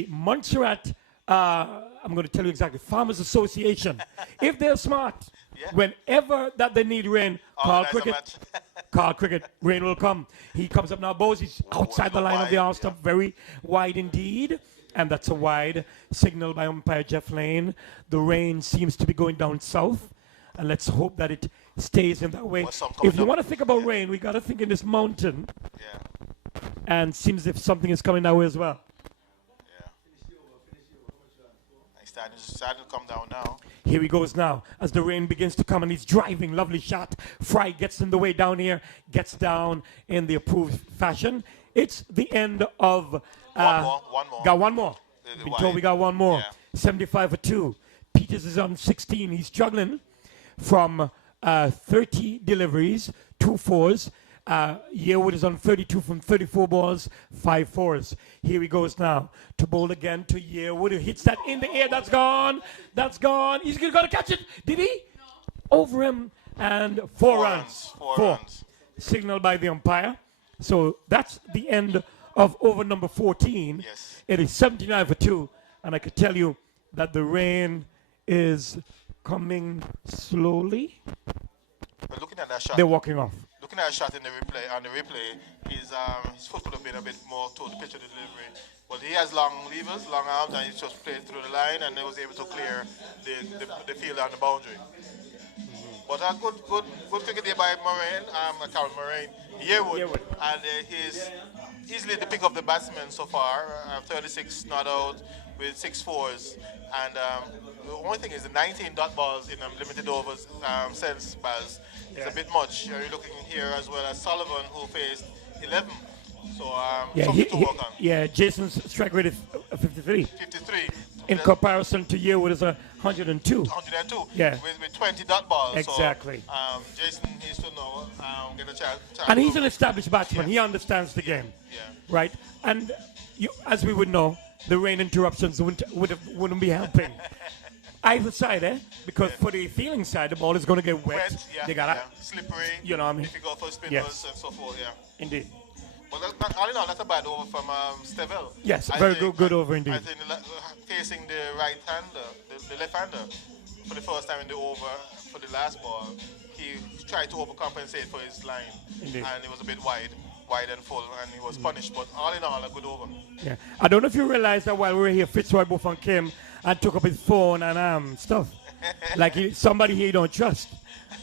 Montserrat, I'm going to tell you exactly, Farmers Association, if they're smart, whenever that they need rain, call cricket. Call cricket. Rain will come. He comes up now. Bowes, he's outside the line of the arm stump. Very wide indeed. And that's a wide signal by umpire Jeff Lane. The rain seems to be going down south. And let's hope that it stays in that way. If you want to think about rain, we got to think in this mountain. Yeah. And seems as if something is coming that way as well. It's starting to come down now. Here he goes now as the rain begins to come, and he's driving. Lovely shot. Fry gets in the way down here, gets down in the approved fashion. It's the end of... One more. Got one more. Been told we got one more. Yeah. 75 for 2. Peters is on 16. He's struggling from 30 deliveries, 2 fours. Yearwood is on 32 from 34 balls, 5 fours. Here he goes now to bowl again to Yearwood, who hits that in the air. That's gone. That's gone. He's going to catch it. Did he? Over him, and 4 runs. 4 runs. Signaled by the umpire. So that's the end of over number 14. Yes. It is 79 for 2, and I could tell you that the rain is coming slowly. But looking at that shot, they're walking off. Looking at a shot in the replay, his foot could have been a bit more toward the pitch of the delivery. But he has long levers, long arms, and he just played through the line, and he was able to clear the field on the boundary. But a good cricket there by Carol Moraine. Yearwood. And he's easily the pick of the batsmen so far. 36 not out with 6 fours. And the only thing is the 19 dot balls in limited overs since Baz. It's a bit much. You're looking here as well as Sullivan, who faced 11. So Yeah, something to work on. yeah. Jason's strike rate is 53 53. in That- comparison to Yearwood is 102. 102. Yeah. With 20 dot balls. Exactly. So, Jason needs to know, get a chance. And he's an established batsman. Yeah. He understands the game, Yeah. right? And you, as we would know, the rain interruptions wouldn't be helping. Either side, because for the feeling side, the ball is going to get wet. Yeah. They got slippery. You know what I mean? Difficult for spinners Yes. and so forth. Yeah. Indeed. But all in all, that's a bad over from Stevel. Yes, I very think- good over indeed. I think facing the right hander, the left hander, for the first time in the over, for the last ball, he tried to overcompensate for his line. Indeed. And it was a bit wide and full, and he was punished. But all in all, a good over. Yeah. I don't know if you realize that while we were here, Fitzroy Buffon came and took up his phone and stuff. Like somebody he don't trust.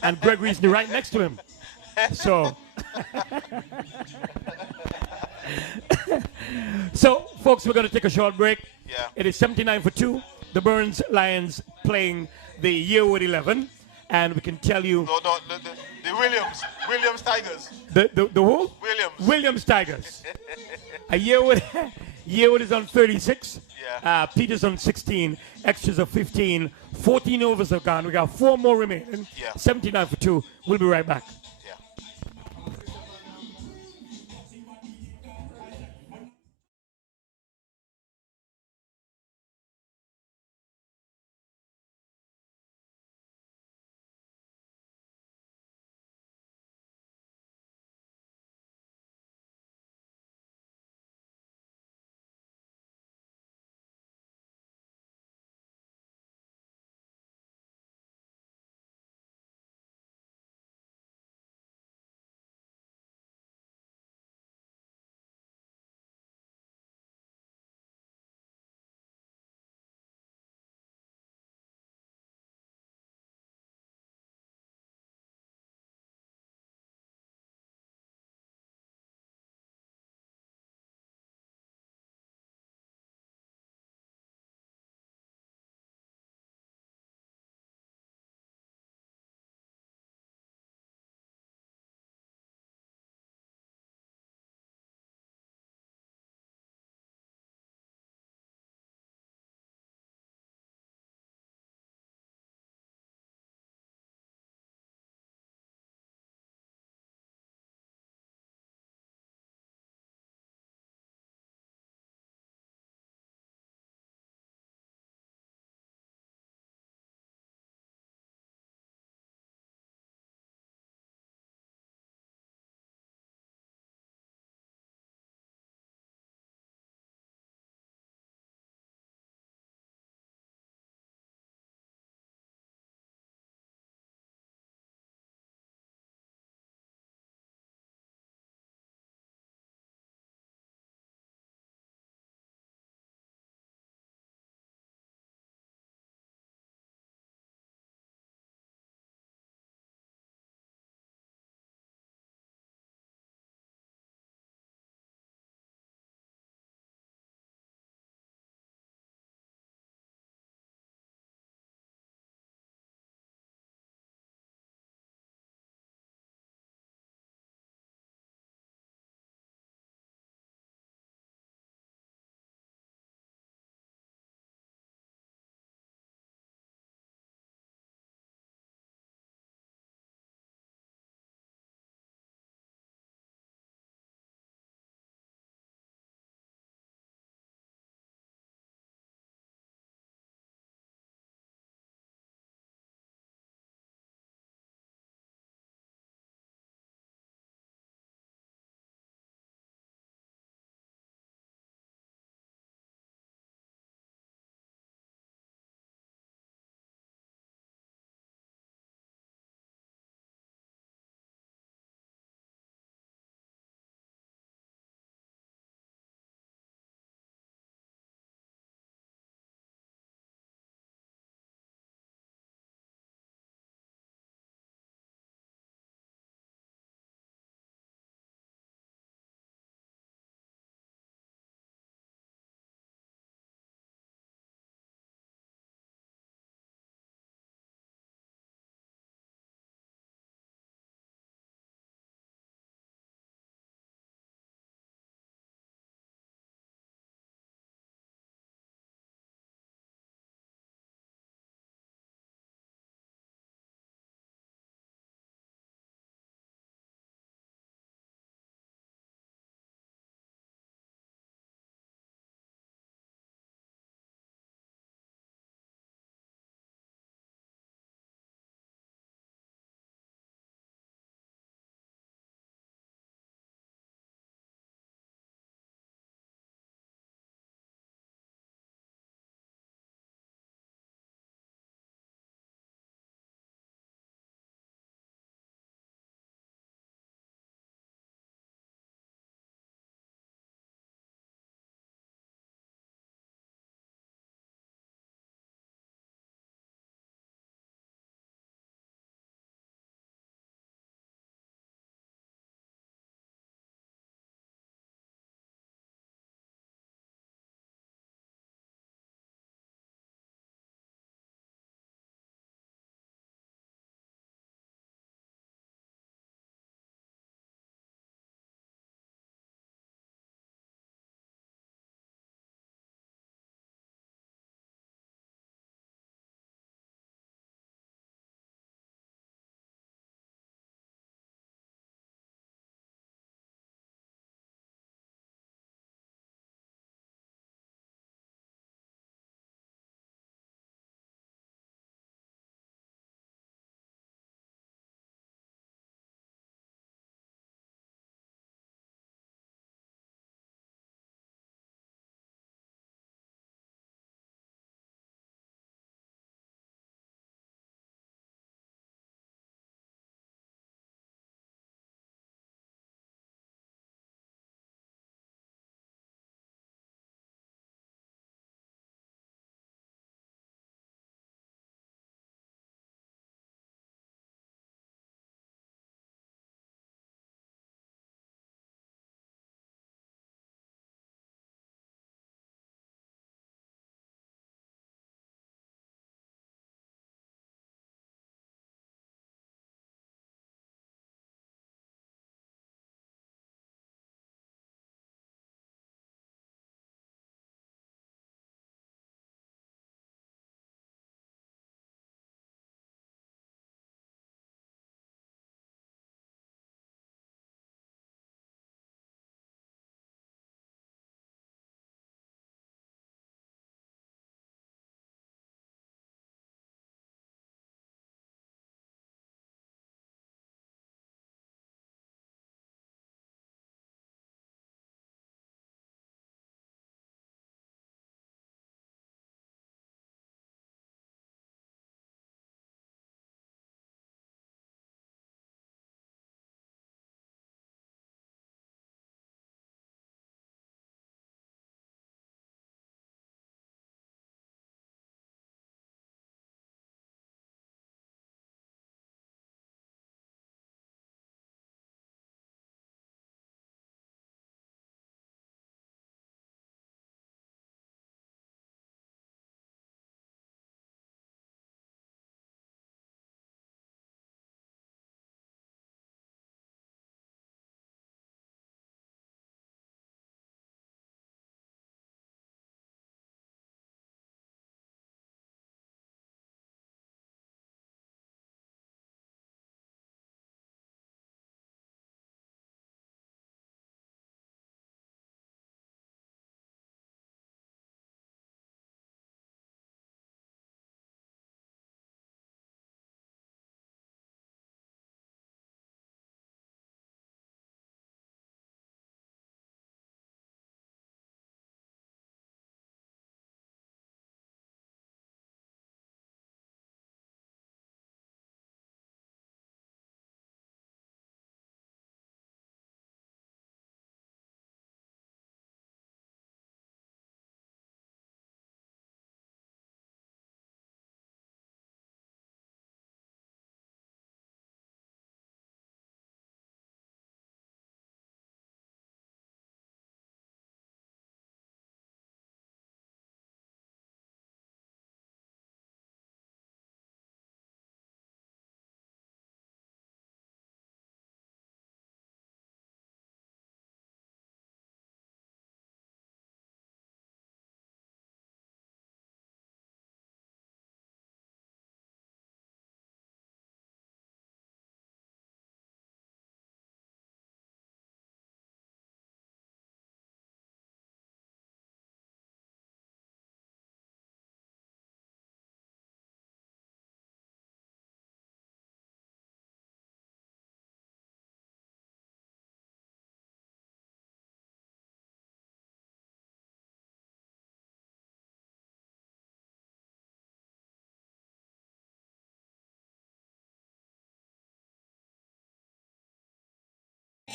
And Gregory's right next to him. So, so folks, we're going to take a short break. Yeah. It is 79 for 2. The Burns Lions playing the Yearwood 11. And we can tell you No, the Williams Tigers. the who? Williams Tigers. Yearwood is on 36. Yeah. Peters on 16. Extras of 15. 14 overs have gone. We got 4 more remaining. Yeah. 79 for 2. We'll be right back.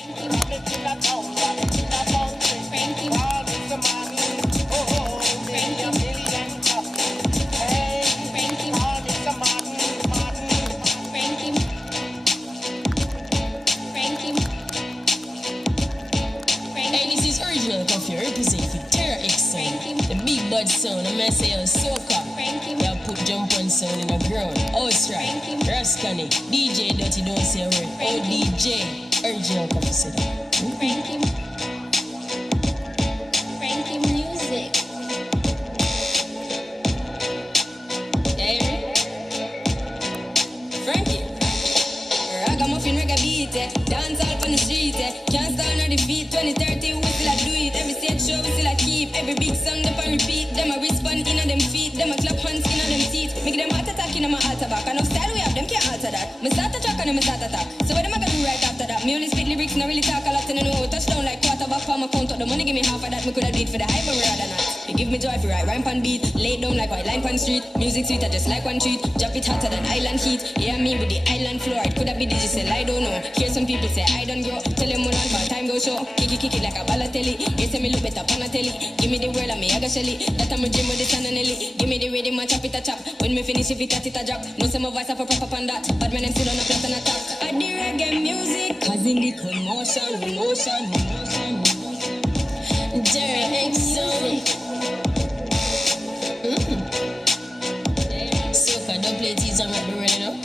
Hey, this is original coffee represent for Terra X sound. The big bad sound, I'm gonna say a soca. Y'all put jump on sound in the ground. Outright, Rascani, DJ Dirty don't say a word. ODJ, original coffee said that. Frankie music. Frankie. Ragamuffin reggae beat, dance all on the street, can't stand on the feet. 2030 we still a do it, every stage show we still a keep. Every big song them a repeat, them a respond in on them feet, them a clap hands in on them teeth. Make them heart attack in on my altar back, and no style we have them can't alter that. Me start a track and me start attack, so what them a gonna do right after that? Me only spit lyrics, no really talk a lot, and I know touchdown like quarterback. For my count up the money, give me half of that. Me coulda do it for the hype, but rather not. They give me joy for right rhyme pan beat, lay down like white line pan street. Music sweet, I just like one treat. Drop it hotter than island heat. Yeah, me with the island floor. It coulda be digital, I don't know. Hear some people say I don't grow. Tell them on for time go show. Kick it like a ballatelli. They say me look better on a telly. Give me the word and me aga shelly. That I'm a dream with the sun and Nelly. Give me the rhythm and chop it a chop. When me finish if it a drop. No say my voice up a proper on that. But when I'm still on a flat and attack. I do reggae music. Causing the commotion, emotion. Jerry Exxon. Soca don't play teas and rock the rain up.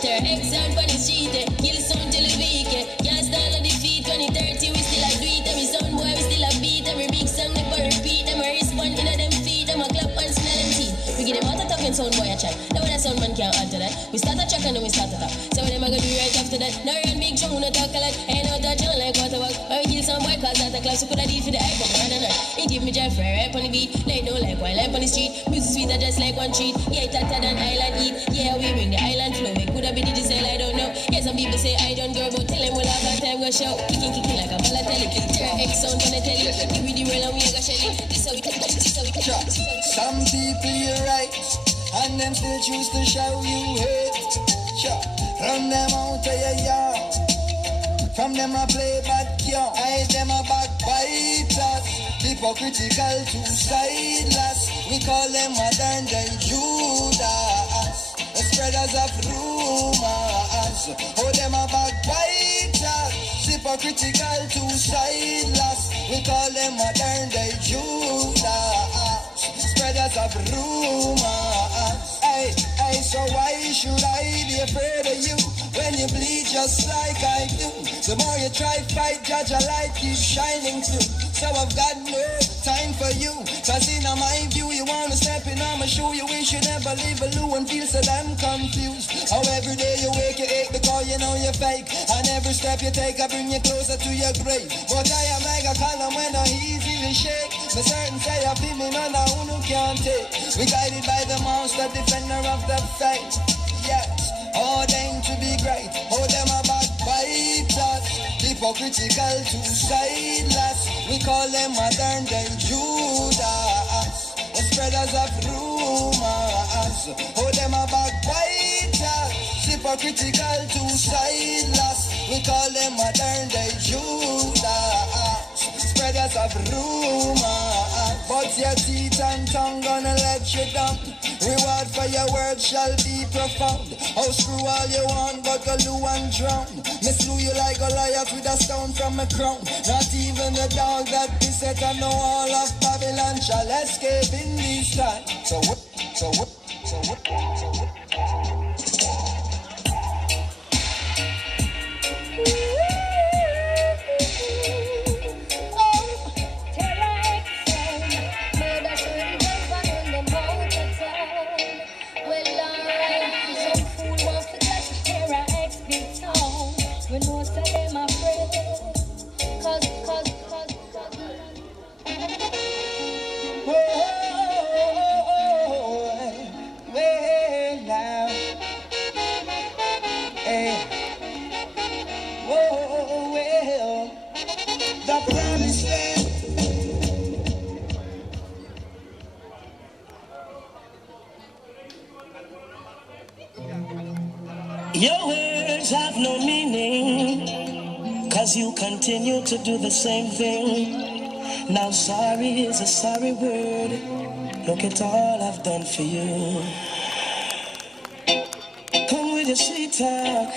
Terra Exxon for the street. Kill sound till the week. Can't stand on the feet. 2030 we still a do it. Every sound boy we still a beat. Every big song they for repeat. Them a respond in them feet. Them a clap and smell them teeth. We give them out a talk and sound boy a chat. Now when a sound man can't alter that. We start a track and then we start a talk. So what them a gonna do right after that? Now run big chunk, no talk a lot. Ain't no touch on like waterwork. Or we kill some boy cause that a class. So could I deal for the hype, but rather not. He give me joy for a rap on the beat. Lay down like while I'm on the street. Music sweet just like one treat. Yeah, it hotter than island heat. Yeah, we bring the island flow. It could have been digital, I don't know. Yeah, some people say I don't grow, but tell them we'll have that time go show. Kicking like a ballatelli. Terra X sound on the telly. Give me the real and we ain't got shelly. This how we can drop. Some people you're right, and them still choose to show you hate. Sure. Run them out of your yard. From them I play bad young. I them a backbiters. Hypocritical, two-sideless. We call them modern day Judas. The spreaders of rumors. Oh, them a backbiters. Hypocritical, two-sideless. We call them modern day Judas. Spreaders of rumors. Hey, so why should I be afraid of you when you bleed just like I do? The more you try fight, judge, a light keeps shining through. So I've got no time for you, cause in my view you wanna step in on my shoe. You wish you never leave a loo and feel so damn confused. How every day you wake you ache because you know you're fake, and every step you take I bring you closer to your grave. But I am like a column when I easily shake. The certain say I feel me none of who can't take. We guided by the monster, defender of the faith. Yes, all them to be great, all them are backbiters. Hypocritical, two-sideless. We call them modern day Judas. The spreaders of rumors. Oh, them are backbiters. Hypocritical, two-sideless. We call them modern day Judas. Spreaders of rumors. But your teeth and tongue gonna let you down. Reward for your words shall be profound. Oh, screw all you want, but go loo and drown. Me slew you like Goliath with a stone from a crown. Not even the dog that beset on the wall of Babylon shall escape in this time. So what? Your words have no meaning 'cause you continue to do the same thing. Now sorry is a sorry word. Look at all I've done for you. Come with your sweet talk.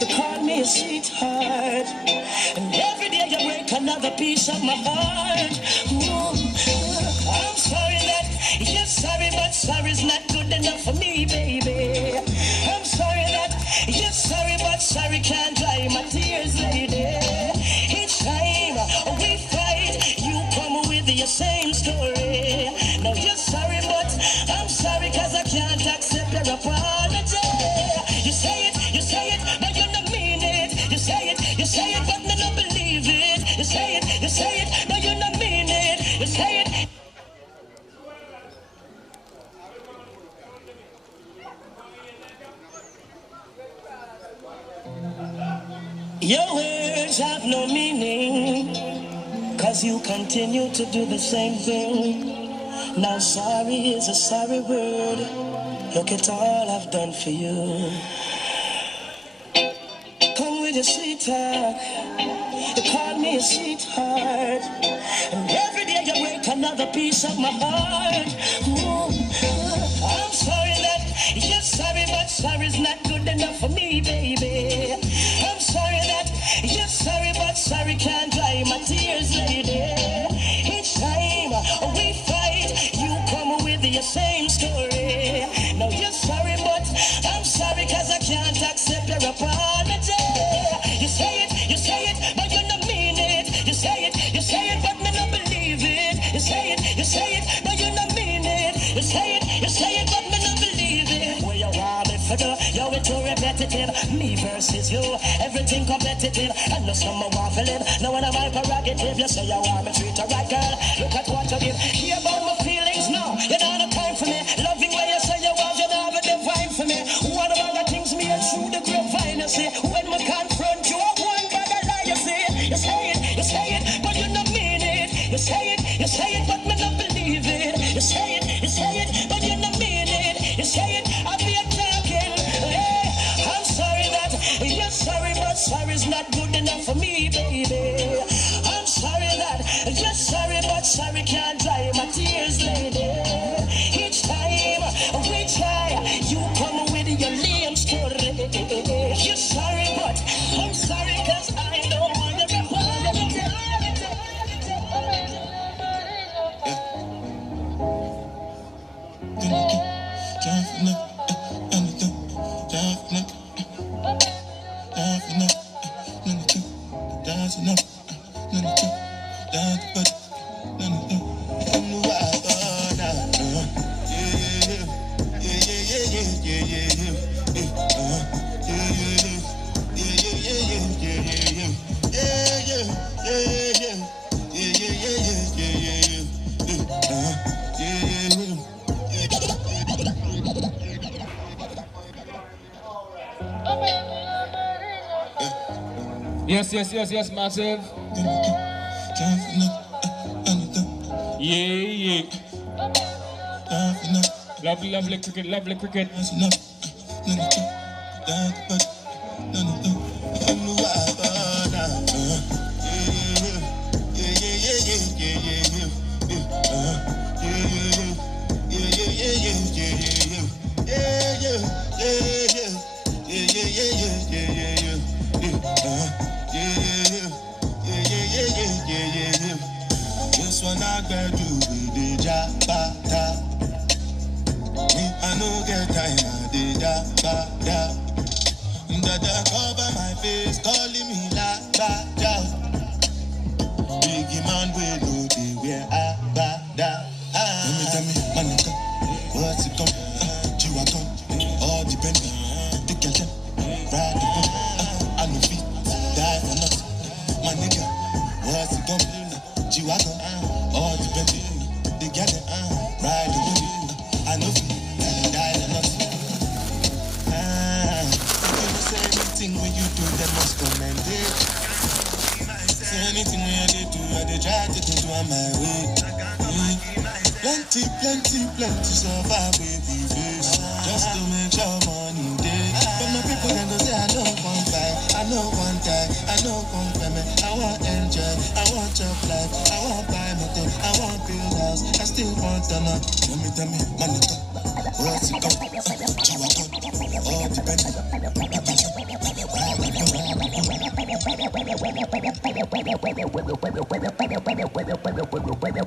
You call me a sweetheart. And every day you break another piece of my heart. Ooh, I'm sorry that you're sorry, but sorry's not good enough for me, baby. I'm sorry that you're sorry, but sorry can't dry my tears, lady. Each time we fight, you come with your same story. Now you're sorry, but I'm sorry 'cause I can't accept your apology. You say it, but you don't mean it. You say it, but I don't believe it. You say it, but you don't mean it. You say it. Your words have no meaning, 'cause you continue to do the same thing. Now sorry is a sorry word. Look at all I've done for you. Come with your sweet talk. You call me a sweetheart. And every day you break another piece of my heart. Ooh, I'm sorry that you're sorry, but sorry's not good enough for me, baby. I'm sorry that you're sorry, but sorry can't dry my tears, lady. Each time we fight, you come with your same story. Now you're sorry, but I'm sorry 'cause I can't accept your apology. You say it, but you don't mean it. You say it, but me don't believe it. You say it, but you don't mean it. You say it, but me don't believe it. Where you want me for the, you're too repetitive. Me versus you, everything competitive. And no summer waffling, no one of my prerogative. You say you want me treat her right, girl. Look at what you give. Hear about my feelings now. You don't have time for me. Loving where you say you want, you don't have a divine for me. One of the things me and through the grapevine, you see. When we confront you, I one bag of lie, you see. You say it, but you don't mean it. You say it, but me don't believe it. You say it, but you don't mean it. You say it, I be talking. Hey, I'm sorry that you're sorry, but sorry's not good enough for me, baby. I'm sorry that you're sorry, but sorry can't dry my tears, lady. Each time we try, you come with your lame story. You're sorry, but I'm sorry 'cause I don't want to be Yes, massive. Yeah. Lovely cricket. This one I got to be the jabata. Me, I no get time, I did jabata. Dada cover my face, calling me la bada. Biggie man, we know the where I bada. Tell me, my nigga, what's it come? G-Wagon, all depending. The girl, ride the boat. I know feet, die for nothing. My nigga, what's it come? G-Wagon, all depending. The girl, ride the boat. I know feet, die for nothing. Anything when you do, they must commend it. So anything when you do, I try to do on my way. Plenty survive with the face. Just to make sure money day. But my people then go say I know one fight, I know one die. I don't come for me. I want enjoy. I want job life. I want buy motor. I want build house. I still want to know. Tell me, money talk. What's it up? Chihuahua talk. All depend.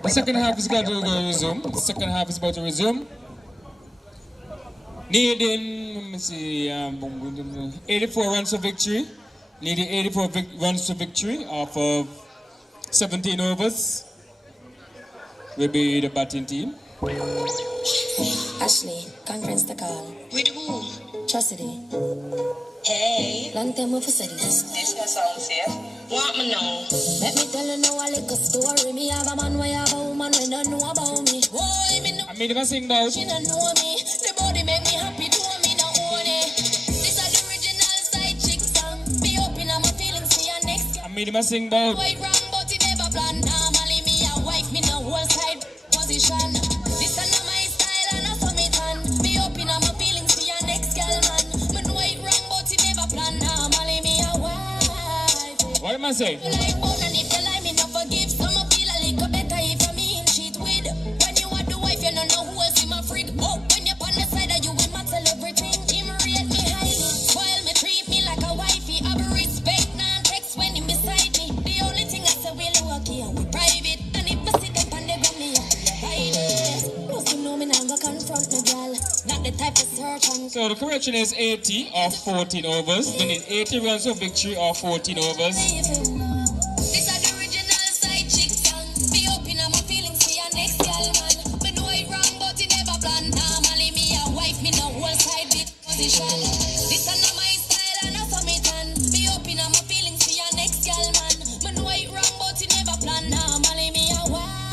The second half is going to resume. The second half is about to resume. Needing, let me see, 84 runs of victory. Needing 84 runs to victory off of 17 overs will be the batting team. Ashley, conference the call. With who? Chastity. Hey. Long time we for say this. This not sound safe. Want me know? Let me tell you now a little story. Me have a man, we have a woman, we don't know about me. Why me know? I made him sing about. She don't know me. The body make me happy, do me no own it. This is the original side chick song. Be open on my feelings for your next. I made him sing about. Quite wrong, but it never plan. Normally me a wife, me no whole side position. This is not my style and I saw me tan. Be open on my feelings for your next girl, man. Me know it wrong, but it never plan. Normally me a wife. What am I saying? You like one and if you like me, no forgive. Some feel a little better if you me in cheat with. When you are the wife, you don't know who else in my freak. Oh, when you're on the side of you, we might tell everything. Him rate me highly, while me treat me like a wifey. I be respect, non-text when him beside me. The only thing I say we lucky and we private. And if me sit up and they got me up, hide it. Most you know me now go confront me, girl. Not the type of search and. So the correction is 80 of 14 overs. We need 80 runs of victory of 14 overs. This is the original side chick song. Be open on my feelings for your next girl, man. Me know it wrong, but it never plan. Normally me a wife, me no whole side big position. This is not my style and I saw me tan. Be open on my feelings for your next girl, man. Me know it wrong, but it never plan. Normally me a wife.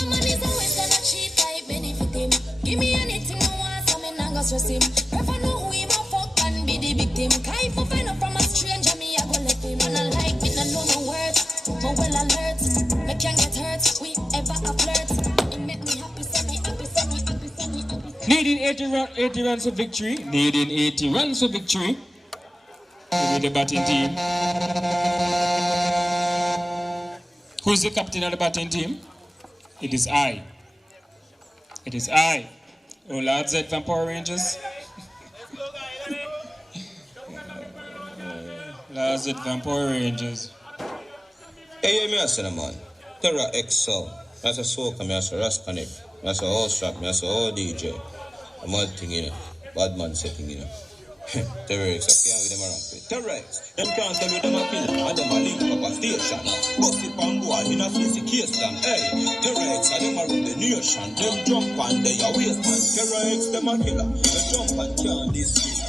A man is always gonna cheat type benefit him. Give me anything I want, so me nah go stress him. Prefer know who him a fuck and be the victim. Kai for find out from a stranger, me I go let him. And I like me, no know no words. But well alert, me can't get hurt. We ever a flirt. It make me happy, send me happy, send me happy, send me happy. Needing 80 runs of victory. Needing 80 runs of victory. Will be the batting team. Who's the captain of the batting team? It is I. It is I. Oh, Lord Z from Power Rangers. Lord Z from Power Rangers. Hey, me a say man. Terra XO. That's a soca, me a say Rascanic. Me a say house rap, me a say all DJ. A mad thing, you know. Bad man setting, you know. Terra X, I can't with them around. Terra X, them can't tell you them a kill. And them a link up a station. Bust it and go out in a face case them. Hey, Terra X, and them a run the nation. Them jump and they a waste man. Terra X, them a killer. They jump and can't this.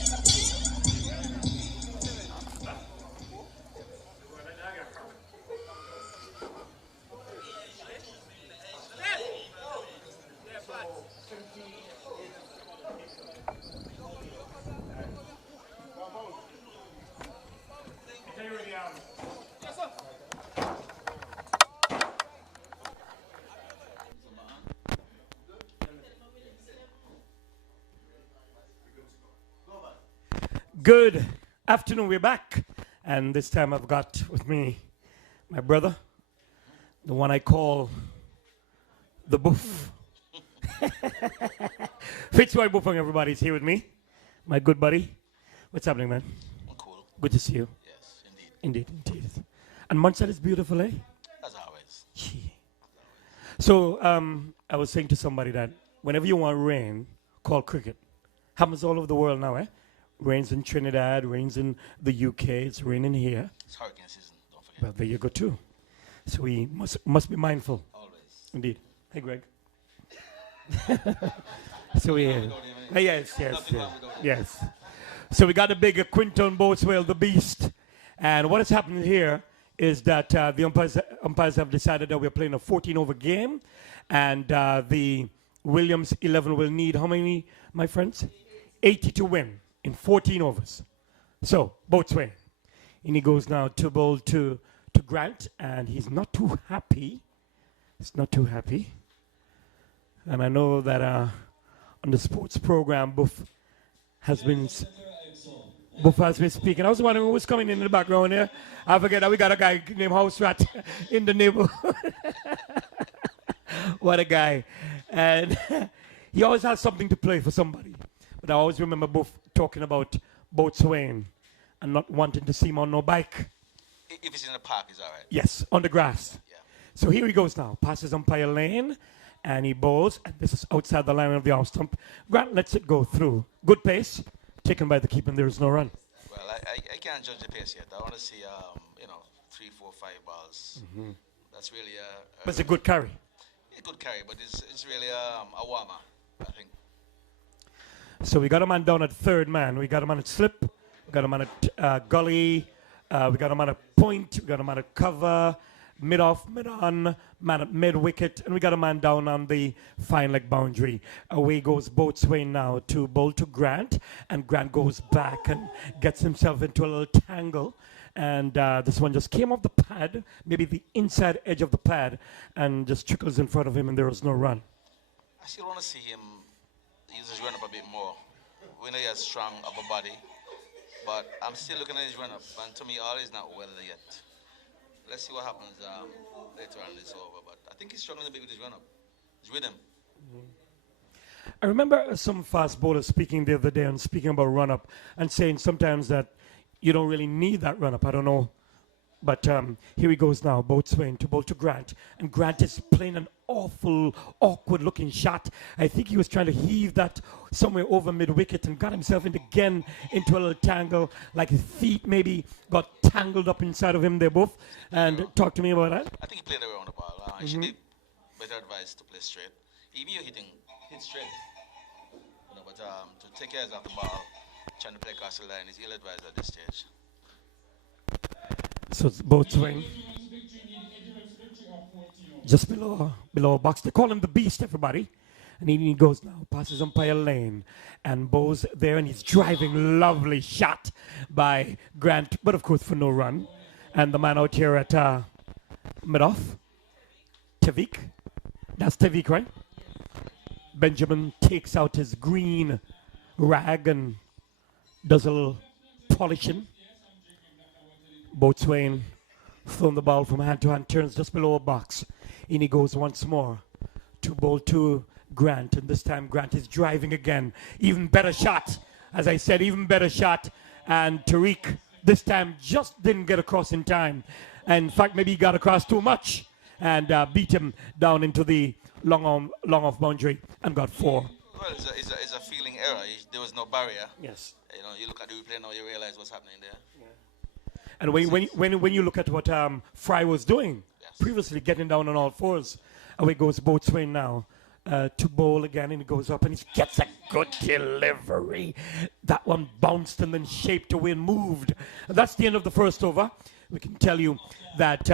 Good afternoon, we're back. And this time I've got with me my brother, the one I call the Boof. Fitzroy Buffong, everybody's here with me. My good buddy. What's happening, man? Cool. Good to see you. Yes, indeed. Indeed. And Munster is beautiful, eh? As always. Gee. So I was saying to somebody that whenever you want rain, call cricket. Happens all over the world now, eh? Rains in Trinidad, rains in the UK, it's raining here. It's hurricane season, don't forget. Well, there you go too. So we must be mindful. Always. Indeed. Hey, Greg. So we yes. So we got a big Quinton Boatswail, the Beast. And what is happening here is that the umpires have decided that we're playing a 14-over game. And the Williams 11 will need how many, my friends? 80 to win in 14 overs. So, Boatswain. And he goes now to bowl to Grant. And he's not too happy. He's not too happy. And I know that on the sports program, Buff has been before as we're speaking. I was wondering who was coming in the background here. I forget that we got a guy named House Rat in the neighborhood. What a guy. And he always has something to play for somebody. But I always remember both talking about boat swaying and not wanting to see him on no bike. If it's in the park, it's all right. Yes, on the grass. Yeah. So here he goes now. Passes umpire lane, and he bowls. And this is outside the line of the off stump. Grant lets it go through. Good pace. Taken by the keeper, and there is no run. Well, I can't judge the pace yet. I want to see, 3, 4, 5 balls. Mm-hmm. That's really But it's a good carry. a good carry, but it's really a warmer, I think. So we got a man down at third man. We got a man at slip. We got a man at gully. We got a man at point. We got a man at cover. Mid off, mid on, man at mid wicket, and we got a man down on the fine leg boundary. Away goes Boatswain now to bowl to Grant, and Grant goes back and gets himself into a little tangle. And this one just came off the pad, maybe the inside edge of the pad, and just trickles in front of him, and there was no run. I still want to see him use his run-up a bit more. We know he has strong upper body, but I'm still looking at his run-up, and to me, all is not well yet. Let's see what happens later on this over, but I think he's struggling a bit with his run-up. His rhythm. I remember some fast bowlers speaking the other day and speaking about run-up and saying sometimes that you don't really need that run-up. I don't know. But here he goes now, Boatswain to bowl to Grant. And Grant is playing an awful, awkward-looking shot. I think he was trying to heave that somewhere over mid-wicket and got himself again into a little tangle, like his feet maybe got tangled up inside of him. They both. And talk to me about that. I think he played around the ball. He should be better advised to play straight. Even you're hit straight. But to take care of the ball, trying to play across the line is ill-advised at this stage. So it's Boatswain. Just below box. They call him the Beast, everybody. And he goes now, passes umpire lane, and bows there, and he's driving. Lovely shot by Grant, but of course for no run. And the man out here at mid-off, Tavik. That's Tavik, right? Benjamin takes out his green rag and does a little polishing. Boatswain throwing the ball from hand to hand, turns just below a box. In he goes once more to bowl to Grant, and this time Grant is driving again. Even better shot, as I said, even better shot. And Tariq this time just didn't get across in time. And in fact, maybe he got across too much and beat him down into the long off boundary and got 4. Well, it's a feeling error. There was no barrier. Yes. You look at the replay now, you realize what's happening there. And when you look at what Fry was doing previously, getting down on all fours, away goes Boatswain now to bowl again, and he goes up and he gets a good delivery. That one bounced and then shaped away and moved. And that's the end of the first over. We can tell you that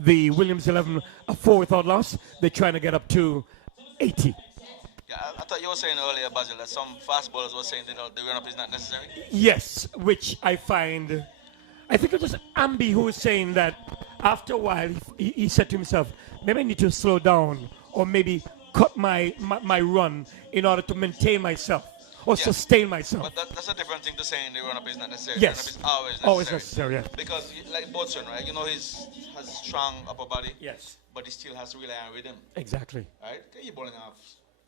the Williams 11, a 4 without loss, they're trying to get up to 80. Yeah, I thought you were saying earlier, Basil, that some fast bowlers were saying that the run-up is not necessary. Yes, which I think it was Ambi who was saying that after a while he said to himself, maybe I need to slow down or maybe cut my run in order to maintain myself or sustain myself. But that's a different thing to saying the run-up is not necessary. Yes. The run-up is always necessary. Yeah. Because like Boatswain, right? He has strong upper body. Yes. But he still has to rely on rhythm. Exactly. Right? Okay, you're bowling off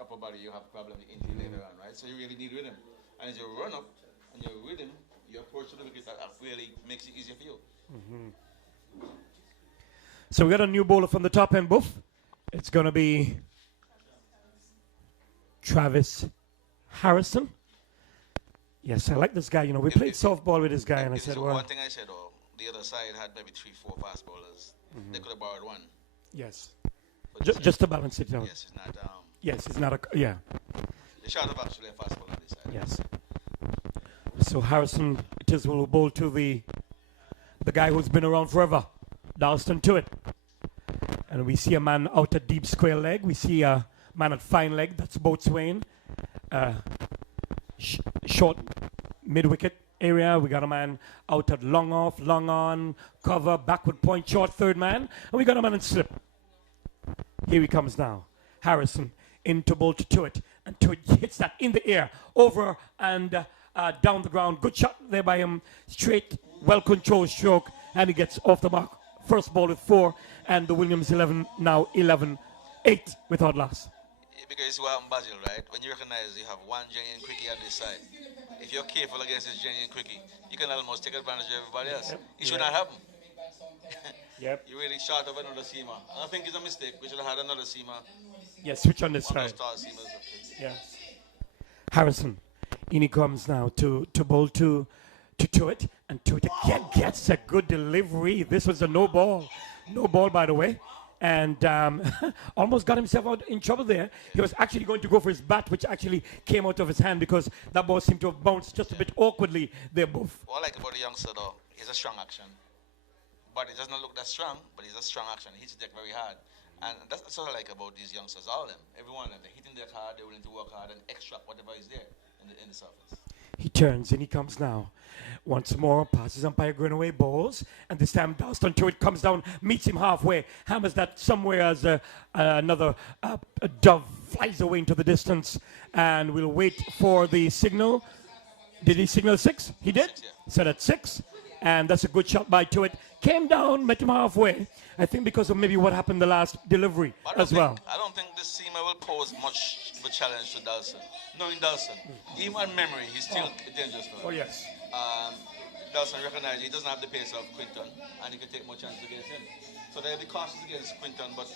upper body, you have a problem with injury later on, right? So you really need rhythm. And as you run up and your rhythm, your approach to the wicket, that really makes it easier for you. Mm-hmm. So we got a new bowler from the top end, Buff. It's going to be Travis Harrison. Yes, I like this guy. We played softball with this guy, and I said, well. One thing I said, the other side had maybe 3, 4 fast bowlers. Mm-hmm. They could have borrowed one. Yes. Just to balance it out. Yes, it's not. Yes, it's not a. Yeah. They should have actually a fast bowler on this side. Yes. So Harrison, it is will bowl to the guy who's been around forever, Dalston to it. And we see a man out at deep square leg. We see a man at fine leg. That's Boatswain. Short mid-wicket area. We got a man out at long off, long on, cover, backward point, short third man. And we got a man in slip. Here he comes now. Harrison into bowl to it. And to it hits that in the air over and down the ground. Good shot there by him. Straight, well-controlled stroke, and he gets off the mark. First ball with 4, and the Williams 11 now 11-8 without loss. Because you see what happened, Basil, right? When you recognize you have one genuine quickie on this side, if you're careful against this genuine quickie, you can almost take advantage of everybody else. It should not happen. Yep. You're really short of another seamer. I think it's a mistake. We should have had another seamer. Yeah, switch on this side. Yeah. Harrison, in he comes now to bowl to it, and to it again gets a good delivery. This was a no ball, by the way, and almost got himself out in trouble there. He was actually going to go for his bat, which actually came out of his hand because that ball seemed to have bounced just a bit awkwardly there, both. What I like about the youngster though, he's a strong action. But it does not look that strong, but he's a strong action. He hits the deck very hard. And that's what I like about these youngsters, all of them. Every one of them, they're hitting their hard, they're willing to work hard and extract whatever is there in the surface. He turns and he comes now. Once more, passes umpire going away, balls, and this time Dalston to it, comes down, meets him halfway, hammers that somewhere as another a dove flies away into the distance, and we'll wait for the signal. Did he signal 6? He did? 6, yeah. Set at 6, and that's a good shot by Tuitt. Came down, met him halfway. I think because of maybe what happened the last delivery as well. I don't think this seamer will pose much of a challenge to Dalston. Knowing Dalston, even on memory, he's still dangerous for him. Oh, yes. Dalston recognizes he doesn't have the pace of Quinton, and he can take more chances against him. So they'll be cautious against Quinton, but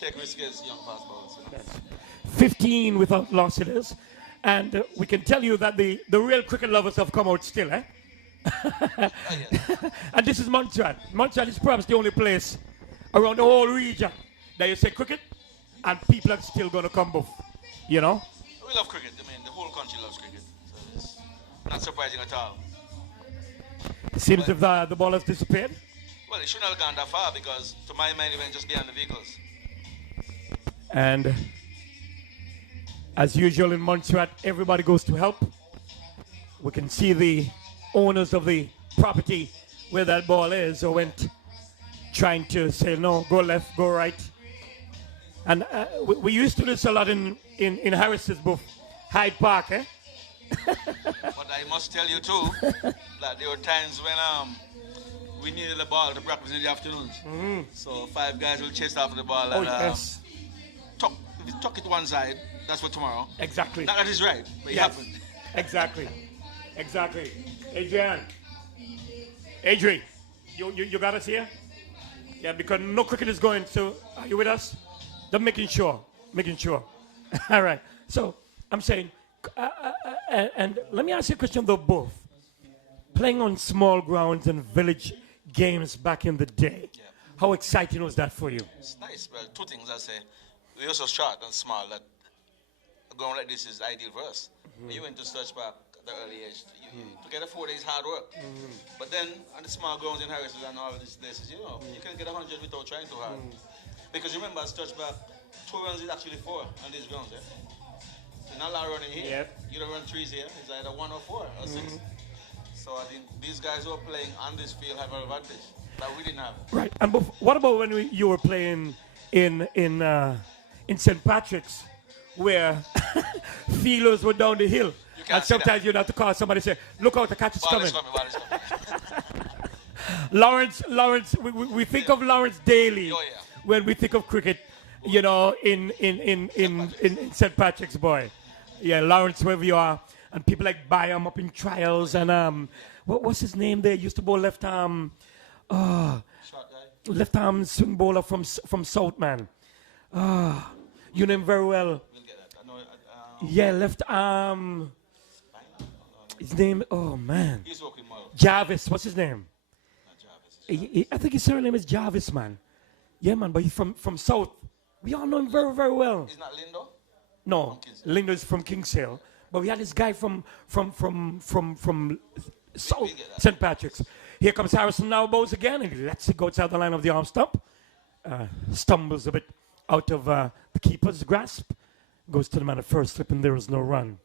take risks against young fast bowlers. Yes. 15 without loss it is. And we can tell you that the real cricket lovers have come out still, eh? And this is Montserrat. Montserrat is perhaps the only place around the whole region that you say cricket and people are still going to come buff, you know? We love cricket. I mean, the whole country loves cricket. So it's not surprising at all. Seems if the ball has disappeared. Well, it shouldn't have gone that far because, to my mind, it went just behind the vehicles. And as usual in Montserrat, everybody goes to help. We can see the owners of the property where that ball is or went trying to say no, go left, go right. And we used to do this a lot in Harris's booth, Hyde Park, eh? But I must tell you too that there were times when we needed the ball to practice in the afternoons. Mm-hmm. So 5 guys will chase after the ball Oh, and yes. if you tuck it one side, that's for tomorrow. Exactly. Not that is right, but it Yes. happened. Exactly. Exactly. Adrian. Adrian, you got us here? Yeah, because no cricket is going, so are you with us? They're making sure. All right. So I'm saying, and let me ask you a question though, both. Playing on small grounds and village games back in the day, how exciting was that for you? It's nice. Well, 2 things I say. We're also short and small that going like this is ideal for us. When you went to Sturge Park at the early age, to get a 4 days hard work. But then on the small grounds in Harris and all of these places, you know, you can get 100 without trying too hard. Because remember, at Sturge Park, 2 runs is actually 4 on these grounds. Eh? There's not a lot of running here. Yep. You don't run 3s here. It's either 1 or 4 or 6. So I think these guys who are playing on this field have an advantage that we didn't have. Right. And what about when you were playing in St. Patrick's, where feelers were down the hill, and sometimes you'd have to call somebody and say, "Look out, the catch is coming." Ball is coming. Lawrence, we think of Lawrence daily when we think of cricket, you know, in St. Patrick's, boy. Yeah, Lawrence, wherever you are. And people like Byam up in trials, and what's his name there? Used to bowl left arm, left arm swing bowler from South, man. You know him very well. Yeah, left arm. His name, oh man. He's working well. Jarvis, what's his name? I think his surname is Jarvis, man. Yeah, man, but he's from South. We all know him very, very well. He's not Lindo? No, Lindo is from Kingsale. But we had this guy from South St. Patrick's. Here comes Harrison now, bows again, and he lets it go outside the line of the arm stump. Stumbles a bit out of the keeper's grasp. Goes to the man at first slip, and there is no run.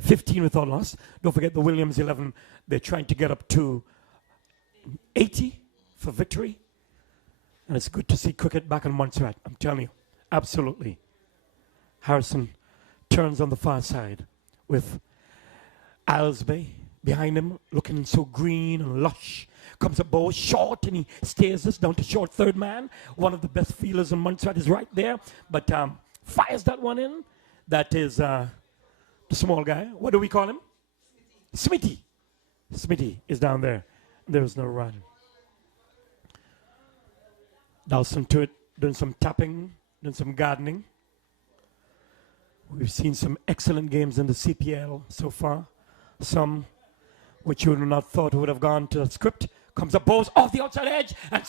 15 without loss. Don't forget the Williams 11. They're trying to get up to 80 for victory. And it's good to see cricket back on Montserrat. I'm telling you, absolutely. Harrison turns on the far side with Alsby behind him, looking so green and lush. Comes up ball short and he stares us down to short third man. One of the best fielders in Montserrat is right there, but fires that one in. That is the small guy. What do we call him? Smitty. Smitty is down there. There's no run. Dawson to it, doing some tapping, doing some gardening. We've seen some excellent games in the CPL so far. Some which you would not thought would have gone to the script. Comes up, balls off the outside edge, and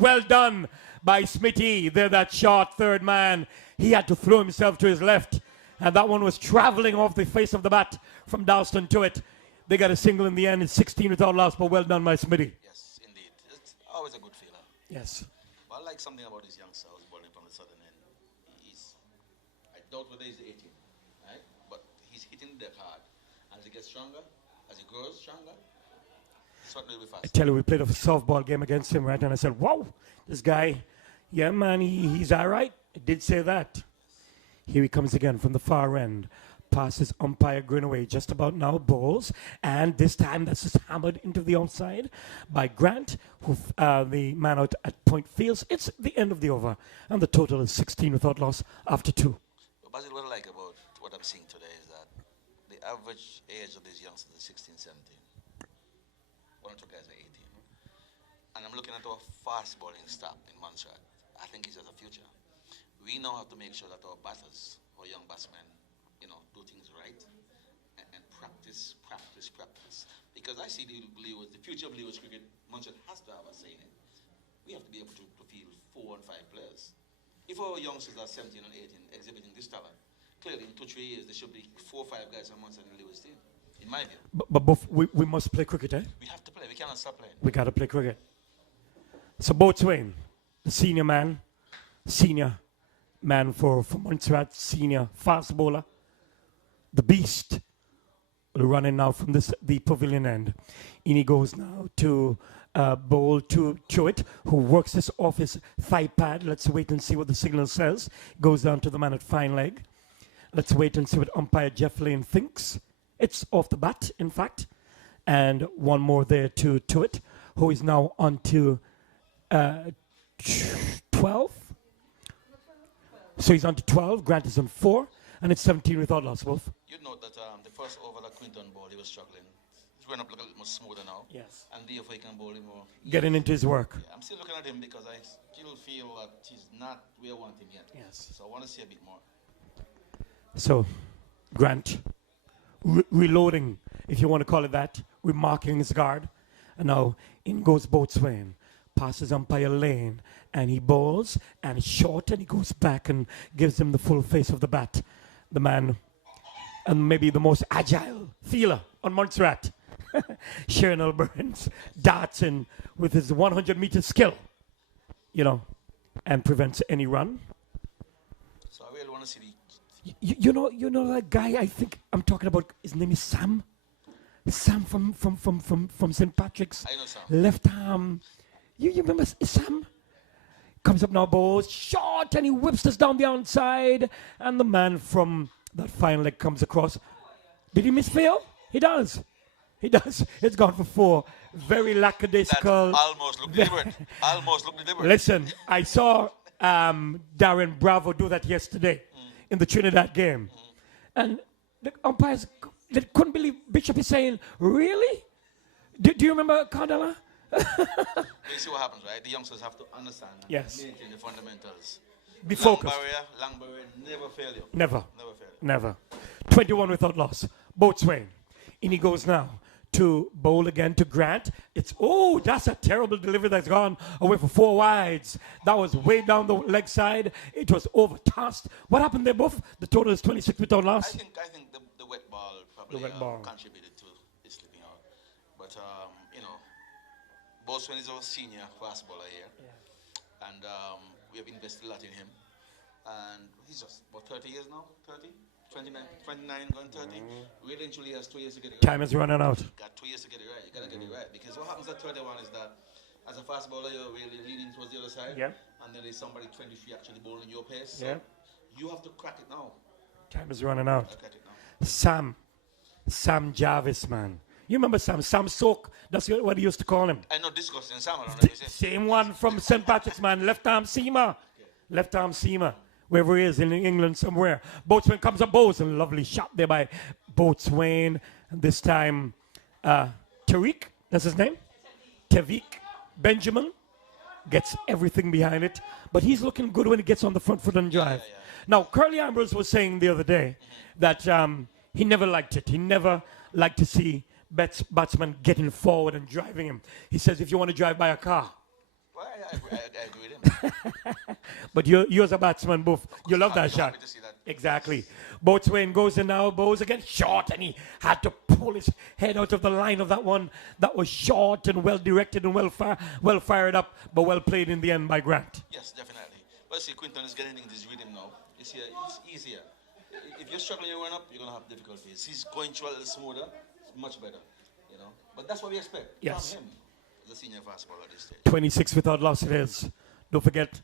well done by Smitty. There, that short third man. He had to throw himself to his left, and that one was traveling off the face of the bat from Dalston to it. They got a single in the end. It's 16 without loss, but well done by Smitty. Yes, indeed. It's always a good feeler. Yes. But I like something about this youngster who's bowling from the southern end. I doubt whether he's 18, right? But he's hitting the deck hard. As he gets stronger, as he grows stronger, certainly will be fast. I tell you, we played a softball game against him, right? And I said, wow, this guy, yeah, man, he's all right. I did say that. Here he comes again from the far end. Passes umpire Greenaway just about now, balls. And this time that's just hammered into the outside by Grant, who the man out at point feels. It's the end of the over. And the total is 16 without loss after 2. But what I like about what I'm seeing today is that the average age of these youngsters is 16, 17. One or two guys are 18. And I'm looking at our fast bowling staff in Montserrat. I think he has a future. We now have to make sure that our batters, our young batsmen, do things right and practice. Because I see the future of Lewis cricket, Montserrat has to have a say in it. We have to be able to field 4 and 5 players. If our youngsters are 17 and 18 exhibiting this talent, clearly in 2-3 years there should be 4 or 5 guys on Montserrat in the Lewis team, in my view. But both, we must play cricket, eh? We have to play. We cannot stop playing. We got to play cricket. So Boatswain, the senior man for Montserrat, senior fast bowler, the beast, running now from the pavilion end. In he goes now to bowl to Choate, who works this off his thigh pad. Let's wait and see what the signal says. Goes down to the man at fine leg. Let's wait and see what umpire Jeff Lane thinks. It's off the bat, in fact. And one more there to it, who is now on to 12. So he's on to 12. Grant is on 4. And it's 17 without loss, Wolf. You'd note that the first over that Quinton bowled, he was struggling. He's going up a little more smoother now. Yes. And therefore he can bowl him more. Getting into his work. Yeah, I'm still looking at him because I still feel that he's not where I want him yet. Yes. So I want to see a bit more. So, Grant, reloading, if you want to call it that, remarking his guard. And now in goes Boatswain. Passes umpire Lane. And he bowls, and it's short, and he goes back and gives him the full face of the bat. The man, and maybe the most agile feeler on Montserrat, Shernal Burns, darts in with his 100-meter skill, and prevents any run. So I really want to see the... You know that guy I think I'm talking about, his name is Sam? Sam from St. Patrick's. I know Sam. Left arm. You remember Sam? Comes up now, balls short, and he whips us down the outside. And the man from that fine leg comes across. Did he misfield? He does. It's gone for 4. Very lackadaisical. That almost looked deliberate. Listen, I saw Darren Bravo do that yesterday in the Trinidad game. And the umpires, they couldn't believe Bishop is saying, really? Do you remember Cardella? You see what happens, right? The youngsters have to understand and maintain the fundamentals. Be focused. Long barrier, never fail you. Never. Never fail. Never. 21 without loss. Boatswain. In he goes now to bowl again to Grant. That's a terrible delivery that's gone away for 4 wides. That was way down the leg side. It was overtossed. What happened there, Buff? The total is 26 without loss. I think the wet ball probably contributed to his slipping out. But, Boatswain is our senior fast bowler here. Yeah. And we have invested a lot in him. And he's just, 30 years now? 30? 29 going 30. Really and truly has 2 years to get it right. Time is running out. Got 2 years to get it right. You got to get it right. Because what happens at 31 is that as a fast bowler, you're really leaning towards the other side. Yeah. And then there's somebody 23 actually bowling your pace. Yeah. So you have to crack it now. Time is running out. Look at it now. Sam Sam Jarvis, man. You remember Sam? Sam Soak. That's what he used to call him. I know discussing Sam. I don't know. Same one from St. Patrick's, man. Left arm seamer. Left arm seamer. Wherever he is in England somewhere. Boatswain comes up, Boatswain. Lovely shot there by Boatswain. And this time, Tariq, that's his name. Tavik Benjamin gets everything behind it. But he's looking good when he gets on the front foot and drive. Now, Curly Ambrose was saying the other day that he never liked it. He never liked to see batsmen getting forward and driving him. He says, if you want to drive by a car. Well, I agree with him. But you as a batsman, Boof, you love that shot. Exactly. Boatswain goes in now, bows again, short, and he had to pull his head out of the line of that one. That was short and well directed and well fired up, but well played in the end by Grant. Yes, definitely. But see, Quinton is getting into this rhythm now. It's easier. If you're struggling to run up, you're going to have difficulties. He's going through a little smoother, it's much better, you know. But that's what we expect from him as a senior fast bowler at this stage. 26 without loss it is. Don't forget,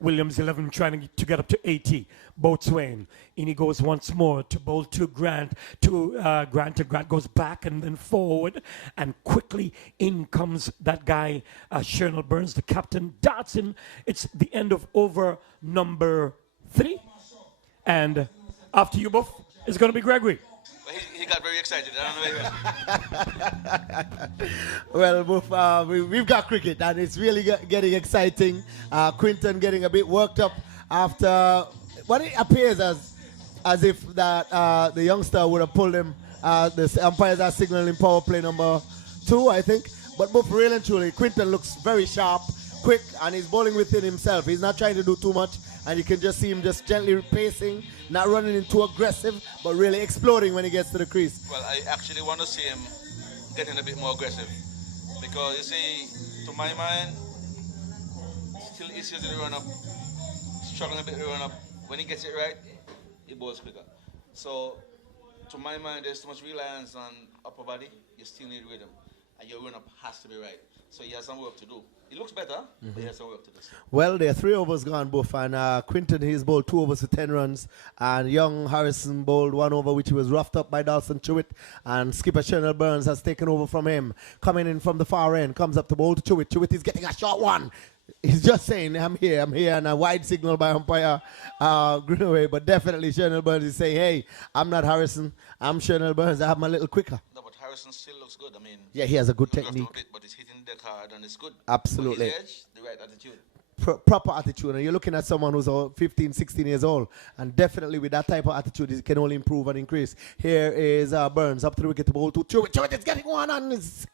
Williams 11 trying to get up to 80. Boatswain. In he goes once more to bowl to Grant. Grant goes back and then forward. And quickly in comes that guy, Shernal Burns, the captain, darts in. It's the end of over number 3. And after you both, it's going to be Gregory. Well, he got very excited. I don't know. Well, Boof, we've got cricket, and it's really getting exciting. Quinton getting a bit worked up after what it appears as if that the youngster would have pulled him. The umpires are signaling power play number 2, I think. But Boof, really and truly, Quinton looks very sharp, quick, and he's bowling within himself. He's not trying to do too much. And you can just see him just gently pacing, not running in too aggressive, but really exploding when he gets to the crease. Well, I actually want to see him getting a bit more aggressive. Because, you see, to my mind, still easier to run up, struggling a bit to run up. When he gets it right, he bowls quicker. So, to my mind, there's too much reliance on upper body. You still need rhythm. And your run up has to be right. So he has some work to do. He looks better, but he has some work to do. Well, there are 3 overs gone, Boof, and Quinton, he's bowled 2 overs for 10 runs, and young Harrison bowled 1 over, which was roughed up by Dawson Chewett, and skipper Shernal Burns has taken over from him. Coming in from the far end, comes up to bowl to Chewett. Chewett is getting a short one. He's just saying, I'm here, and a wide signal by umpire Greenaway, but definitely Shernal Burns is saying, hey, I'm not Harrison, I'm Shernal Burns, I have my little quicker. No, but Harrison still looks good. I mean, yeah, he has a good technique. But he's hitting the card and it's good. Absolutely. His edge, the right attitude. Proper attitude, and you're looking at someone who's 15, 16 years old, and definitely with that type of attitude, it can only improve and increase. Here is Burns up to the wicket to bowl to Chewett. Chewett is getting one and is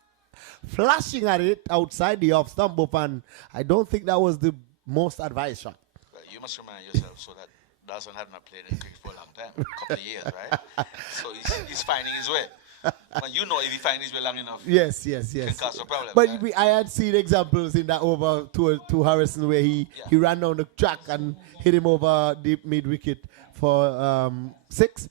flashing at it outside the off stump, and I don't think that was the most advised shot. Well, you must remind yourself so that Dawson had not played in cricket for a long time, a couple of years, right? So he's finding his way. But you know, if he finds his way long enough, yes, it can cause a problem. But right? I had seen examples in that over to Harrison where he ran down the track and hit him over deep mid wicket for 6.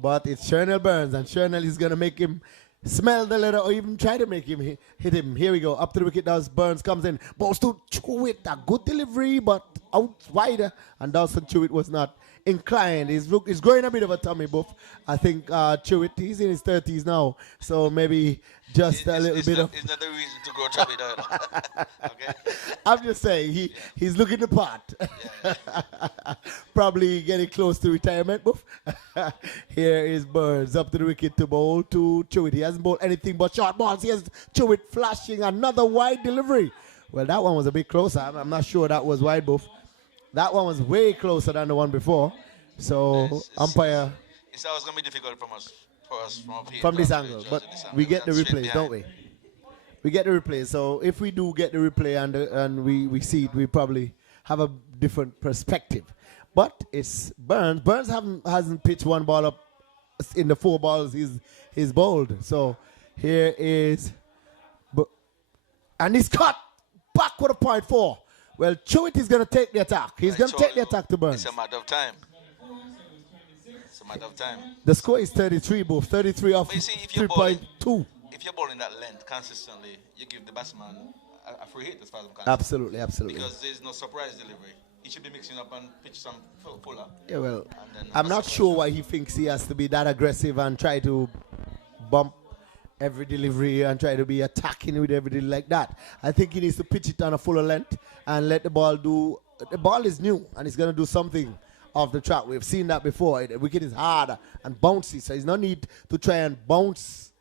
But it's Shernal Burns, and Shernal is going to make him smell the letter or even try to make him hit him. Here we go. Up to the wicket does Burns, comes in. Balls to Chewett. A good delivery, but out wider. And Dawson Chewett was not inclined. He's growing a bit of a tummy buff. I think Chewett, he's in his 30s now. So maybe just a little bit of... It's not the reason to grow chubby down. Okay? I'm just saying, he's looking the part. Probably getting close to retirement, buff. Here is Burns up to the wicket to bowl to Chewett. He hasn't bowled anything but short balls. Here's Chewett flashing another wide delivery. Well, that one was a bit closer. I'm not sure that was wide, buff. That one was way closer than the one before. So, umpire... It's always going to be difficult for us from this angle. But we get the replays, don't we? We get the replays. So, if we do get the replay and we see it, we probably have a different perspective. But it's Burns. Burns hasn't pitched one ball up in the 4 balls he's bowled. So, here is... And he's cut back with a .4. Well, Chewett is going to take the attack. He's going to take the attack to Burns. It's a matter of time. It's a matter of time. The score is 33, Boof. 33 off 3.2. If you're bowling that length consistently, you give the batsman a free hit as far as I'm concerned. Absolutely, absolutely. Because there's no surprise delivery. He should be mixing up and pitch some fuller. Yeah, well, I'm not sure why he thinks he has to be that aggressive and try to bump every delivery and try to be attacking with everything like that. I think he needs to pitch it on a fuller length and let the ball do. The ball is new and it's going to do something off the track. We've seen that before. The wicket is hard and bouncy, so there's no need to try and bounce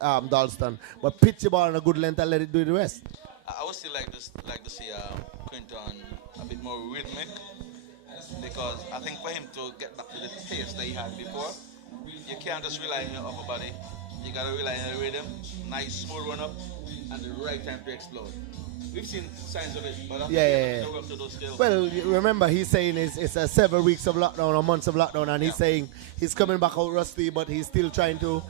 Dalston, but pitch the ball on a good length and let it do the rest. I would still like to see Quinton a bit more rhythmic, because I think for him to get back to the pace that he had before, you can't just rely on your upper body. You gotta rely on the rhythm, nice smooth run up, and the right time to explode. We've seen signs of it, but I think Yeah. to work to those skills. Well, remember he's saying it's several weeks of lockdown or months of lockdown, and he's saying he's coming back out rusty, but he's still trying to,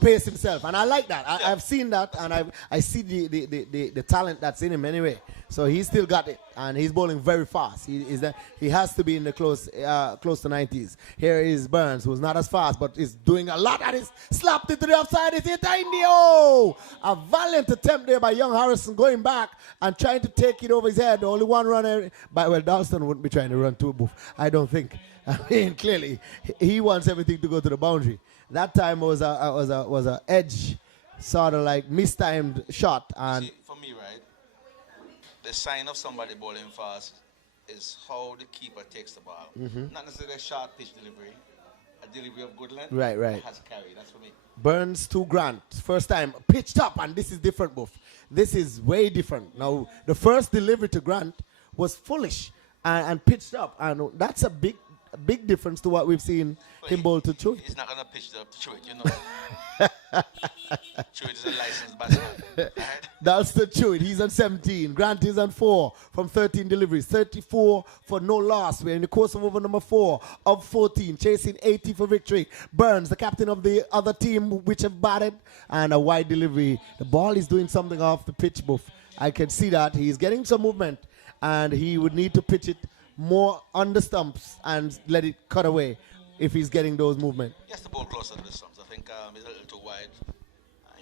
pace himself, and I like that. I've seen that, and I see the talent that's in him anyway. So he's still got it, and he's bowling very fast. He has to be in the close to 90s. Here is Burns, who's not as fast, but is doing a lot, and he's slapped it to the offside. It's hit Indio. A valiant attempt there by young Harrison, going back and trying to take it over his head. Only one runner, but Dalston wouldn't be trying to run too, I don't think. I mean, clearly he wants everything to go to the boundary. That time was a edge, sort of like mistimed shot, and. See, for me, right, the sign of somebody bowling fast is how the keeper takes the ball. Not necessarily a short pitch delivery, a delivery of good length. Right. That has carry. That's for me. Burns to Grant, first time pitched up, and this is different, Buff. This is way different. Now, the first delivery to Grant was foolish and pitched up, and that's a big difference to what we've seen him bowl to Chewitt. He's not gonna pitch the Chewitt, you know. Chewitt is a licensed batsman. That's the Chewitt. He's on 17. Grant is on 4 from 13 deliveries. 34 for no loss. We're in the course of over number 4 of 14, chasing 80 for victory. Burns, the captain of the other team, which have batted, and a wide delivery. The ball is doing something off the pitch, Buff. I can see that. He's getting some movement, and he would need to pitch it more on the stumps and let it cut away if he's getting those movements. He has to bowl closer to the stumps. I think he's a little too wide.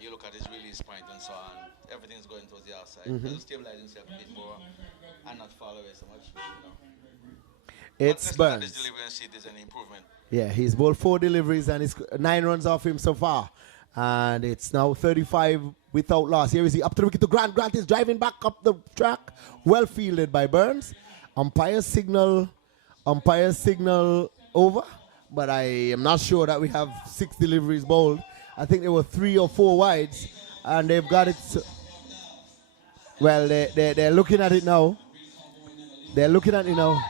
You look at his release point and so on. Everything's going towards the outside. He'll stabilize himself a bit more and not fall away so much. It's Burns. This delivery and see if there's any improvement. Yeah, he's bowled 4 deliveries and it's 9 runs off him so far. And it's now 35 without loss. Here is he up to the wicket to Grant. Grant is driving back up the track. Well fielded by Burns. Umpire signal over. But I am not sure that we have 6 deliveries bowled. I think there were 3 or 4 wides. And they've got it. Well, they're looking at it now. They're looking at it now.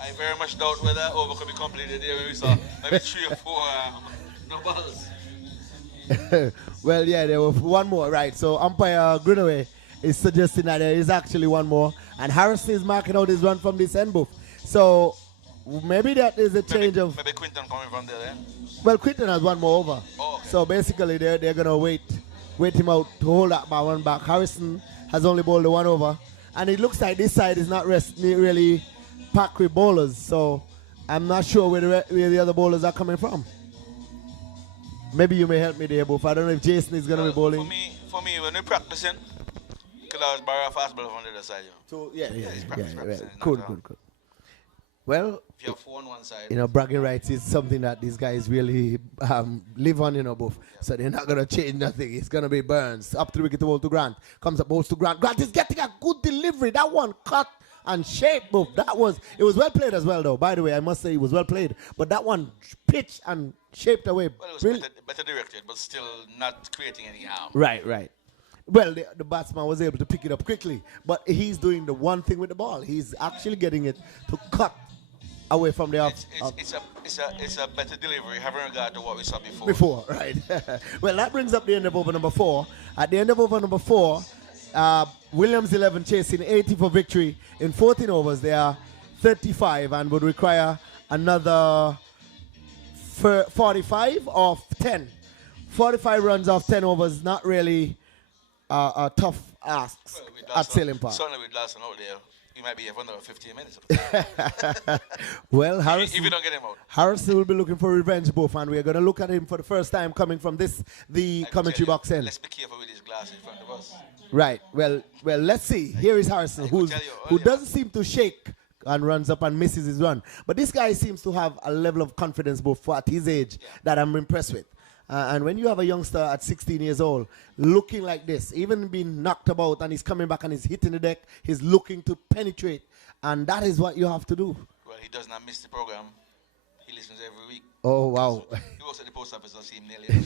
I very much doubt whether over could be completed here. We saw maybe 3 or 4 no balls. Well, yeah, there was one more, right? So umpire Greenaway is suggesting that there is actually one more, and Harrison is marking out his run from this end booth. So maybe that is a change of. Maybe Quinton coming from there then. Well, Quinton has one more over. Oh, okay. So basically, they're gonna wait him out to hold that by one back. Harrison has only bowled the one over, and it looks like this side is not really packed with bowlers. So I'm not sure where the other bowlers are coming from. Maybe you may help me there, Buff. I don't know if Jason is going to be bowling. For me, when we're practicing, because I was barring fast ball on the other side. So, yeah. Practicing, Good. Well, if you have 4 on one side. Bragging rights is something that these guys really live on, Buff. Yeah. So they're not going to change nothing. It's going to be Burns. Up to the wicket to ball to Grant. Comes up, balls to Grant. Grant is getting a good delivery. That one cut and shaped, Buff. It was well played as well, though. By the way, I must say it was well played. But that one pitched and shaped away. Well, it was better directed, but still not creating any harm. Right. Well, the batsman was able to pick it up quickly, but he's doing the one thing with the ball. He's actually getting it to cut away from the off. It's a better delivery, having regard to what we saw before. Before, right. Well, that brings up the end of over number 4. At the end of over number 4, Williams 11 chasing 80 for victory. In 14 overs, they are 35 and would require another 45 off 10. 45 runs off 10 overs, not really a tough ask at Salem Park. Certainly with Larson out there, he might be here for another 15 minutes. Well, Harrison, if you don't get him out. Harrison will be looking for revenge, Buff, and we're going to look at him for the first time coming from the commentary box end. Let's be careful with his glass in front of us. Right. Well, let's see. Here is Harrison, who doesn't seem to shake and runs up and misses his run. But this guy seems to have a level of confidence, both at his age, that I'm impressed with. And when you have a youngster at 16 years old looking like this, even being knocked about, and he's coming back and he's hitting the deck, he's looking to penetrate. And that is what you have to do. Well, he does not miss the program. He listens every week. Oh, wow. He works at the post office. I see him nearly.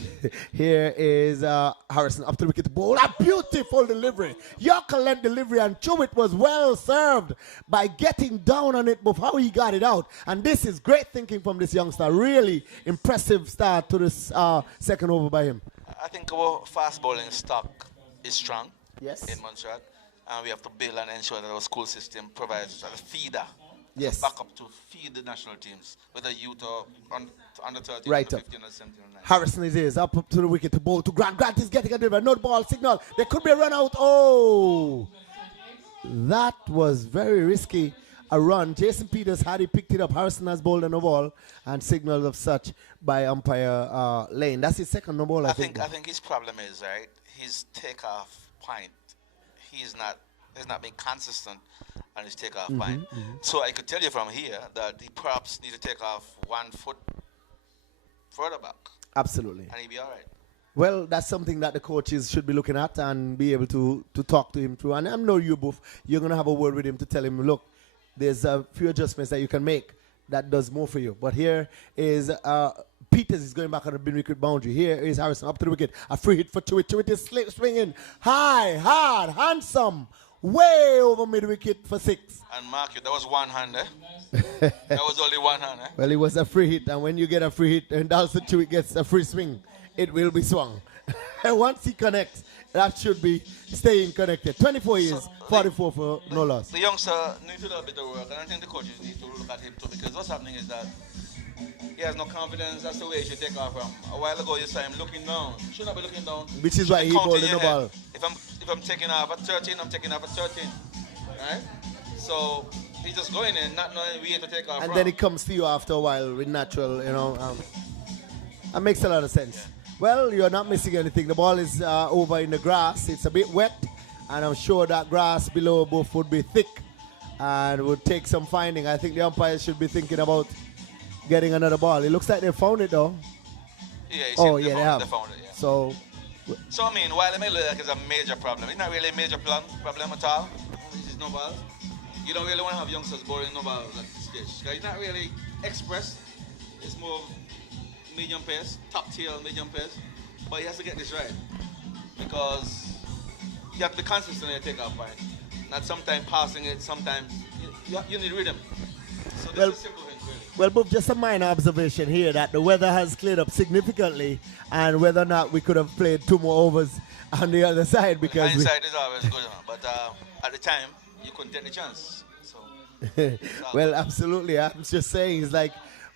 Here is Harrison up to the wicket bowl. A beautiful delivery. Yorker length delivery, and Chubit was well served by getting down on it before he got it out. And this is great thinking from this youngster. Really impressive start to this second over by him. I think our fast bowling stock is strong. Yes. In Montserrat. And we have to build and ensure that our school system provides a feeder. Yes. Backup to feed the national teams, whether youth or under 13, Right under up. 15, or 17, or 19. Harrison is up to the wicket to bowl to Grant. Grant is getting a delivery. No ball signal. There could be a run out. Oh, that was very risky. A run. Jason Peters had he picked it up. Harrison has bowled a no ball and signals of such by umpire Lane. That's his second no ball, I think. I think his problem is, right, his takeoff point. He's not being consistent on his takeoff point. So I could tell you from here that he perhaps need to take off 1 foot further back. Absolutely. And he'll be all right. Well, that's something that the coaches should be looking at and be able to talk to him through. And I know you both, you're going to have a word with him to tell him, look, there's a few adjustments that you can make that does more for you. But here is Peters is going back on the mid-wicket boundary. Here is Harrison up to the wicket. A free hit for Chewit. Chewit is swinging high, hard, handsome, way over mid-wicket for 6. And mark you, that was one hand, eh? That was only one hand, eh? Well, it was a free hit, and when you get a free hit and Dalton Chewit gets a free swing, it will be swung. And once he connects, that should be staying connected. 24 years, 44 for no loss. The youngster needs to do a bit of work, and I think the coaches need to look at him too, because what's happening is that he has no confidence. That's the way he should take off from. A while ago, you saw him looking down. He should not be looking down. Which is why he bowled the no ball. If I'm taking off at 13, I'm taking off at 13. Right? So he's just going in, not knowing where to take off And from. then it comes to you after a while with natural, that makes a lot of sense. Yeah. Well, you're not missing anything. The ball is over in the grass. It's a bit wet, and I'm sure that grass below both would be thick and would take some finding. I think the umpires should be thinking about getting another ball. It looks like they found it, though. Yeah, they have. They found it, yeah. So I mean, while it may look like it's a major problem, it's not really a major problem at all. It's no balls. You don't really want to have youngsters bowling no balls at this stage. Because it's not really express. It's more medium pace, top tier medium pace. But he has to get this right. Because you have to be consistent in your takeoff point. Not sometimes passing it, sometimes you need rhythm. So this is simple things, really. Well, Bob, just a minor observation here that the weather has cleared up significantly, and whether or not we could have played 2 more overs on the other side, because hindsight is always good, but at the time you couldn't take the chance. So well, absolutely. I'm just saying, it's like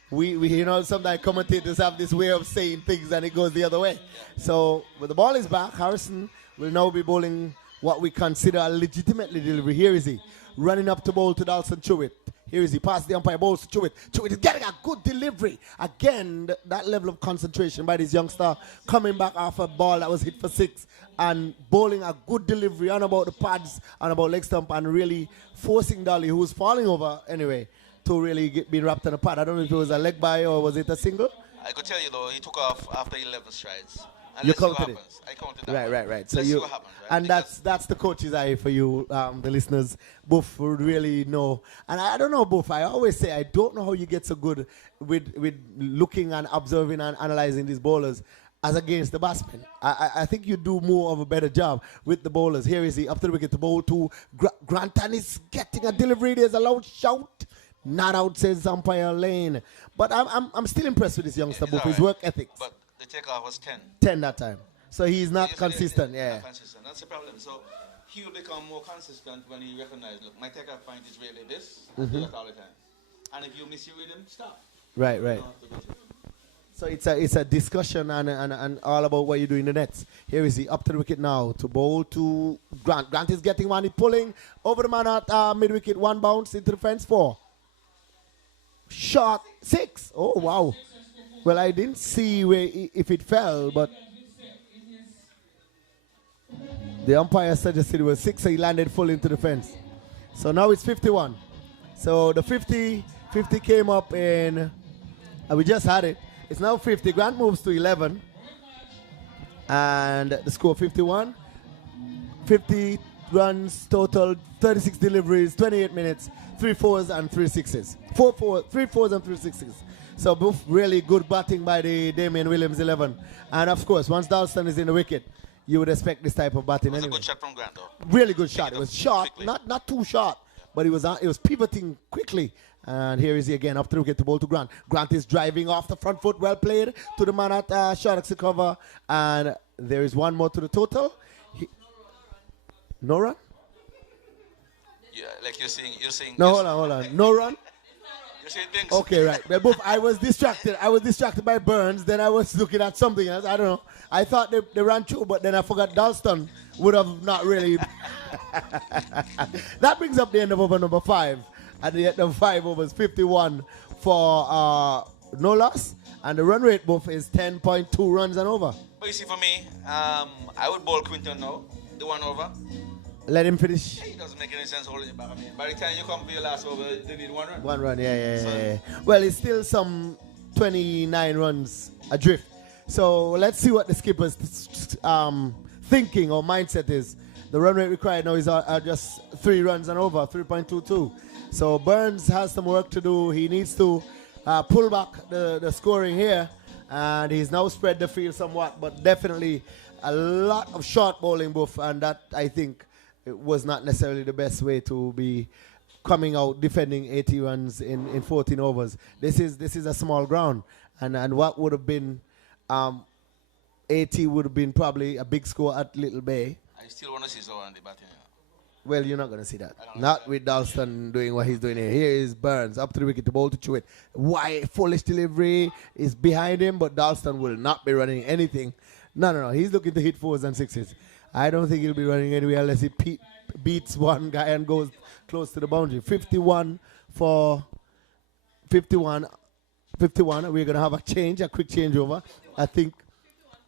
we sometimes commentators have this way of saying things and it goes the other way. So when the ball is back, Harrison will now be bowling what we consider a legitimately delivery. Here is he, running up to bowl to Dalton Chewit. Here is he, past the umpire, bowls to Chewit. Chewit is getting a good delivery. Again, that level of concentration by this youngster, coming back off a ball that was hit for 6 and bowling a good delivery on about the pads, on about leg stump, and really forcing Dolly, who was falling over anyway, to really be wrapped in a pad. I don't know if it was a leg by or was it a single? I could tell you, though, he took off after 11 strides. And You let's see what counted it. happens. I counted that. Right. So Let's see what happens, right? and that's the coach's eye for you, the listeners. Both would really know. And I don't know, both. I always say I don't know how you get so good with looking and observing and analyzing these bowlers as against the batsmen. I think you do more of a better job with the bowlers. Here is he up to the wicket to bowl to Grant, and is getting a delivery. There's a loud shout. Not out, says umpire Lane. But I'm still impressed with this youngster, both his work ethics. But the takeoff was 10. 10 that time. So he's not consistent, yeah. Not consistent. That's the problem. So he will become more consistent when he recognizes, look, my takeoff point is really this. I do that all the time. And if you miss your rhythm, stop. Right. So it's a discussion and all about what you do in the nets. Here is he, up to the wicket now to bowl to Grant. Grant is getting one, he's pulling over the man at mid-wicket, 1 bounce into the fence, 4. Shot, 6. Oh, wow. Well, I didn't see if it fell, but the umpire suggested it was 6, so he landed full into the fence. So now it's 51. So the 50 came up in, we just had it. It's now 50. Grant moves to 11. And the score 51. 50 runs total, 36 deliveries, 28 minutes, 3 fours and 3 sixes. 3 fours and 3 sixes. So both really good batting by the Damian Williams 11. And of course, once Dalston is in the wicket, you would expect this type of batting It was anyway. a good shot from Grant, though. Really good shot. It was short, not too short, but it was pivoting quickly. And here is he again, up to the wicket to bowl to Grant. Grant is driving off the front foot, well played to the man at Sharks to cover. And there is one more to the total. No run? Yeah, like you're saying. No, hold on. No run? You're saying things. Okay, right. Well, both, I was distracted by Burns. Then I was looking at something else. I don't know. I thought they ran through, but then I forgot Dalston would have not really. That brings up the end of over number 5. At the end of 5 overs, 51 for no loss. And the run rate both is 10.2 runs and over. But you see, for me, I would bowl Quinton now, the 1 over. Let him finish. It doesn't make any sense holding it back. I mean, by the time you come for your last over, they need 1 run. 1 run, yeah. Well, it's still some 29 runs adrift. So let's see what the skipper's thinking or mindset is. The run rate required now is just 3 runs and over, 3.22. So Burns has some work to do. He needs to pull back the scoring here. And he's now spread the field somewhat, but definitely a lot of short bowling, Buff, and that, I think, it was not necessarily the best way to be coming out defending 80 runs in 14 overs. This is a small ground, and what would have been 80 would have been probably a big score at Little Bay. I still want to see someone on the batting. Well, you're not going to see that. Not with Dalston doing what he's doing here. Here is Burns up to the wicket to bowl to Chewett. Why foolish delivery is behind him, but Dalston will not be running anything. No. He's looking to hit 4s and 6s. I don't think he'll be running anywhere unless he beats one guy and goes close to the boundary. 51 for 51. We're going to have a quick changeover. I think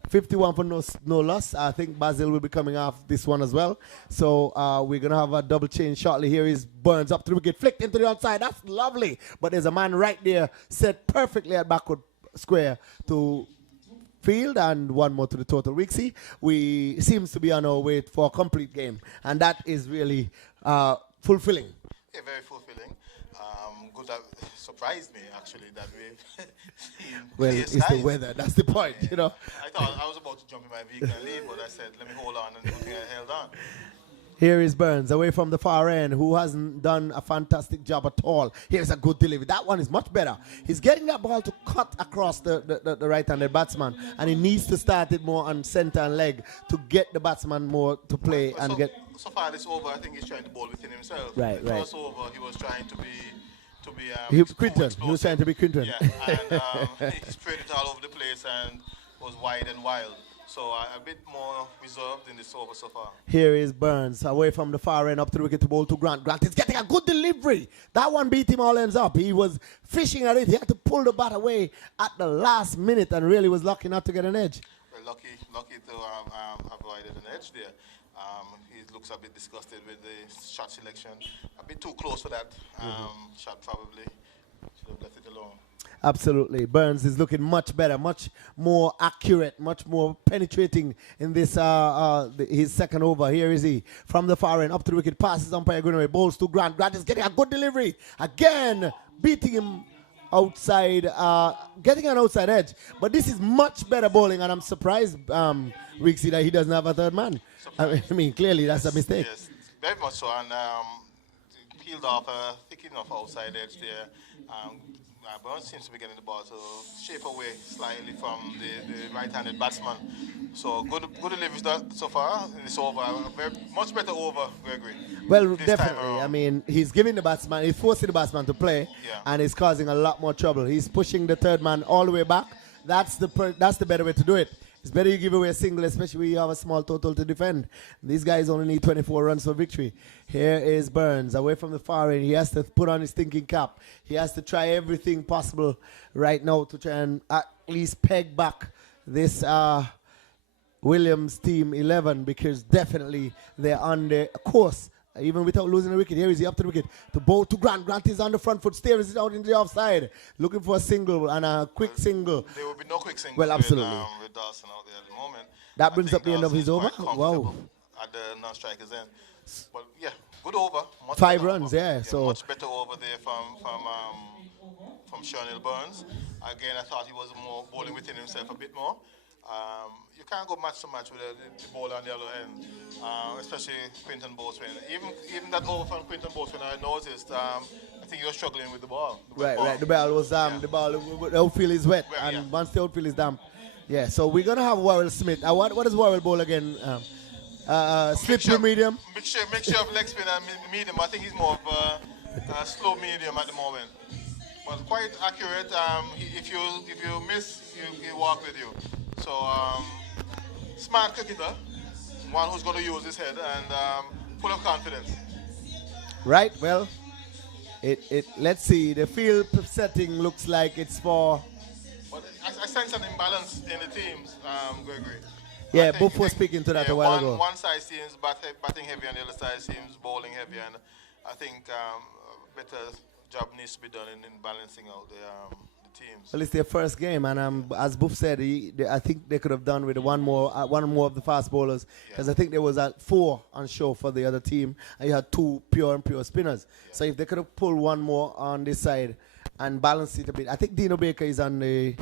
51 for no loss. I think Basil will be coming off this one as well. So we're going to have a double change shortly. Here is Burns up to the wicket, flicked into the outside. That's lovely. But there's a man right there set perfectly at backward square to field, and one more to the total. Wixie, we seems to be on our way for a complete game, and that is really fulfilling. Yeah, very fulfilling. Good, that surprised me actually that we've well, it's the weather. That's the point, you know. I thought I was about to jump in my vehicle and leave, but I said, let me hold on, and I held on. Here is Burns away from the far end, who hasn't done a fantastic job at all. Here's a good delivery. That one is much better. He's getting that ball to cut across the right-handed batsman, and he needs to start it more on center and leg to get the batsman more to play and get. So far this over, I think he's trying to bowl within himself. Right. First over, he was trying to be. Quinton. He was trying to be Quinton. Yeah, and he spread it all over the place and was wide and wild. So a bit more reserved in this over so far. Here is Burns away from the far end up to the wicket to bowl to Grant. Grant is getting a good delivery. That one beat him all ends up. He was fishing at it. He had to pull the bat away at the last minute and really was lucky not to get an edge. Well, lucky to have avoided an edge there. He looks a bit disgusted with the shot selection. A bit too close for that shot probably. Should have left it alone. Absolutely. Burns is looking much better, much more accurate, much more penetrating in this his second over. Here is he from the far end up to the wicket, passes umpire Greenaway, bowls to Grant. Grant is getting a good delivery. Again, beating him outside, getting an outside edge. But this is much better bowling, and I'm surprised, Rixie, that he doesn't have a third man. I mean, clearly that's a mistake. Yes, very much so. And peeled off a thick enough outside edge there. Burns seems to be getting the ball to shape away slightly from the right-handed batsman. So good delivery so far in this over. Much better over, Gregory. Well, definitely. I mean, he's giving the batsman, he's forcing the batsman to play, and he's causing a lot more trouble. He's pushing the third man all the way back. That's the better way to do it. It's better you give away a single, especially when you have a small total to defend. These guys only need 24 runs for victory. Here is Burns away from the far end. He has to put on his thinking cap. He has to try everything possible right now to try and at least peg back this Williams team 11, because definitely they're on the course even without losing the wicket. Here is he up to the wicket. To bowl to Grant. Grant is on the front foot, steers it out into the offside. Looking for a single and a quick single. There will be no quick singles Well, absolutely. with Dawson out there at the moment. That brings up the end of his over. Wow. At the non-strikers end. But yeah, good over. Much 5 better runs, over. yeah. So much better over there from Sean Hill Burns. Again, I thought he was more bowling within himself a bit more. You can't go match to match with the ball on the other end, especially Quinton Boatwin. Even that over from Quinton Boatwin, I noticed. I think he was struggling with the ball. right. The ball was the outfield is wet, and once the outfield is damp. Yeah. So we're gonna have Warrell Smith. What is Warrell bowl again? Slippery medium. Mixture of leg spin and medium. I think he's more of a slow medium at the moment. But quite accurate. If you miss, he walk with you. So smart cricketer, one who's going to use his head and full of confidence. Right. Well, let's see. The field setting looks like it's for. But I sense an imbalance in the teams, Gregory. Yeah, both were speaking to that a while ago. One side seems batting heavy and the other side seems bowling heavy, and I think better job needs to be done in balancing out the teams. Well, it's their first game, and as Buff said, I think they could have done with one more of the fast bowlers, because I think there was 4 on show for the other team, and you had 2 pure spinners. Yeah. So if they could have pulled one more on this side and balanced it a bit, I think Dino Baker is on the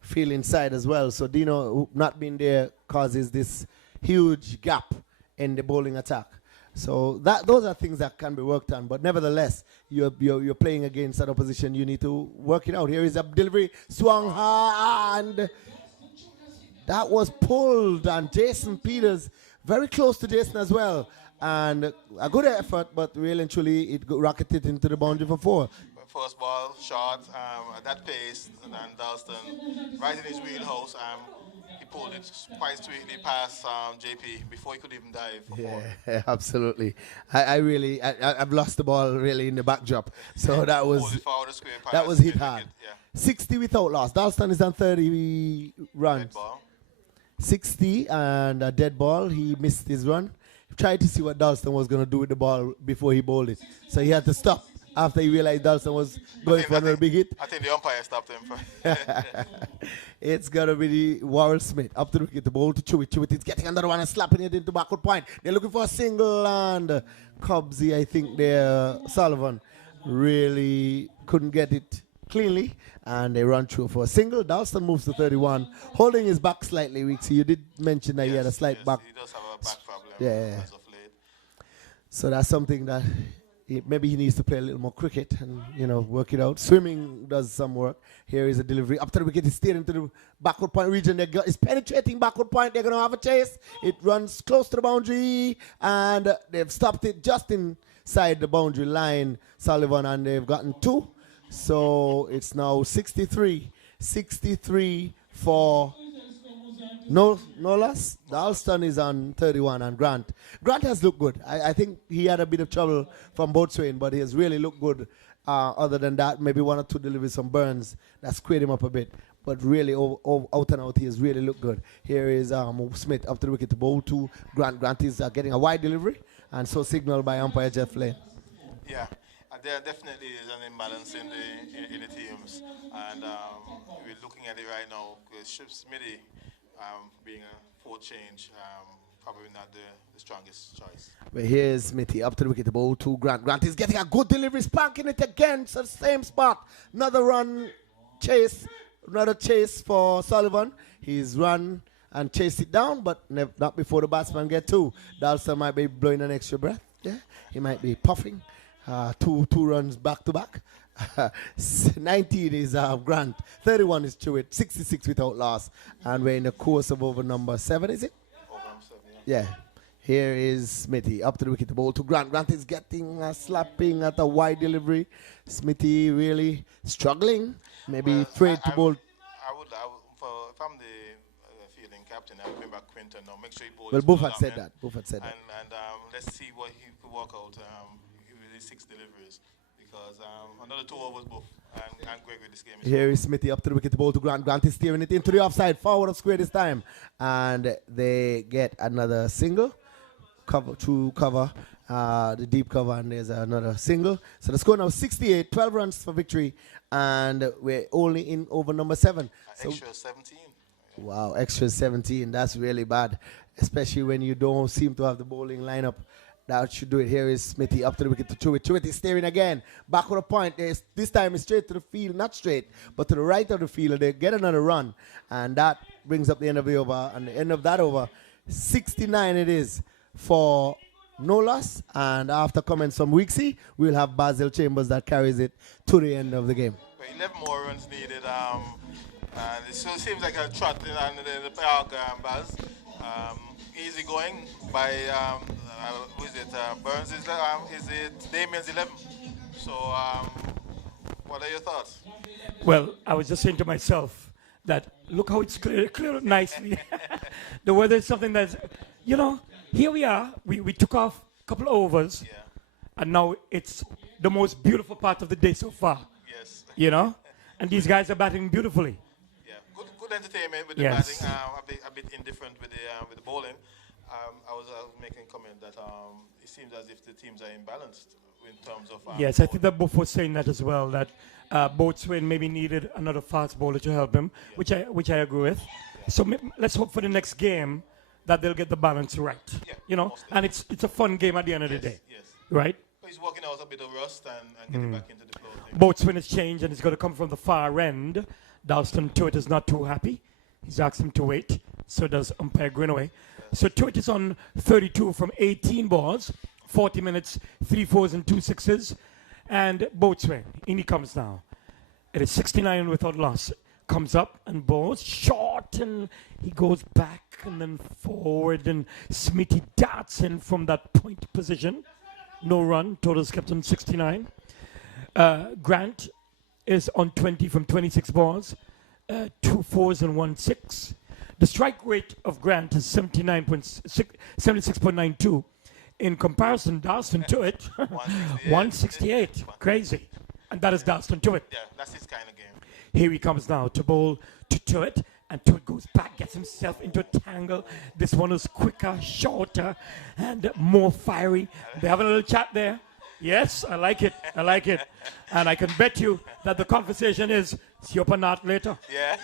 field inside as well. So Dino not being there causes this huge gap in the bowling attack. So those are things that can be worked on, but nevertheless, you're playing against that opposition. You need to work it out. Here is a delivery, swung hard, and that was pulled. And Jason Peters, very close to Jason as well, and a good effort, but really and truly, it rocketed into the boundary for 4. First ball, short, at that pace, and then Dalston, right in his wheelhouse, he pulled it quite sweetly past JP before he could even dive. Yeah, absolutely. I've lost the ball really in the backdrop, so that was hit hard. 60 without loss. Dalston is on 30 runs. Dead ball. 60 and a dead ball. He missed his run. Tried to see what Dalston was going to do with the ball before he bowled it, so he had to stop after he realized Dalston was going for another big hit. I think the umpire stopped him. It's going to be the Warrell Smith up to the wicket, the ball to Chewit. Chewit is getting another one and slapping it into backward point. They're looking for a single, and Cubsy, I think Sullivan really couldn't get it cleanly, and they run through for a single. Dalston moves to 31, holding his back slightly weak. So you did mention that he had a slight back. He does have a back problem. Yeah. As of late. So that's something that maybe he needs to play a little more cricket and work it out. Swimming does some work. Here is a delivery up to the wicket. He's steering to the backward point region. It's penetrating backward point. They're going to have a chase. It runs close to the boundary, and they've stopped it just inside the boundary line, Sullivan, and they've gotten 2. So it's now 63 for no loss. Dalston is on 31, and Grant has looked good. I think he had a bit of trouble from Boatswain, but he has really looked good. Other than that, maybe 1 or 2 deliveries from Burns that squared him up a bit, but really out and out he has really looked good. Here is Smith up to the wicket to bowl to Grant. Grant is getting a wide delivery, and so signaled by umpire Jeff Lane. Yeah. There definitely is an imbalance in the teams, and we're looking at it right now. Smithy being a 4th change, probably not the strongest choice. But here's Smithy up to the wicket, the ball to Grant. Grant is getting a good delivery, spanking it again to the same spot. Another chase for Sullivan. He's run and chased it down, but not before the batsman get 2. Dalston might be blowing an extra breath. Yeah, he might be puffing. 2 runs back to back. 19 is Grant, 31 is Chewit, 66 without loss, and we're in the course of over number 7, is it? Over number 7, yeah. Here is Smithy up to the wicket, the ball to Grant. Grant is getting a slapping at a wide delivery. Smithy really struggling, maybe afraid to bowl. If I'm the fielding captain, I would bring back Quinton now. Make sure he bowls. Well, Buff had said that. And let's see what he could work out with his 6 deliveries. Because another 2 overs both, and Gregory this game. Here is Smithy up to the wicket, the ball to Grant. Grant is steering it into the offside, forward of square this time, and they get another single. cover, the deep cover, and there's another single. So the score now 68, 12 runs for victory, and we're only in over number 7. So Extra 17. wow, extra 17. That's really bad, especially when you don't seem to have the bowling lineup. That should do it. Here is Smithy up to the wicket to Truitt. Truitt is staring again. Back with a point. This time it's straight to the field. Not straight, but to the right of the field. They get another run. And that brings up the end of the over. And the end of that over, 69 it is for no loss. And after coming some weeksy, we'll have Basil Chambers that carries it to the end of the game. 11 more runs needed. And it still seems like a trot in the park, Baz. Easy going by who is it? Burns is it Damien's 11? So what are your thoughts? Well, I was just saying to myself that look how it's cleared nicely. The weather is something that's, you know, here we are. We took off a couple of overs, and now it's the most beautiful part of the day so far. Yes. You know, and these guys are batting beautifully. Yeah, good entertainment with the Yes. batting. A bit indifferent with the bowling. I was making a comment that it seems as if the teams are imbalanced in terms of. Yes, I think that Buff was saying that as well. That Boatswain maybe needed another fast bowler to help him, which I agree with. So let's hope for the next game that they'll get the balance right. You know, and it's a fun game at the end of the day. Yes. Right. He's working out a bit of rust and getting back into the flow. Boatswain has changed and it's going to come from the far end. Dalston Tuitt is not too happy. He's asked him to wait. So does umpire Greenaway. So Tuitt is on 32 from 18 balls, 40 minutes, 3 4s and 2 6s. And Boatswain, in he comes now. It is 69 without loss. Comes up and bowls short and he goes back and then forward and Smithy darts in from that point position. No run, totals kept on 69. Grant is on 20 from 26 balls, 2 4s and 1 6. The strike rate of Grant is 76.92. In comparison, Dalston Tuitt, 168. Crazy. And that is Dalston Tuitt. Yeah, that's his kind of game. Here he comes now to bowl to Tuitt. And Tuitt goes back, gets himself into a tangle. This one is quicker, shorter, and more fiery. They have a little chat there. Yes, I like it. I like it. And I can bet you that the conversation is, see you up a Nat later. Yeah.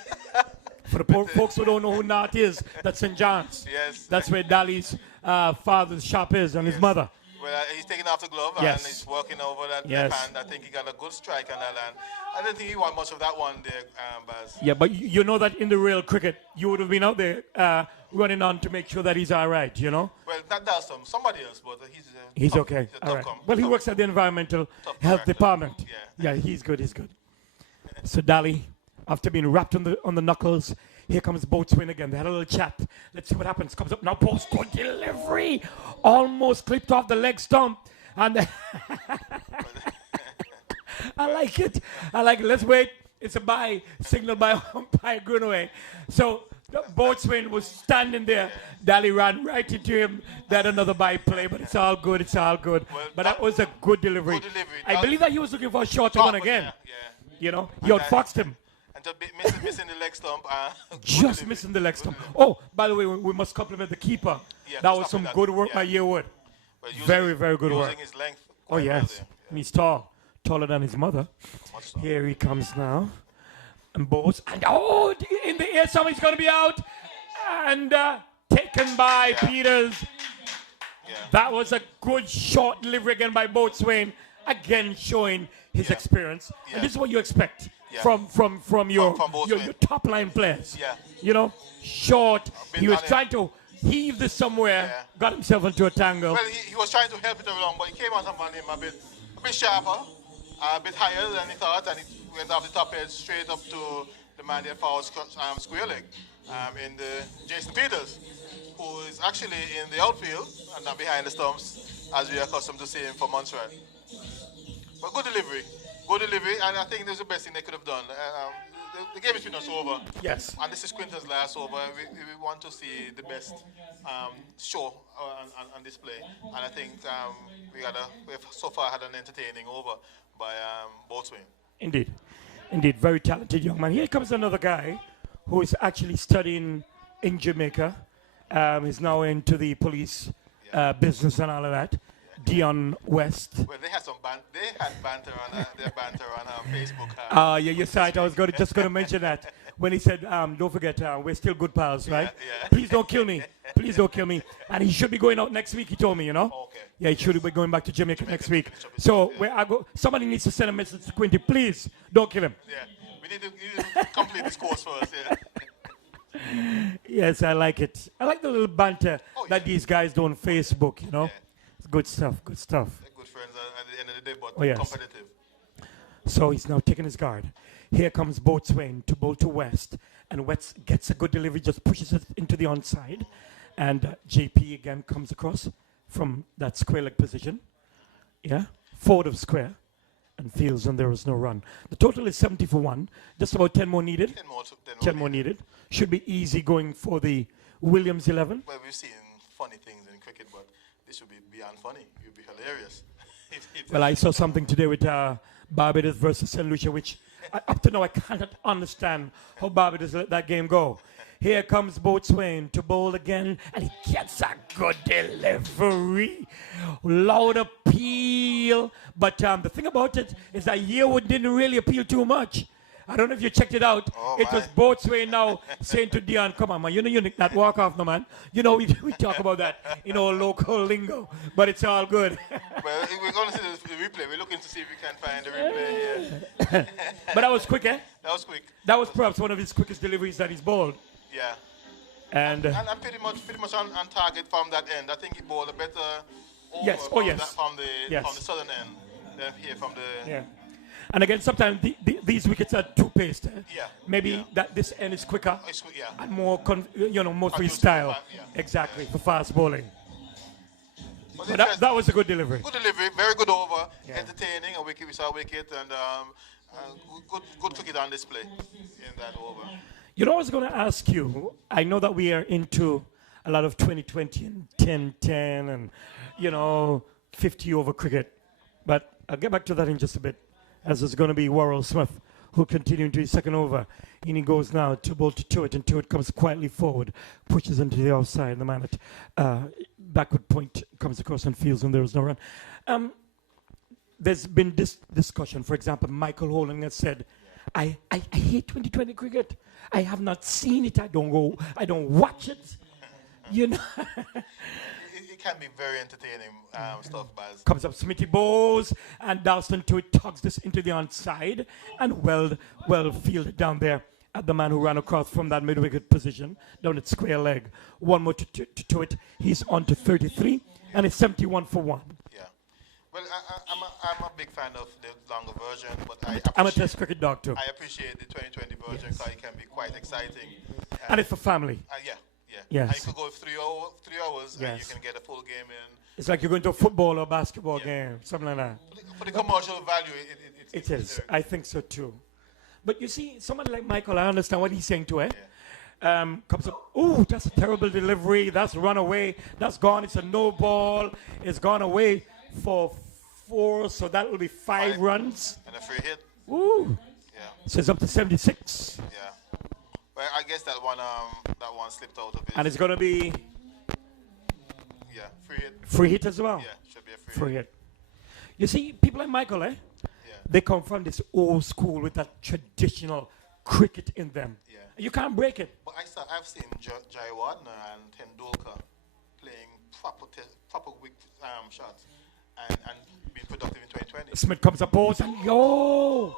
For the poor folks who don't know who Nat is, that's St. John's. Yes. That's where Dali's father's shop is and his mother. Well, he's taking off the glove Yes. and he's working over that Yes. left hand. I think he got a good strike on that hand. I don't think he won much of that one there, Baz. Yeah, but you know that in the real cricket, you would have been out there running on to make sure that he's all right, you know? Well, that does somebody else, but He's tough, okay. He's a All tough right. Well, he works at the Environmental Health Department. Yeah, he's good. He's good. So Dali, after being wrapped on the knuckles, here comes Boatswain again. They had a little chat. Let's see what happens. Comes up now. Post good delivery, almost clipped off the leg stump, and I like it. I like it. Let's wait. It's a bye signal by umpire Greenaway. So the Boatswain was standing there. Dali ran right into him. They had another bye play, but it's all good. It's all good. But that was a good delivery. I believe that he was looking for a shorter one again. Yeah. You know, he outfoxed him. And just missing the leg stump. Just missing the leg stump. Oh, by the way, we must compliment the keeper. Yeah, That was some good work by Yearwood. Very, very good work. Using his length Oh, yes. He's tall. Taller than his mother. Here he comes now. And Bowes. And oh, in the air, somebody's going to be out. And taken by Peters. That was a good short delivery again by Boatswain. Again, showing his experience. And this is what you expect from your top line players. Yeah. You know, short. He was trying to heave this somewhere, got himself into a tangle. Well, he was trying to help it along, but he came out on him a bit sharper, a bit higher than he thought, and he went off the top edge straight up to the man there for square leg in the Jason Peters, who is actually in the outfield and not behind the stumps, as we are accustomed to seeing for Montserrat. But good delivery, and I think this is the best thing they could have done. The game is pretty much over. Yes. And this is Quinton's last over. We want to see the best show on display. And I think we've so far had an entertaining over by Boatswain. Indeed. Indeed. Very talented young man. Here comes another guy who is actually studying in Jamaica. He's now into the police business and all of that. Dion West. Well, they had banter on their banter on Facebook. Yeah, you're right. I was just going to mention that when he said, "Don't forget, we're still good pals, right? Yeah. Please don't kill me. Please don't kill me." And he should be going out next week. He told me, you know. Okay. Yeah, he should be going back to Jamaica next week. So where I go, somebody needs to send a message to Quinty. Please don't kill him. Yeah, we need to complete this course first. Yeah. Yes, I like it. I like the little banter that these guys do on Facebook. You know, it's good stuff. Good stuff. They're good friends at the end of the day, but yes. competitive. So he's now taking his guard. Here comes Boatswain to bowl to West, and West gets a good delivery, just pushes it into the onside, and JP again comes across from that square leg position. Yeah, forward of square, and fields, and there is no run. The total is 70 for 1. Just about 10 more needed. 10 more needed. Should be easy going for the Williams 11. Well, we've seen funny things in cricket, but this would be beyond funny. It would be hilarious. Well, I saw something today with Barbados versus St. Lucia, which up to now I cannot understand how Barbados let that game go. Here comes Boatswain to bowl again, and he gets a good delivery. Loud appeal. But the thing about it is that Yearwood didn't really appeal too much. I don't know if you checked it out. It was Boatswain now saying to Dion, "Come on, man, you know you not walk off, no, man." You know, we talk about that in our local lingo, but it's all good. Well, we're going to see the replay. We're looking to see if we can find the replay here. But that was quick, eh? That was quick. That was perhaps one of his quickest deliveries that he's bowled. Yeah. And I'm pretty much on target from that end. I think he bowled a better over yes. from the southern end than here from the... Yeah. And again, sometimes these wickets are too paced. Yeah. Maybe that this end is quicker yeah. and more, more freestyle. Yeah. Exactly, for fast bowling. But that was a good delivery. Good delivery, very good over, entertaining. A wicket, we saw a wicket, and good cricket on display in that over. You know, I was going to ask you. I know that we are into a lot of 2020 and 10-10 and 50 over cricket, but I'll get back to that in just a bit. As it's going to be Warrell Smith, who'll continue into his second over. And he goes now to bowl to Tuitt, and Tuitt comes quietly forward, pushes into the outside. The man at backward point comes across and fields, and there is no run. There's been this discussion. For example, Michael Holding has said, I hate 2020 cricket. I have not seen it. I don't watch it. You know. It can be very entertaining stuff, Baz. Comes up Smithy Bowes, and Dalston Tuitt tugs this into the onside, and well fielded down there at the man who ran across from that mid-wicket position, down at square leg. One more to Tuitt. He's on to 33, and it's 71 for 1. Yeah. Well, I'm a big fan of the longer version, but I'm a test cricket dog too. I appreciate the 2020 version because it can be quite exciting. And it's for family. Yeah. Yes. And you could go 3 hours and you can get a full game in. It's like you're going to a football or basketball game, something like that. For the commercial value, it is. I think so too. But you see, someone like Michael, I understand what he's saying too, eh? Comes up, oh, that's a terrible delivery. That's run away. That's gone. It's a no ball. It's gone away for 4, so that will be 5 runs. And a free hit. Ooh. Yeah. So it's up to 76. Yeah. Well, I guess that one slipped out of it. And it's going to be... Yeah, free hit. Free hit as well? Yeah, should be a free hit. You see, people like Michael, eh? Yeah. They come from this old school with that traditional cricket in them. Yeah. You can't break it. But I've seen Jai Wardner and Tendulkar playing proper shots and being productive in 2020. Smith comes up, pose, and yo!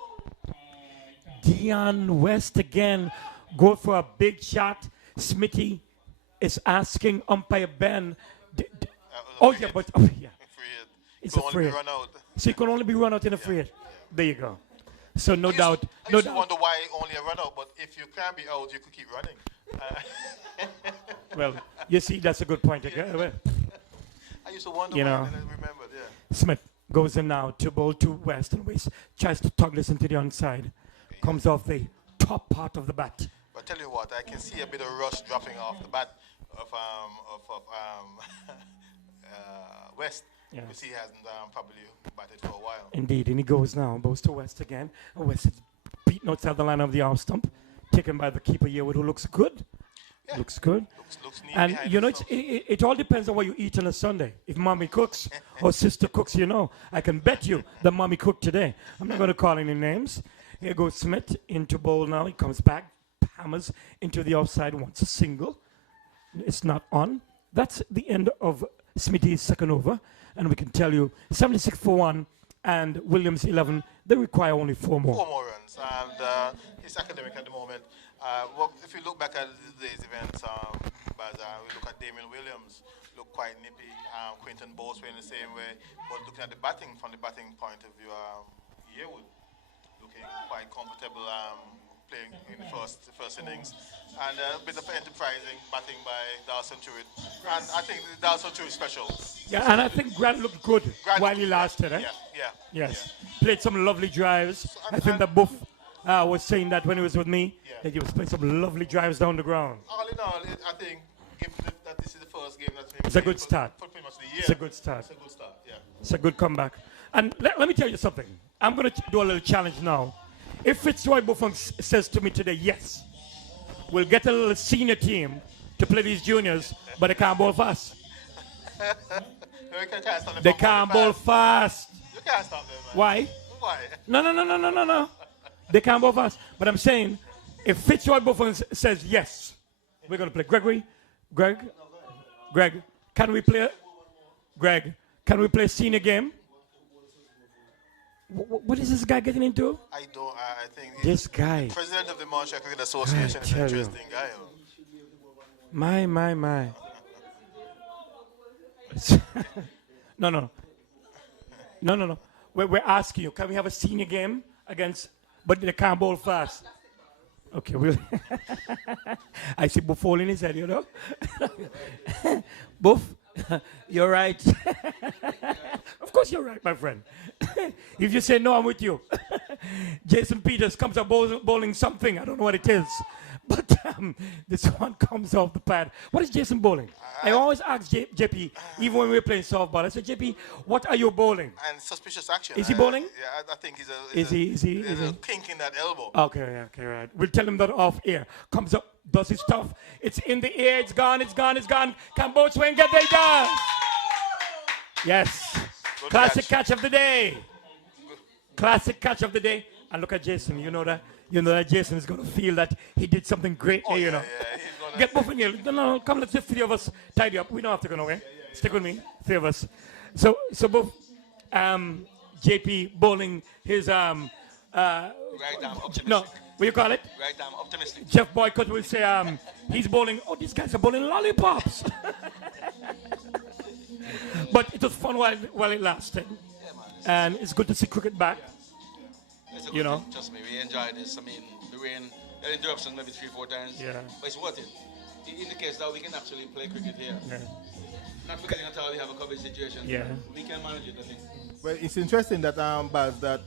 Dion West again. Go for a big shot. Smithy is asking umpire Ben. It's a free hit. So it can only be run out in a free hit. There you go. So no doubt. I used to wonder why only a run out, but if you can't be out, you could keep running. Well, you see, that's a good point. I used to wonder why I didn't remember. Yeah. Smith goes in now to bowl to West, and West tries to tug this into the onside. Comes off the top part of the bat. But tell you what, I can see a bit of rust dropping off the bat of West. Yeah. Because he hasn't probably batted for a while. Indeed, and he goes now, goes to West again. And West is beaten outside the line of the off stump, taken by the keeper Yearwood, who looks good. Looks good. Looks neat And behind you know, itself. it all depends on what you eat on a Sunday. If mommy cooks or sister cooks, you know, I can bet you the mommy cooked today. I'm not going to call any names. Here goes Smith into bowl now. He comes back, hammers into the offside, wants a single. It's not on. That's the end of Smithy's second over. And we can tell you 76 for 1 and Williams 11. They require only 4 more. 4 more runs. And it's academic at the moment. Well, if you look back at today's events, we look at Damien Williams, look quite nippy. Quinton Bowles in the same way. But looking at the batting, from the batting point of view, Yearwood looking quite comfortable playing in the first innings. And a bit of enterprising batting by Dawson Truitt. And I think Dawson Truitt is special. Yeah, and I think Grant looked good while he lasted. Eh? Yeah. Yes. Played some lovely drives. I think that Buff was saying that when he was with me, that he was playing some lovely drives down the ground. All in all, I think that this is the first game that's It's a good start. For pretty much the year. It's a good start. It's a good start, yeah. It's a good comeback. And let me tell you something. I'm going to do a little challenge now. If Fitzroy Buffon says to me today, yes, we'll get a little senior team to play these juniors, but they can't bowl fast. They can't bowl fast. You can't stop them, man. Why? Why? No. They can't bowl fast. But I'm saying, if Fitzroy Buffon says yes, we're going to play. Greg, can we play? Greg, can we play a senior game? What is this guy getting into? I don't. I think this guy, president of the Montreal Cricket Association, is an interesting guy. My. No. We're asking you, can we have a senior game against, but they can't bowl fast. Okay, we'll. I see Buff holding his head, you know. Buff, you're right. Of course you're right, my friend. If you say no, I'm with you. Jason Peters comes up bowling something. I don't know what it is. But this one comes off the pad. What is Jason bowling? I always ask JP, even when we're playing softball, I say, JP, what are you bowling? And suspicious action. Is he bowling? Yeah, I think he's a kink in that elbow. Okay, right. We'll tell him that off air. Comes up, does his stuff. It's in the air, it's gone. Can both swing, get they done? Yes. Good Classic catch of the day. Classic catch of the day. And look at Jason, you know that Jason is going to feel that he did something great there, you know. Yeah, get Buff in here. No, come, let's just 3 of us tidy up. We don't have to go nowhere. Stick with me, 3 of us. So Buff, JP bowling his, right down, optimistic. No, what you call it? Right down, optimistic. Jeff Boycott will say, he's bowling, these guys are bowling lollipops. But it was fun while it lasted. Yeah, and it's good to see cricket back. You know, trust me, we enjoyed this. I mean, the rain, the interruptions maybe 3-4 times. Yeah. But it's worth it. It indicates that we can actually play cricket here. Yeah. Not forgetting at all we have a COVID situation. Yeah. We can manage it, I think. Well, it's interesting that Baz, that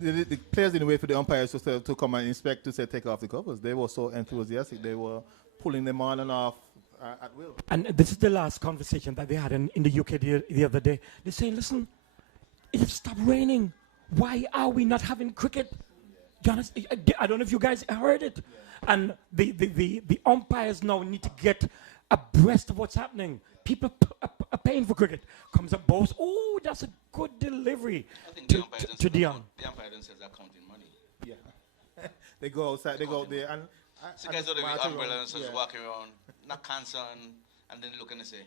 the players didn't wait for the umpires to come and inspect to say take off the covers. They were so enthusiastic. They were pulling them on and off at will. And this is the last conversation that they had in the UK the other day. They say, listen, it stopped raining. Why are we not having cricket? I don't know if you guys heard it. And the umpires now need to get abreast of what's happening. People are paying for cricket. Comes up, boss. Oh, that's a good delivery to Dion. The umpire says they're counting money. Yeah. They go outside, they go out there. And so guys don't have umbrella and walking around, not concerned, and then look and say,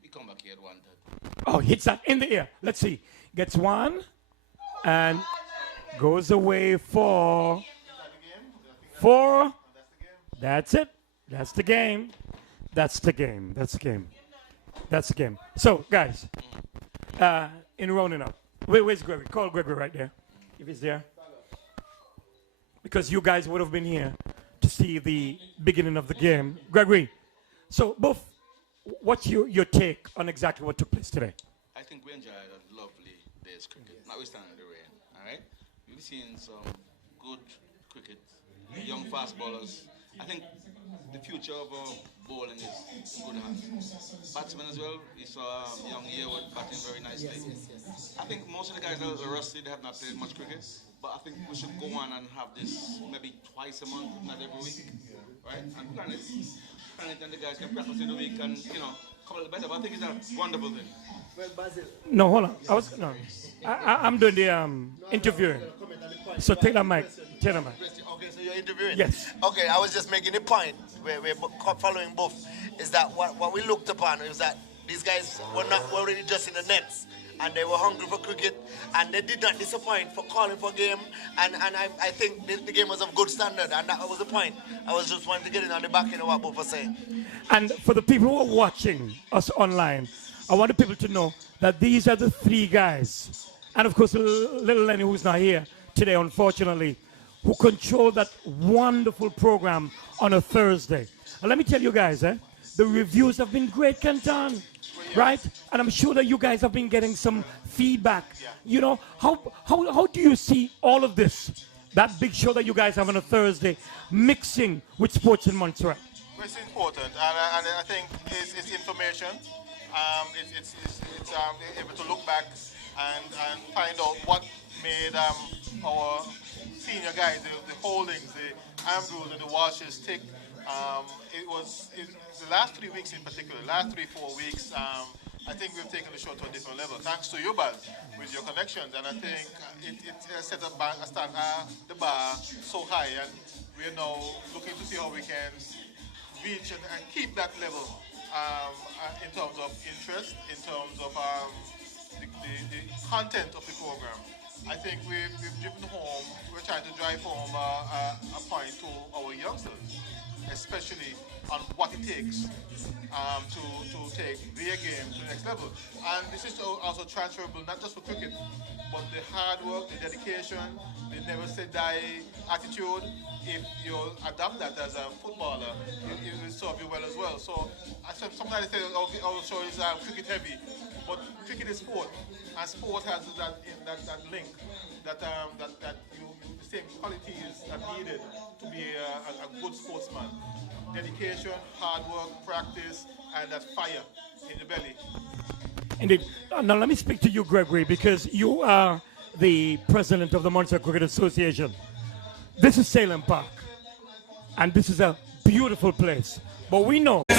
we come back here at 1:30. Oh, hits that in the air. Let's see. Gets one. And goes away for 4. That's it. That's the game. So, guys, in rounding up, where's Gregory? Call Gregory right there, if he's there. Because you guys would have been here to see the beginning of the game. Gregory, so both, what's your take on exactly what took place today? I think we enjoyed a lovely day's cricket, notwithstanding the rain, all right? We've seen some good cricket, young fast bowlers. I think the future of bowling is in good hands. Batsmen as well, we saw young Yearwood batting very nicely. Yes. I think most of the guys that are rusty, they have not played much cricket, but I think we should go on and have this maybe twice a month, not every week, right? And plan it. And the guys can practice in the week and, you know, come a little better. But I think it's a wonderful thing. Well, Basil. No, hold on. I'm doing the interviewing. So take that mic. Take that mic. Okay, so you're interviewing? Yes. Okay, I was just making a point where we're following both. Is that what we looked upon is that these guys were already just in the nets and they were hungry for cricket and they did not disappoint for calling for game and I think the game was of good standard and that was the point. I was just wanting to get in on the back end of what both were saying. And for the people who are watching us online, I want the people to know that these are the three guys, and of course little Lenny who's not here today unfortunately, who control that wonderful program on a Thursday. And let me tell you guys, the reviews have been great, Canton, right? And I'm sure that you guys have been getting some feedback. You know, how do you see all of this, that big show that you guys have on a Thursday, mixing with sports in Montserrat? Well, it's important, and I think it's information. It's able to look back and find out what made our senior guys, the Holdings, the Ambrose and the Walshes tick. It was the last 3 weeks in particular, last 3-4 weeks, I think we've taken the show to a different level. Thanks to you, Baz, with your connections. And I think it set the bar so high. And we're now looking to see how we can reach and keep that level in terms of interest, in terms of the content of the program. I think we've driven home, we're trying to drive home a point to our youngsters, especially on what it takes to take their game to the next level. And this is also transferable not just for cricket, but the hard work, the dedication, the never say die attitude. If you adopt that as a footballer, it will serve you well as well. So sometimes they say our show is cricket heavy, but cricket is sport, and sport has that link, that the same qualities that needed to be a good sportsman. Dedication, hard work, practice, and that fire in the belly. Indeed. Now let me speak to you, Gregory, because you are the president of the Montserrat Cricket Association. This is Salem Park, and this is a beautiful place. But we know. And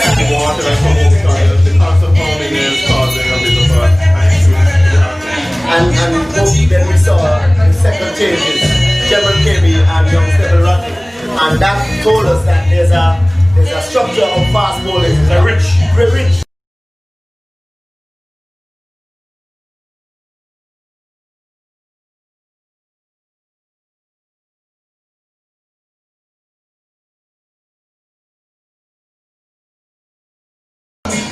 then we saw the second changes, Cameron Kirby and young Stephen Rodney. And that told us that there's a structure of fast bowling. Very rich.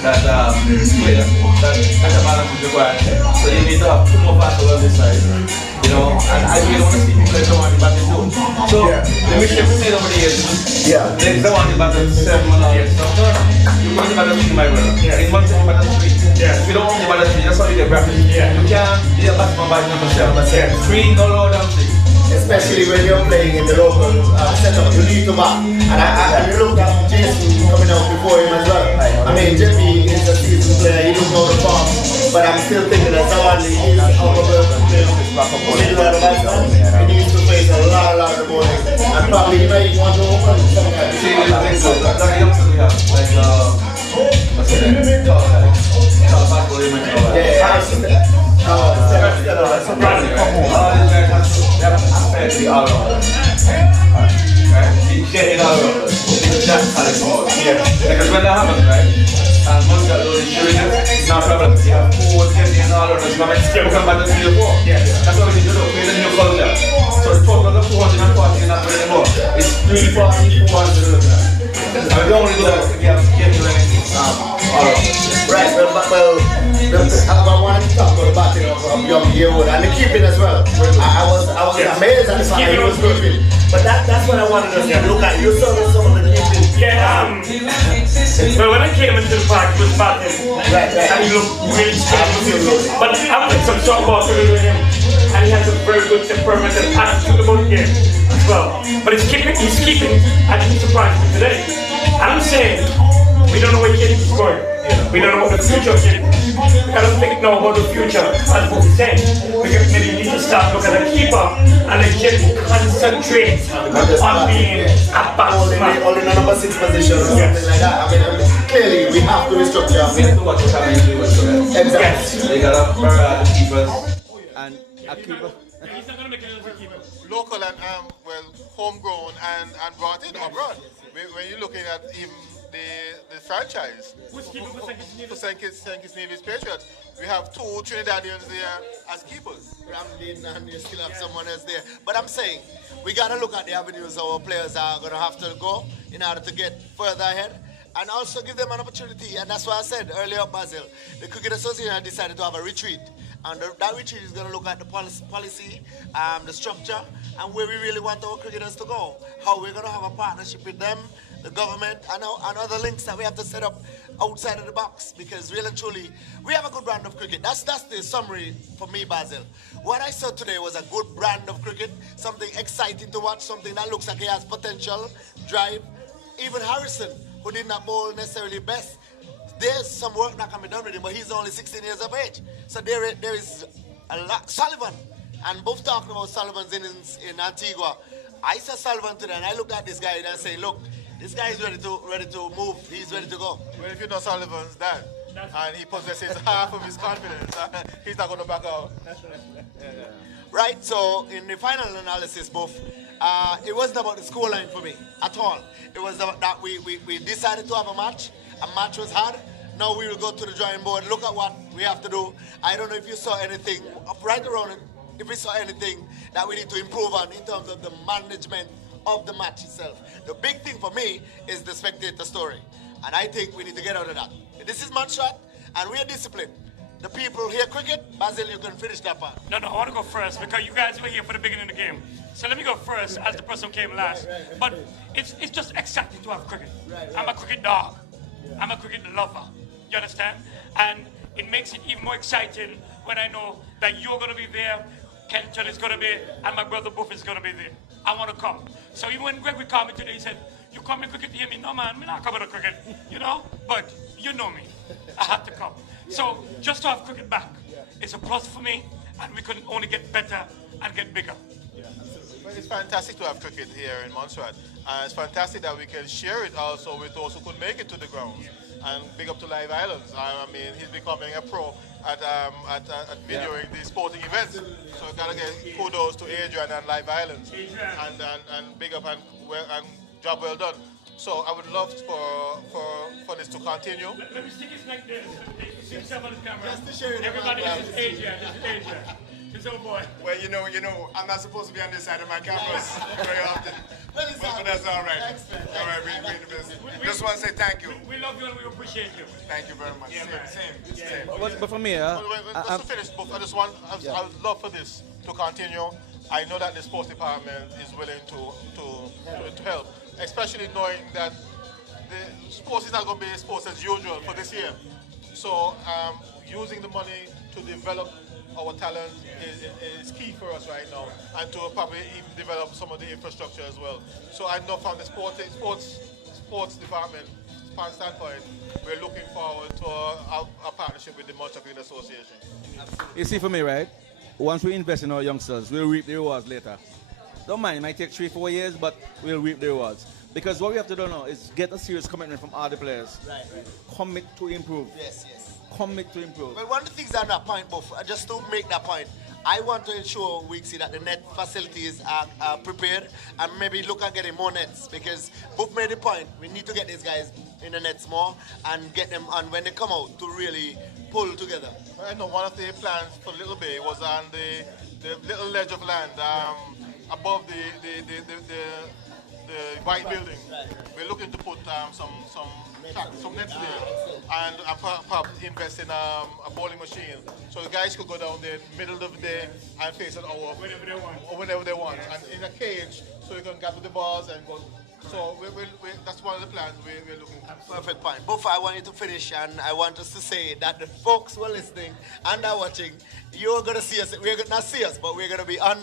That it's clear that a balance is required. So you need to have 2 more fast bowlers this side, you know, and I really want to see people come on the batting too. So the mission we made over the years is they don't want the batting 7 and all that stuff. No, you want the batting 3, my brother. In one time, batting 3. If you don't want the batting 3, that's how you get practice. You can't be a batsman by number 7. 3, no lower than 6. Especially when you're playing in the local setup, you need to bat. And you look at Jason coming out before him as well. I mean, Jimmy is a seasoned player, he doesn't know the form, but I'm still thinking that Zawadi is out of the he needs to face a lot of bowling. And probably he might want to open sometimes. See, the youngsters we have, like, what's his name? Tall fast bowling, the all-rounders. He's getting all-rounders. Because when that happens, right, and once you got those injuries, it's not a problem. You have 4 getting all-rounders, you come back to 3 or 4. That's what we need to do. Create a new culture. So the total of 440 is not good anymore. It's 340, 400. And we don't only do that if we have getting all-rounders. Right, well, I wanted to talk about the batting of young Yearwood and the keeping as well. I was amazed at the fact that he was keeping. But that's what I wanted us to look at. You saw some of the keeping. Well, when I came into the park, he was batting. And he looked really strong. But I played some strong balls with him. And he has a very good temperament and attitude about the game as well. But he's keeping, and he's surprised me today. And I'm saying, we don't know where he's going. We don't know what the future is. We gotta think now about the future as what we're saying. Maybe you need to start looking at a keeper and I can concentrate on being a batsman. Only the number 6 position or something like that. I mean, clearly we have to restructure. We have to watch what happens with whatsoever. Exactly. They got to the keepers. And a keeper. He's not going to make it as a keeper. Local and well, homegrown and brought in abroad. When you're looking at even the franchise Who's keeper for St. Kitts Nevis Patriots, we have 2 Trinidadians there as keepers. Ramlin, and you still have someone else there. But I'm saying, we got to look at the avenues our players are going to have to go in order to get further ahead. And also give them an opportunity. And that's why I said earlier, Basil, the Cricket Association decided to have a retreat. And that retreat is going to look at the policy, the structure, and where we really want our cricketers to go. How we're going to have a partnership with them, the government, and other links that we have to set up outside of the box. Because really and truly, we have a good brand of cricket. That's the summary for me, Basil. What I saw today was a good brand of cricket, something exciting to watch, something that looks like it has potential, drive. Even Harrison, who did not bowl necessarily best, there's some work that can be done with him, but he's only 16 years of age. So there is a lot. Sullivan, and both talking about Sullivan's in Antigua. I saw Sullivan today, and I looked at this guy and I say, look, this guy is ready to move. He's ready to go. Well, if you know Sullivan's dad, and he possesses half of his confidence, he's not going to back out. Right, so in the final analysis, both, it wasn't about the scoreline for me at all. It was about that we decided to have a match. A match was hard. Now we will go to the drawing board, look at what we have to do. I don't know if you saw anything, right around it, if we saw anything that we need to improve on in terms of the management of the match itself. The big thing for me is the spectator story. And I think we need to get out of that. This is Montserrat, and we are disciplined. The people here cricket, Basil, you can finish that part. No, I want to go first because you guys were here for the beginning of the game. So let me go first as the person who came last. But it's just exciting to have cricket. I'm a cricket dog. I'm a cricket lover. You understand? And it makes it even more exciting when I know that you're going to be there, Kenton is going to be, and my brother Buff is going to be there. I want to come. So even when Greg would call me today, he said, you come in cricket to hear me? No, man, I'm not coming to cricket, you know? But you know me. I had to come. So just to have cricket back is a plus for me, and we can only get better and get bigger. Well, it's fantastic to have cricket here in Montserrat. It's fantastic that we can share it also with those who could make it to the grounds. And big up to Live Islands. I mean, he's becoming a pro at videoing these sporting events. So we gotta get kudos to Adrian and Live Islands. And big up and job well done. So I would love for this to continue. Let me stick his neck there. See himself on the camera. Just to share it. Everybody, this is Adrian. His old boy. Well, you know, I'm not supposed to be on this side of my cameras very often. But that's all right. All right, we're the best. Just want to say thank you. We love you and we appreciate you. Thank you very much. Yeah, Same. But for me, just to finish, I would love for this to continue. I know that the sports department is willing to help, especially knowing that the sports is not going to be sports as usual for this year. So using the money to develop our talent is key for us right now, and to probably even develop some of the infrastructure as well. So I know from the sports department standpoint, we're looking forward to a partnership with the Montserrat Cricket Association. You see, for me, right? Once we invest in our youngsters, we'll reap the rewards later. Don't mind, it might take 3-4 years, but we'll reap the rewards. Because what we have to do now is get a serious commitment from all the players. Right. Commit to improve. Yes. Commit to improve. Well, one of the things on that point, Buff, just to make that point, I want to ensure we see that the net facilities are prepared and maybe look at getting more nets, because Buff made the point, we need to get these guys in the nets more and get them on when they come out to really pull together. I know one of the plans for Little Bay was on the little ledge of land above the white building. We're looking to put some nets there and perhaps invest in a bowling machine, so the guys could go down there middle of the day and face an hour whenever they want, and in a cage so you can gather the balls and go. So that's one of the plans we're looking at. Perfect point. Both, I want you to finish, and I want us to say that the folks who are listening and are watching, you're going to see us. We're going to not see us, but we're going to be on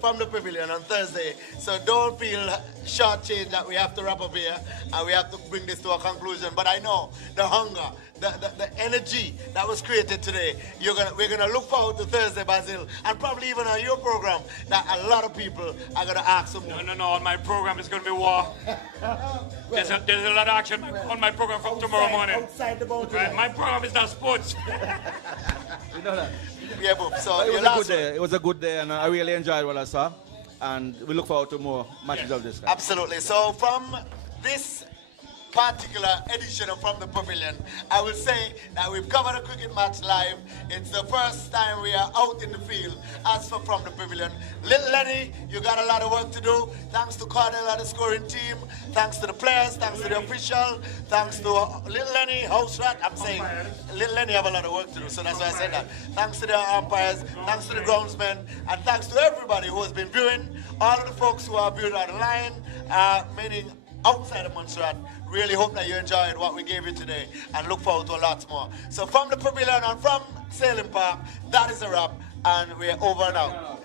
from the pavilion on Thursday. So don't feel shortchanged that we have to wrap up here and we have to bring this to a conclusion. But I know the hunger, the energy that was created today. We're gonna look forward to Thursday, Basil, and probably even on your program that a lot of people are gonna ask some more. No. On my program is gonna be war. There's a lot of action on my program from tomorrow morning. Outside the boat. Right, my program is not sports. You know that. Yeah, Bob. So But it was a good day, and I really enjoyed what I saw. And we look forward to more matches of this kind. Absolutely. So from this particular edition of From the Pavilion, I will say that we've covered a cricket match live. It's the first time we are out in the field as for From the Pavilion. Little Lenny, you got a lot of work to do. Thanks to Cardell and the scoring team. Thanks to the players. Thanks to the official. Thanks to Little Lenny, house rat. I'm saying Little Lenny have a lot of work to do, so that's why I said that. Thanks to the umpires. Thanks to the groundsmen. And thanks to everybody who has been viewing. All of the folks who are viewed online, meaning outside of Montserrat. Really hope that you enjoyed what we gave you today and look forward to a lot more. So from the Pavilion and from Sailing Park, that is a wrap, and we're over now.